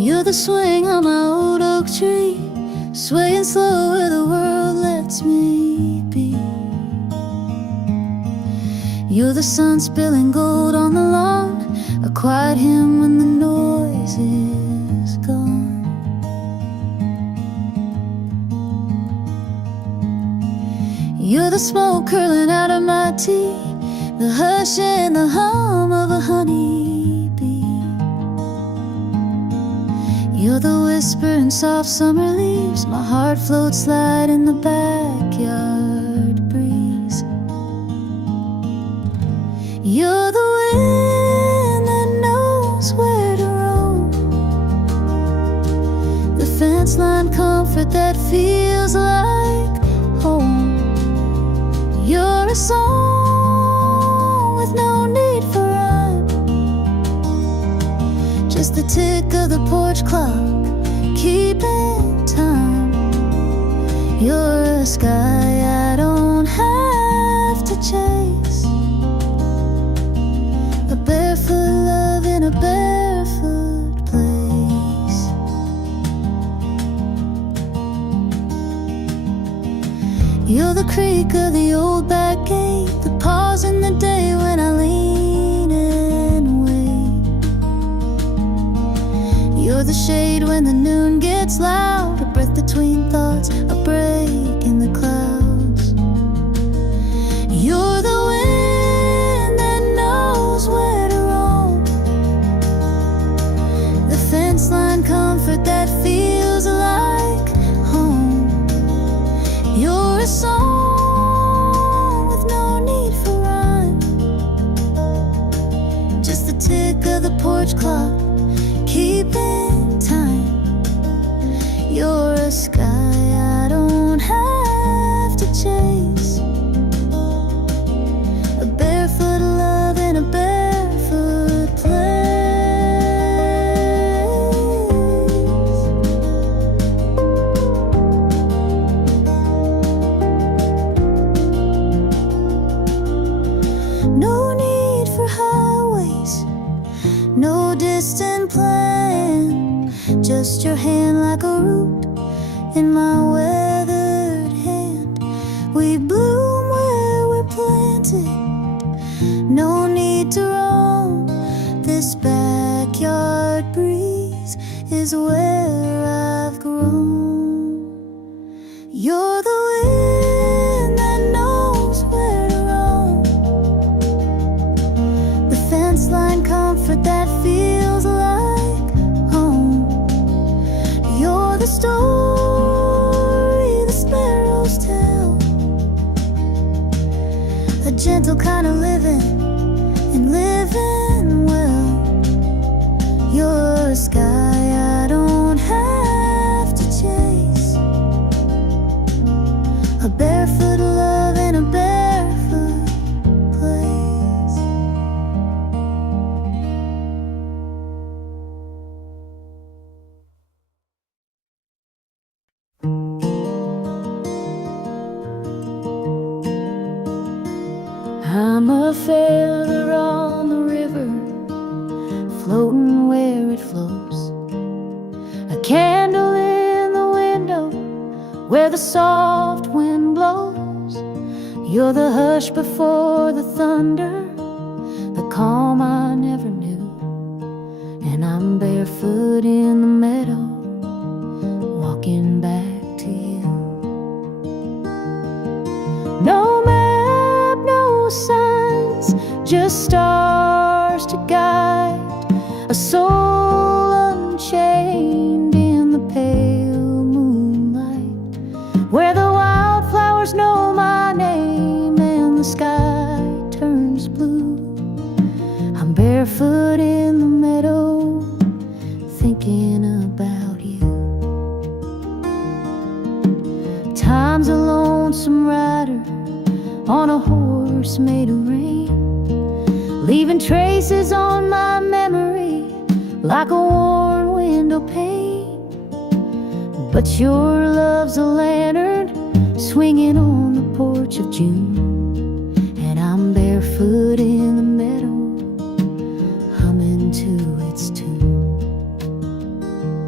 You're the swing on my old oak tree, swaying slow where the world lets me be. You're the sun spilling gold on the lawn, a quiet hymn when the noise is gone. You're the smoke curling out of my tea, the hush and the hum of a honeybee. You're the whisper in soft summer leaves, my heart floats light in the backyard breeze. You're the wind that knows where to roam, the fence line comfort that feels like home. You're a song with no need for rhyme, just the tick of the porch clock, keeping time. You're a sky I don't have to chase, a barefoot love in a barefoot place. You're the creak of the old back gate, the pause in the day when I lean and wait. You're the shade when the noon gets loud, a breath between thoughts, a break in the clouds. You're the wind that knows where to roam, the fence line comfort that feels like home. You're a song with no need for rhyme, just the tick of the porch clock, keeping time. You're a sky I don't have to chase, a barefoot love in a barefoot place. No need for highways, no distant plan, just your hand like a root in my weathered hand. We bloom where we're planted, no need to roam, this backyard breeze is where I've grown. You're the wind that knows where to roam, the fence line comfort that feels like home. You're the story the sparrows tell, a gentle kind of living and living well. You're a sky I don't have to chase, a barefoot love in a barefoot place. I'm a feather on the river, floating where it flows, a candle in the window where the soft wind blows. You're the hush before the thunder, the calm I never knew, and I'm barefoot in the meadow, walking back to you. No map, no signs, just stars to guide a soul unchained in the pale moonlight, where the wildflowers know my name and the sky turns blue. I'm barefoot in the meadow, thinking about you. Time's a lonesome rider on a horse made of rain, leaving traces on my memory like a worn window pane. But your love's a lantern swinging on the porch of June, and I'm barefoot in the meadow, humming to its tune.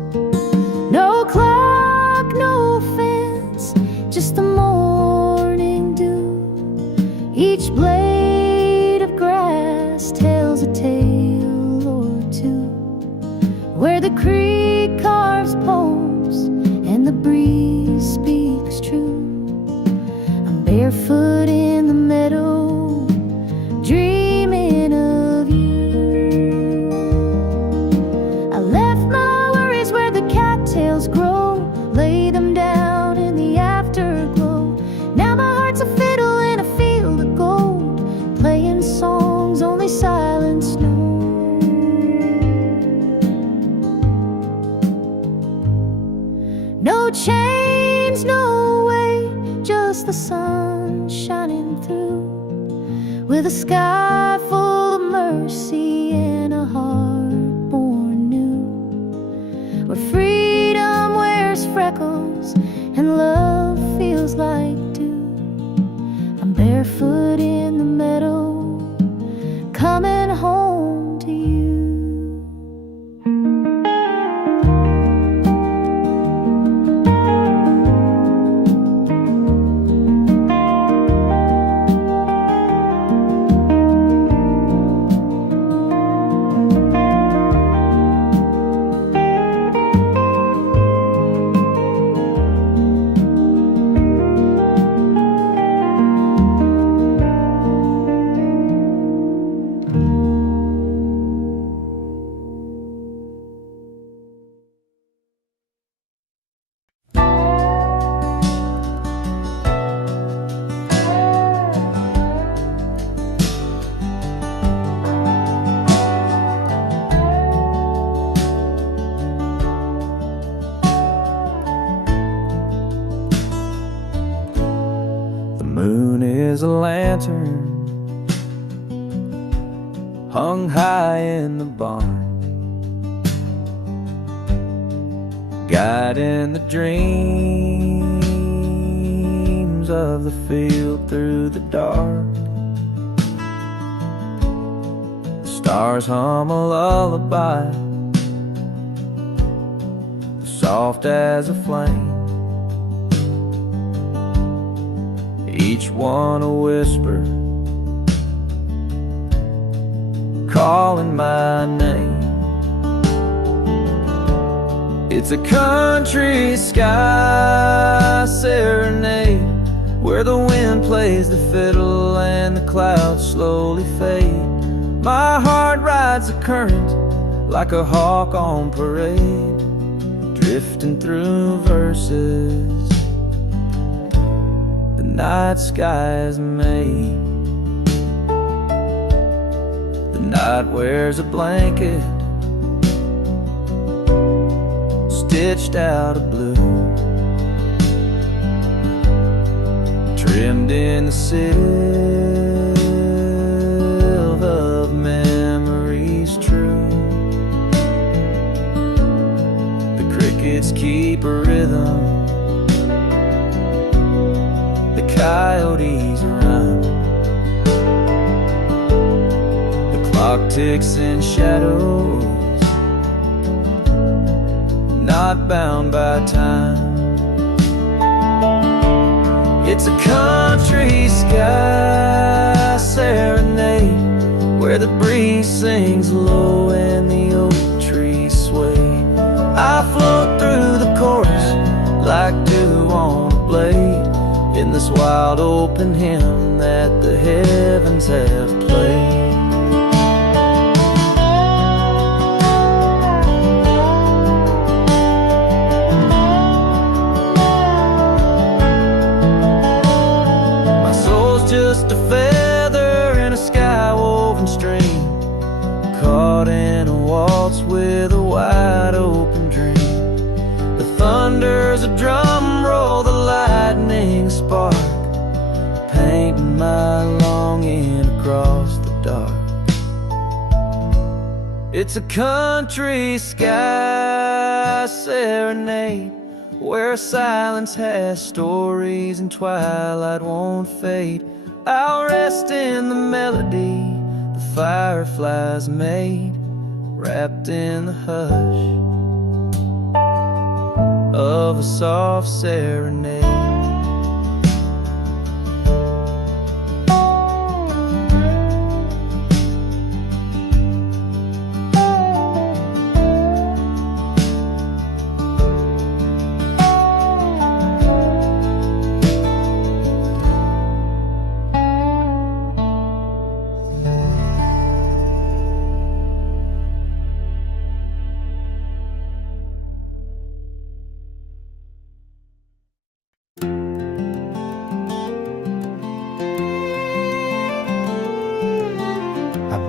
blade of grass tells a tale or two, where the creek carves poems and the breeze speaks true. I'm barefoot in the meadow, dreaming of you. I left my worries where the cattails grow, lay them down in the afterglow. Now my heart's a fiddle in a field of gold, playing songs only silence knows. No chains, no way, just the sun shining through, with a sky full of mercy and a heart born new, where freedom wears freckles and love feels like dew. I'm barefoot in the meadow, coming home to you. The moon is a lantern hung high in the barn, guiding the dreams of the field through the dark. The stars hum a lullaby, soft as a flame, each one a whisper calling my name. It's a country sky serenade, where the wind plays the fiddle and the clouds slowly fade. My heart rides the current like a hawk on parade, drifting through verses the night sky has made. The night wears a blanket stitched out of blue, trimmed in the silver of memories true. The crickets keep a rhythm, the coyotes run, the clock ticks in shadows, not bound by time. It's a country sky serenade, where the breeze sings low and the oak trees sway. I float through the chorus like dew on a blade, in this wild open hymn that the heavens have played. Just a feather in a sky-woven stream, caught in a waltz with a wide open dream. The thunder's a drum roll, the lightning spark, painting my longing across the dark. It's a country sky serenade, where silence has stories and twilight won't fade. I'll rest in the melody the fireflies made, wrapped in the hush of a soft serenade.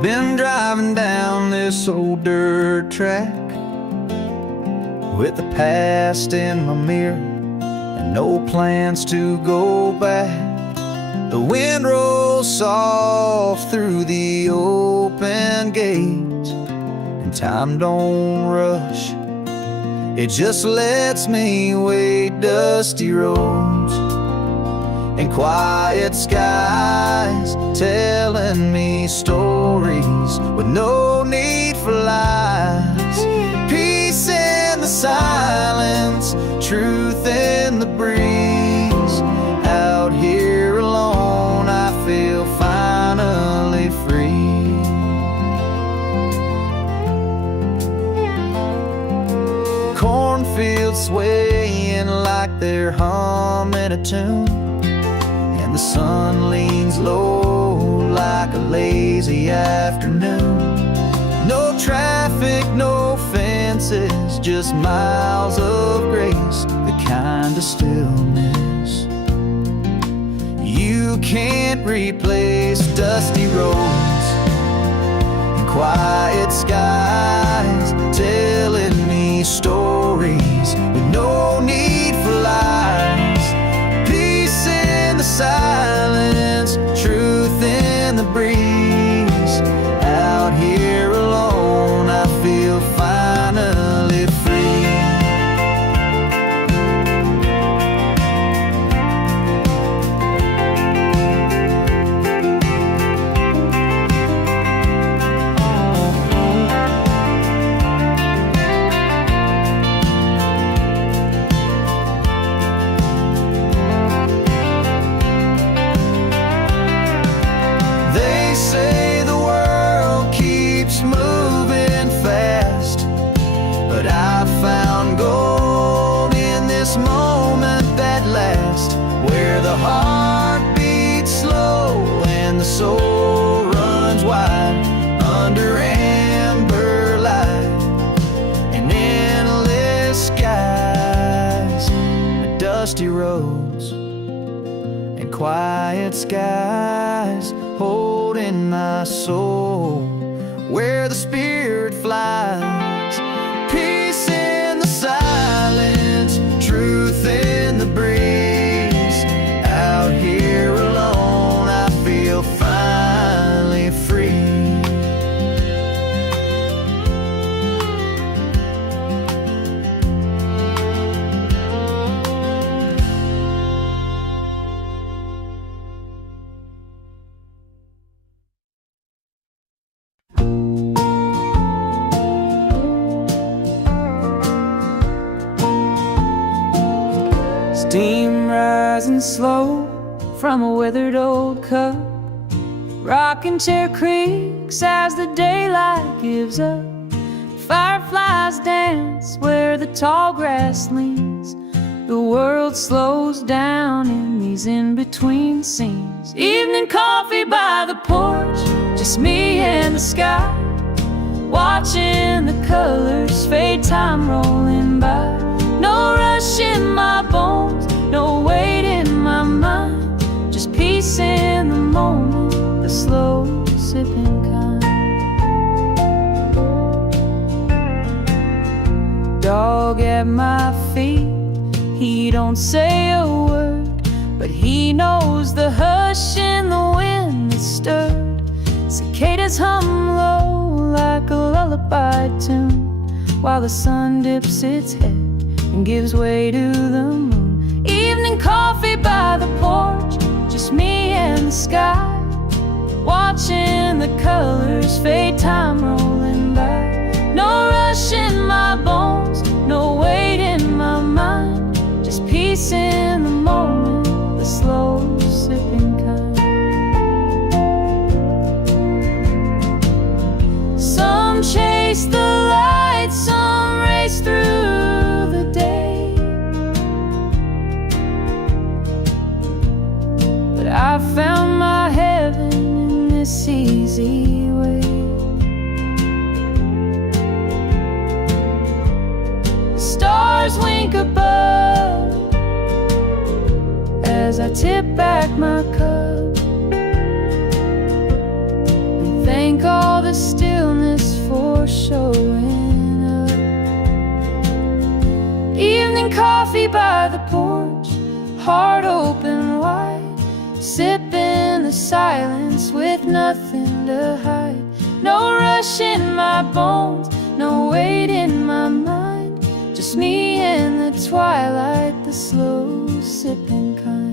Been driving down this old dirt track with the past in my mirror and no plans to go back. The wind rolls soft through the open gates, and time don't rush. It just lets me wait dusty roads and quiet skies, telling me stories with no need for lies. Peace in the silence, truth in the breeze. Out here alone, I feel finally free. Cornfields swaying like they're humming a tune, and the sun leans low like a lazy afternoon. No traffic, no fences, just miles of grace, the kind of stillness you can't replace. Dusty roads and quiet skies, telling me stories with no need for lies. Peace in the silence, truth in the breeze. Out here alone, I feel finally free. They say the world keeps moving fast, but I found gold in this moment that lasts, where the heart beats slow and the soul runs wide under amber light and endless skies. Dusty roads and quiet skies, holding my soul where the spirit flies. Peace in the silence, truth in the breeze. Out here alone, I feel finally free. Steam rising slow from a withered old cup. Rocking chair creaks as the daylight gives up. Fireflies dance where the tall grass leans. The world slows down in these in-between scenes. Evening coffee by the porch, just me and the sky, watching the colors fade, time rolling by. No rush in my bones, no weight in my mind, just peace in the moment, the slow sipping kind. Dog at my feet, he don't say a word, but he knows the hush in the wind that stirred. Cicadas hum low like a lullaby tune, while the sun dips its head and gives way to the moon. Evening coffee by the porch, just me and the sky, watching the colors fade, time rolling by. No rush in my bones, no weight in my mind, just peace in the moment, the slow sipping kind. Some chase the light, some race through the day, but I found my heaven in this easy way. The stars wink above as I tip back my cup and thank all the stillness for showing up. Evening coffee by the porch, heart open wide, sipping the silence with nothing to hide. No rush in my bones, no weight in my mind, just me and the twilight, the slow sipping kind.